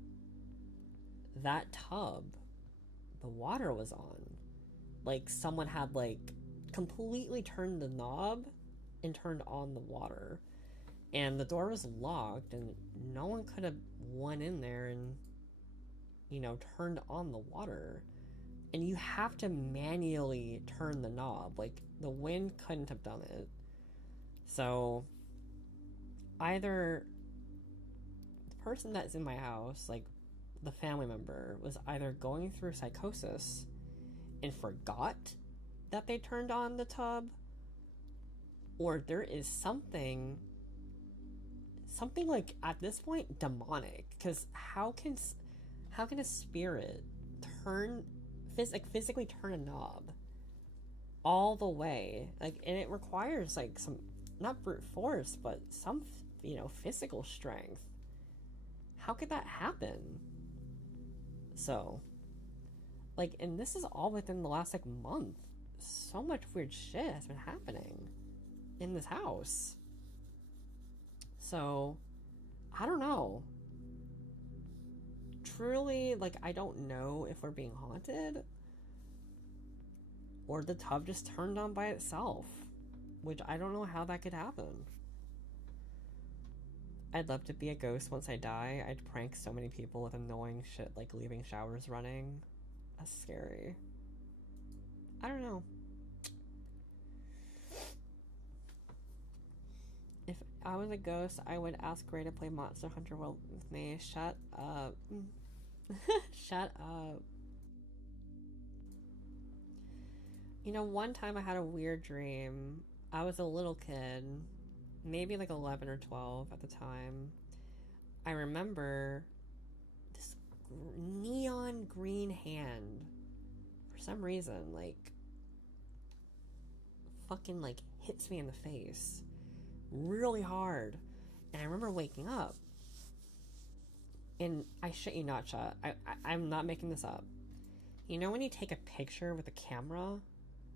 that tub, the water was on. Like someone had like completely turned the knob and turned on the water, and the door was locked, and no one could have went in there and, you know, turned on the water. And you have to manually turn the knob. Like the wind couldn't have done it. So either the person that's in my house, like the family member, was either going through psychosis and forgot that they turned on the tub, or there is something like at this point demonic, because how can a spirit physically turn a knob all the way, like, and it requires like some, not brute force, but some, you know, physical strength. How could that happen? So like, and this is all within the last like month. So much weird shit has been happening in this house. So I don't know. Truly, like, I don't know if we're being haunted or the tub just turned on by itself, which I don't know how that could happen. I'd love to be a ghost once I die. I'd prank so many people with annoying shit like leaving showers running. That's scary. I don't know. If I was a ghost, I would ask Ray to play Monster Hunter World with me. Shut up. Shut up. You know, one time I had a weird dream. I was a little kid, maybe like 11 or 12 at the time. I remember this neon green hand, for some reason, like, fucking, like, hits me in the face really hard. And I remember waking up. And I shit you not, Chat. I'm not making this up. You know when you take a picture with a camera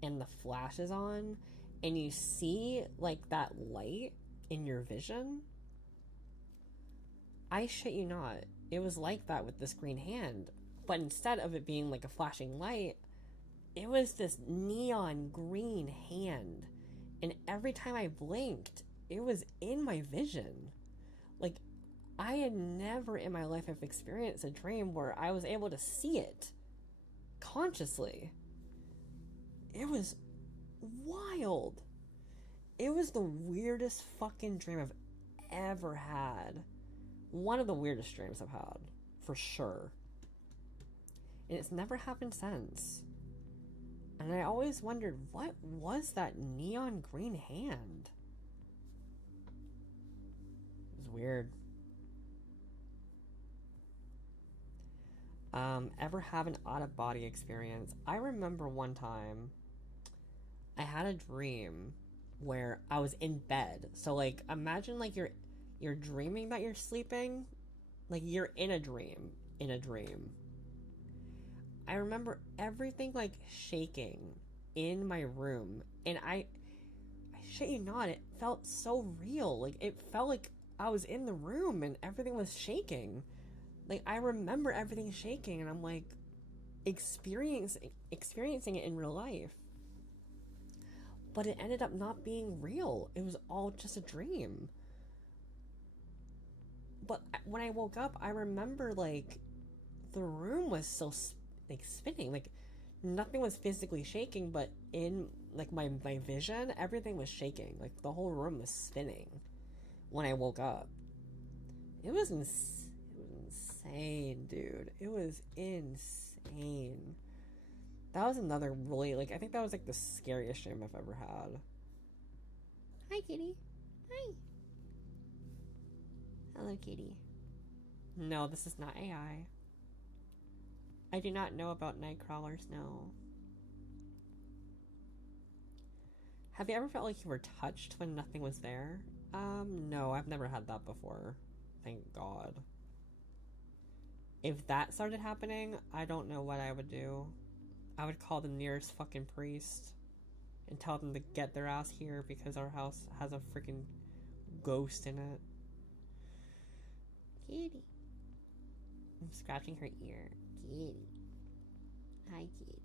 and the flash is on and you see, like, that light in your vision? I shit you not. It was like that with this green hand. But instead of it being like a flashing light, it was this neon green hand. And every time I blinked, it was in my vision. Like, I had never in my life have experienced a dream where I was able to see it consciously. It was wild. It was the weirdest fucking dream I've ever had. One of the weirdest dreams I've had, for sure. And it's never happened since. And I always wondered, what was that neon green hand? It was weird. Ever have an out-of-body experience? I remember one time I had a dream where I was in bed. So, like, imagine, like, you're dreaming that you're sleeping. Like, you're in a dream. I remember everything, like, shaking in my room. And I shit you not, it felt so real. Like, it felt like I was in the room and everything was shaking. Like, I remember everything shaking, and I'm, like, experiencing it in real life. But it ended up not being real. It was all just a dream. But when I woke up, I remember, like, the room was still, like, spinning. Like, nothing was physically shaking, but in, like, my vision, everything was shaking. Like, the whole room was spinning when I woke up. It was insane, dude. It was insane. That was another really, like, I think that was, like, the scariest dream I've ever had. Hi, kitty. Hi. Hello, kitty. No, this is not AI. I do not know about night crawlers, no. Have you ever felt like you were touched when nothing was there? No, I've never had that before. Thank God. If that started happening, I don't know what I would do. I would call the nearest fucking priest and tell them to get their ass here because our house has a freaking ghost in it. Kitty. I'm scratching her ear. Kitty. Hi, kitty.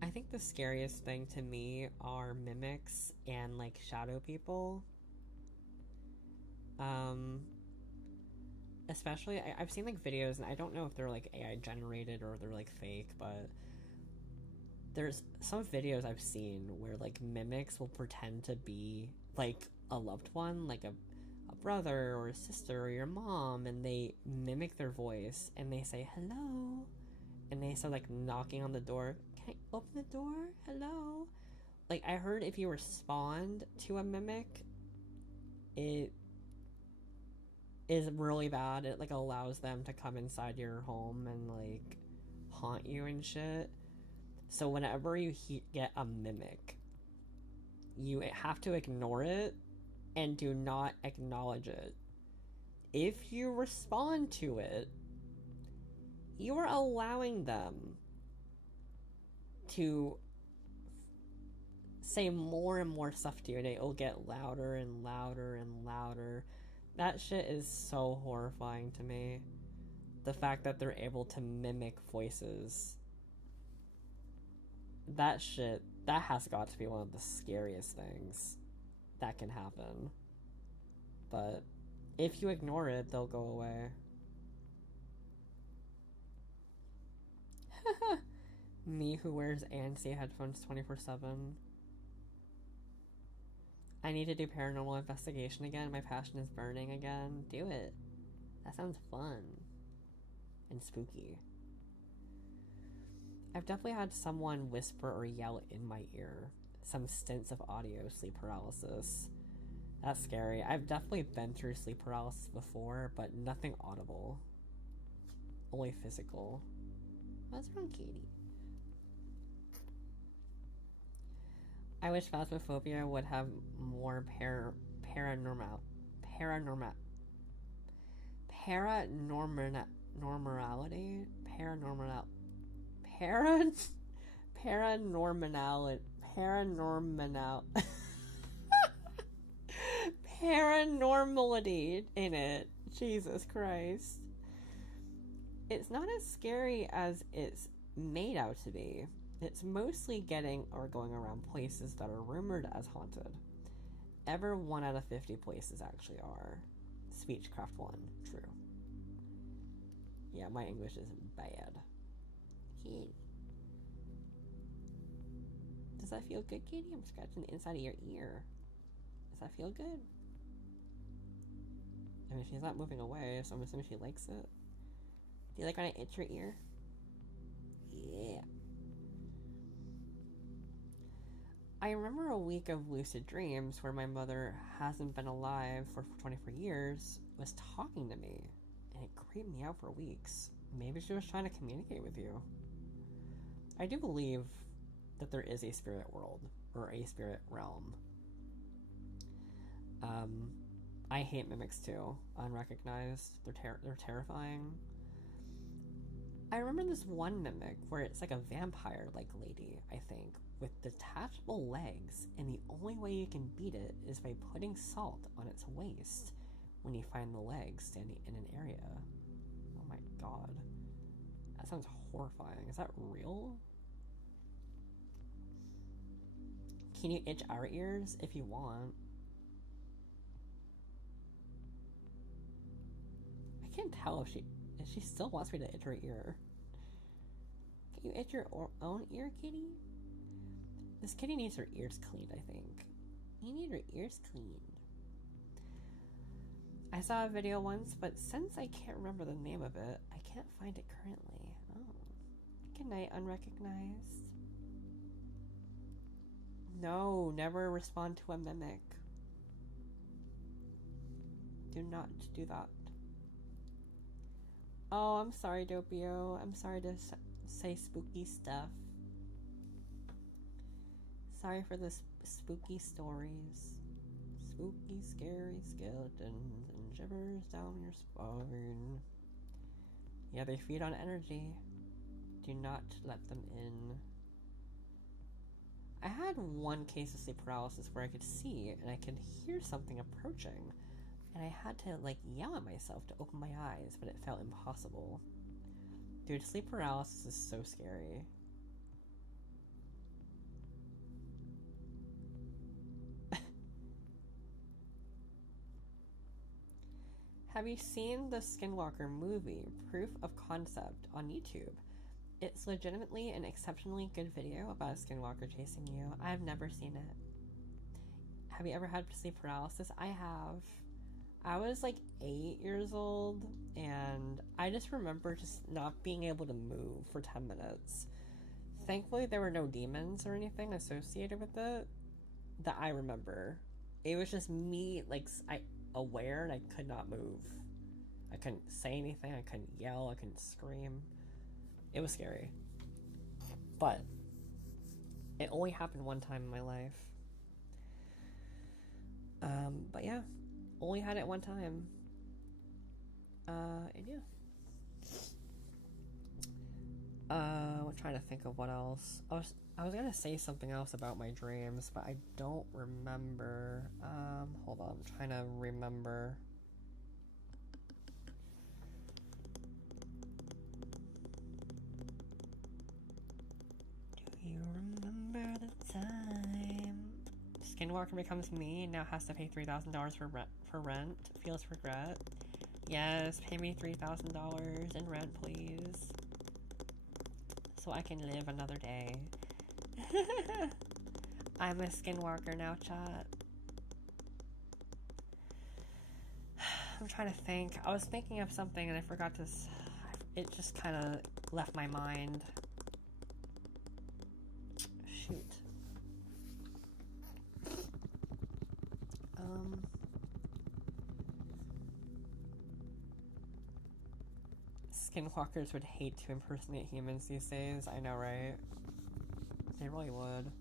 I think the scariest thing to me are mimics and, like, shadow people. Especially, I've seen, like, videos, and I don't know if they're, like, AI generated or they're, like, fake, but there's some videos I've seen where, like, mimics will pretend to be, like, a loved one, like a brother or a sister or your mom, and they mimic their voice, and they say, hello, and they start, like, knocking on the door. Can I open the door? Hello? Like, I heard if you respond to a mimic, it is really bad. It, like, allows them to come inside your home and, like, haunt you and shit. So whenever you get a mimic, you have to ignore it and do not acknowledge it. If you respond to it, you are allowing them to say more and more stuff to you, and it will get louder and louder and louder. That shit is so horrifying to me. The fact that they're able to mimic voices. That shit, that has got to be one of the scariest things that can happen. But if you ignore it, they'll go away. Me who wears ANC headphones 24/7. I need to do paranormal investigation again. My passion is burning again. Do it. That sounds fun and spooky. I've definitely had someone whisper or yell in my ear. Some stints of audio sleep paralysis. That's scary. I've definitely been through sleep paralysis before, but nothing audible. Only physical. What's wrong, Katie? I wish Phasmophobia would have more paranormality. Paranormality in it. Jesus Christ. It's not as scary as it's made out to be. It's mostly getting or going around places that are rumored as haunted. Ever 1 out of 50 places actually are. Speechcraft 1. True. Yeah, my English is bad. Does that feel good, Katie? I'm scratching the inside of your ear. Does that feel good? I mean, she's not moving away, so I'm assuming she likes it. Do you like when I itch your ear? Yeah. I remember a week of lucid dreams where my mother hasn't been alive for 24 years was talking to me, and it creeped me out for weeks. Maybe she was trying to communicate with you. I do believe that there is a spirit world, or a spirit realm. I hate mimics too. Unrecognized. They're terrifying. I remember this one mimic where it's like a vampire-like lady, I think, with detachable legs, and the only way you can beat it is by putting salt on its waist when you find the legs standing in an area. Oh my god. That sounds horrifying. Is that real? Can you itch our ears if you want? I can't tell if she still wants me to itch her ear. Can you itch your own ear, kitty? This kitty needs her ears cleaned, I think. You need her ears cleaned. I saw a video once, but since I can't remember the name of it, I can't find it currently. Oh. Good night, unrecognized. No, never respond to a mimic. Do not do that. Oh, I'm sorry, Doppio. I'm sorry to say spooky stuff. Sorry for the spooky stories. Spooky, scary skeletons and shivers down your spine. Yeah, they feed on energy. Do not let them in. I had one case of sleep paralysis where I could see and I could hear something approaching, and I had to like yell at myself to open my eyes, but it felt impossible. Dude, sleep paralysis is so scary. Have you seen the Skinwalker movie, Proof of Concept, on YouTube? It's legitimately an exceptionally good video about a skinwalker chasing you. I've never seen it. Have you ever had sleep paralysis? I have. I was like 8 years old, and I just remember just not being able to move for 10 minutes. Thankfully, there were no demons or anything associated with it that I remember. It was just me, like, aware, and I could not move. I couldn't say anything, I couldn't yell, I couldn't scream. It was scary. But it only happened one time in my life. But yeah, only had it one time. And yeah. I'm trying to think of what else. I was gonna say something else about my dreams, but I don't remember. Hold on, I'm trying to remember. Do you remember the time? Skinwalker becomes me and now has to pay $3,000 for rent. Feels regret. Yes, pay me $3,000 in rent, please. So I can live another day. I'm a skinwalker now, chat. I'm trying to think. I was thinking of something and I forgot to... It just kind of left my mind. Shoot. Skinwalkers would hate to impersonate humans these days. I know, right? They really would.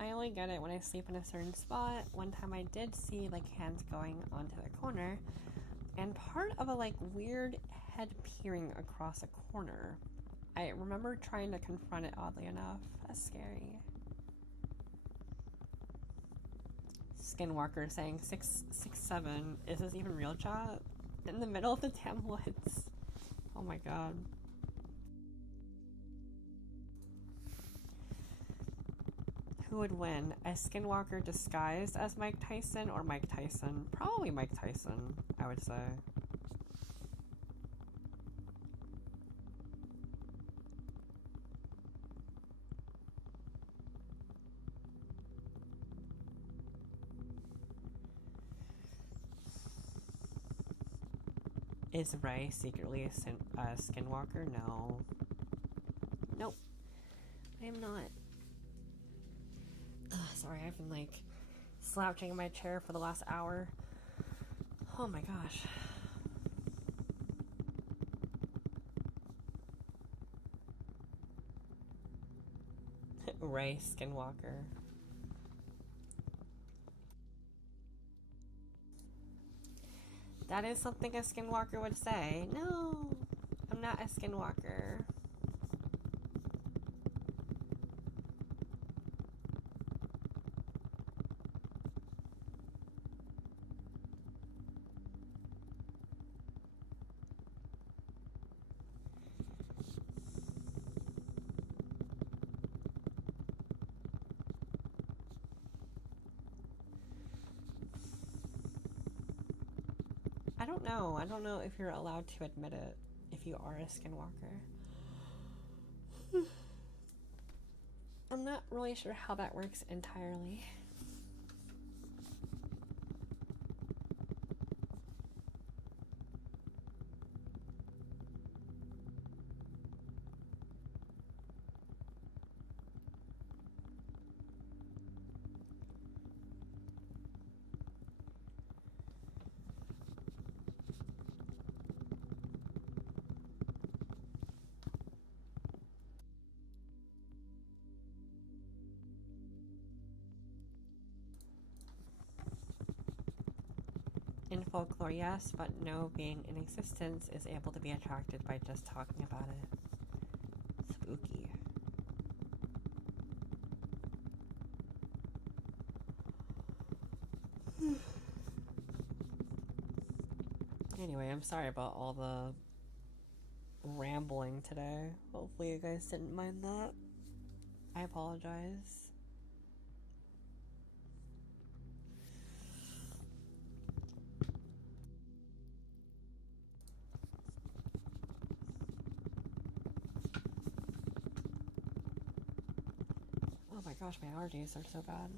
I only get it when I sleep in a certain spot. One time I did see like hands going onto the corner and part of a like weird head peering across a corner. I remember trying to confront it, oddly enough. That's scary. Skinwalker saying 667. Is this even real, chat? In the middle of the damn woods. Oh my god. Who would win? A skinwalker disguised as Mike Tyson or Mike Tyson? Probably Mike Tyson, I would say. Is Ray secretly a skinwalker? No. Nope. I am not. Ugh, sorry, I've been like slouching in my chair for the last hour. Oh my gosh. Ray Skinwalker. That is something a skinwalker would say. No, I'm not a skinwalker. I don't know if you're allowed to admit it if you are a skinwalker. I'm not really sure how that works entirely. In folklore, yes, but no being in existence is able to be attracted by just talking about it. Spooky. Anyway, I'm sorry about all the rambling today. Hopefully you guys didn't mind that. I apologize. Oh my gosh, my allergies are so bad.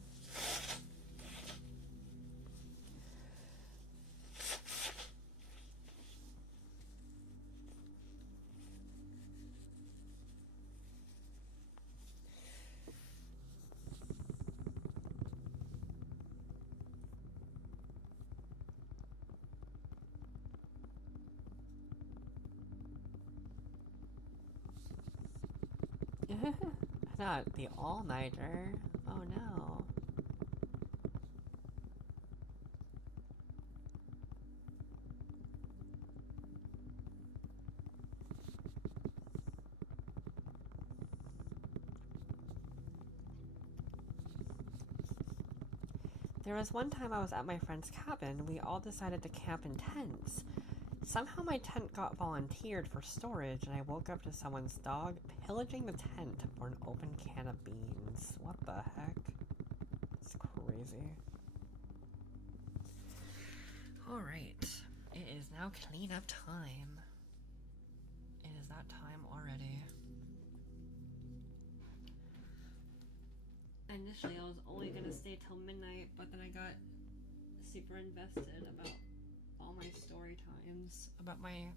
Not the all-nighter. Oh no. There was one time I was at my friend's cabin. We all decided to camp in tents. Somehow my tent got volunteered for storage, and I woke up to someone's dog pillaging the tent for an open can of beans. What the heck? It's crazy. Alright. It is now now cleanup time. It is that time already. Initially, I was only gonna stay till midnight, but then I got super invested about all my story times, about my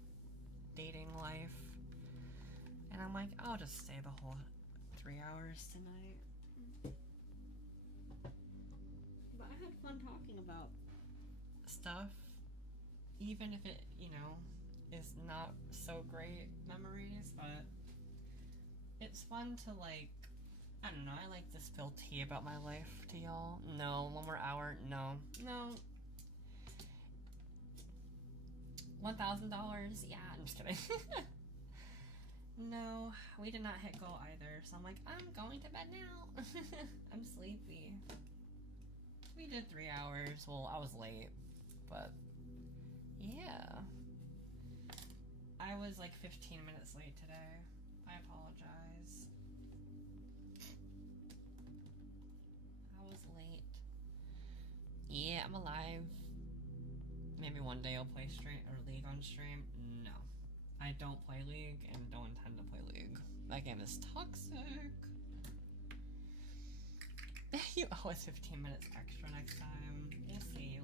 dating life. And I'm like, I'll just stay the whole 3 hours tonight. But I had fun talking about stuff, even if it, you know, is not so great memories, but it's fun to, like, I don't know, I like to spill tea about my life to y'all. No, 1 more hour, no. $1,000, yeah, I'm just kidding. No, we did not hit goal either, so I'm like, I'm going to bed now. I'm sleepy. We did 3 hours, well, I was late, but yeah. I was like 15 minutes late today. I apologize. I was late. Yeah, I'm alive. Maybe one day I'll play League on stream. No. I don't play League and don't intend to play League. That game is toxic. You owe us 15 minutes extra next time. We'll see.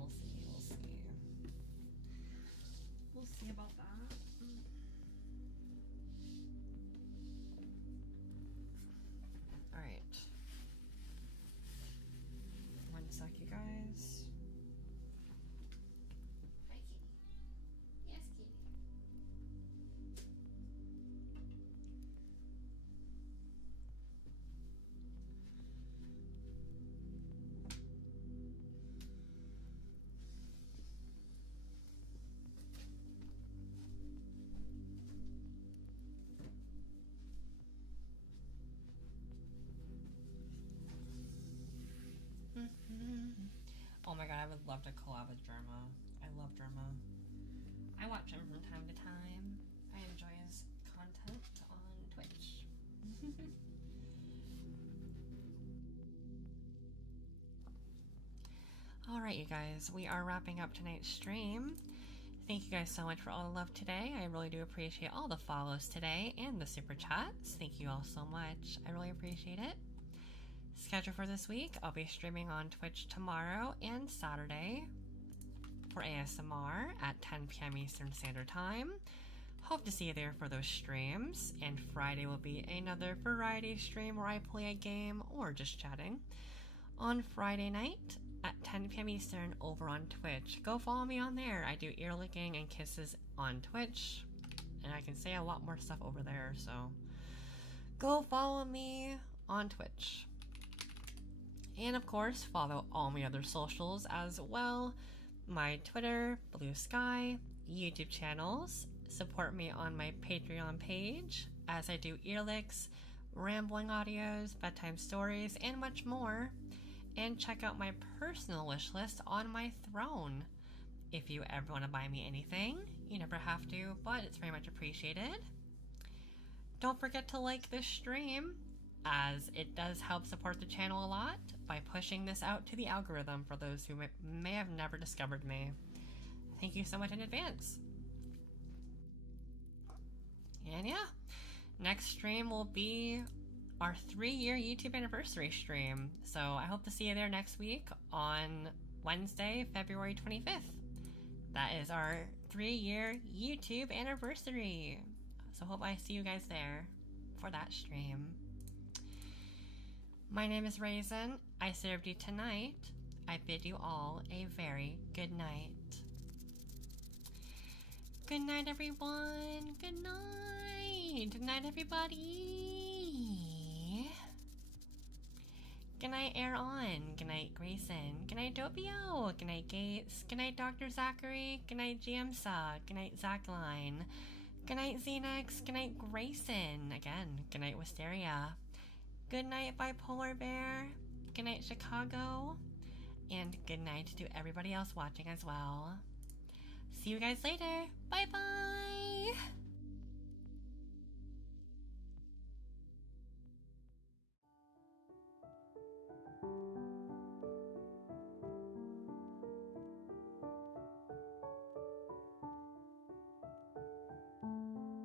We'll see about that. Alright. 1 sec, you guys. Hi, kitty. Yes, kitty. Oh my god, I would love to collab with Germa. I love Germa. I watch him from time to time. I enjoy his content on Twitch. Alright, you guys, we are wrapping up tonight's stream. Thank you guys so much for all the love today. I really do appreciate all the follows today and the super chats. Thank you all so much. I really appreciate it. Schedule for this week, I'll be streaming on Twitch tomorrow and Saturday for ASMR at 10 p.m. Eastern Standard Time. Hope to see you there for those streams. And Friday will be another variety stream where I play a game or just chatting on Friday night at 10 p.m. Eastern over on Twitch. Go follow me on there. I do ear licking and kisses on Twitch, and I can say a lot more stuff over there, so go follow me on Twitch. And of course, follow all my other socials as well. My Twitter, Blue Sky, YouTube channels. Support me on my Patreon page as I do ear licks, rambling audios, bedtime stories, and much more. And check out my personal wish list on my throne. If you ever want to buy me anything, you never have to, but it's very much appreciated. Don't forget to like this stream, as it does help support the channel a lot by pushing this out to the algorithm for those who may have never discovered me. Thank you so much in advance. And yeah, next stream will be our 3-year YouTube anniversary stream. So I hope to see you there next week on Wednesday, February 25th. That is our 3-year YouTube anniversary. So hope I see you guys there for that stream. My name is Reizen. I served you tonight. I bid you all a very good night. Good night, everyone. Good night. Good night, everybody. Good night, Air On. Good night, Grayson. Good night, Doppio. Good night, Gates. Good night, Dr. Zachary. Good night, GMSA. Good night, Zachline. Good night, Xenex. Good night, Grayson. Again, good night, Wisteria. Good night, Bipolar Bear. Good night, Chicago. And good night to everybody else watching as well. See you guys later. Bye-bye.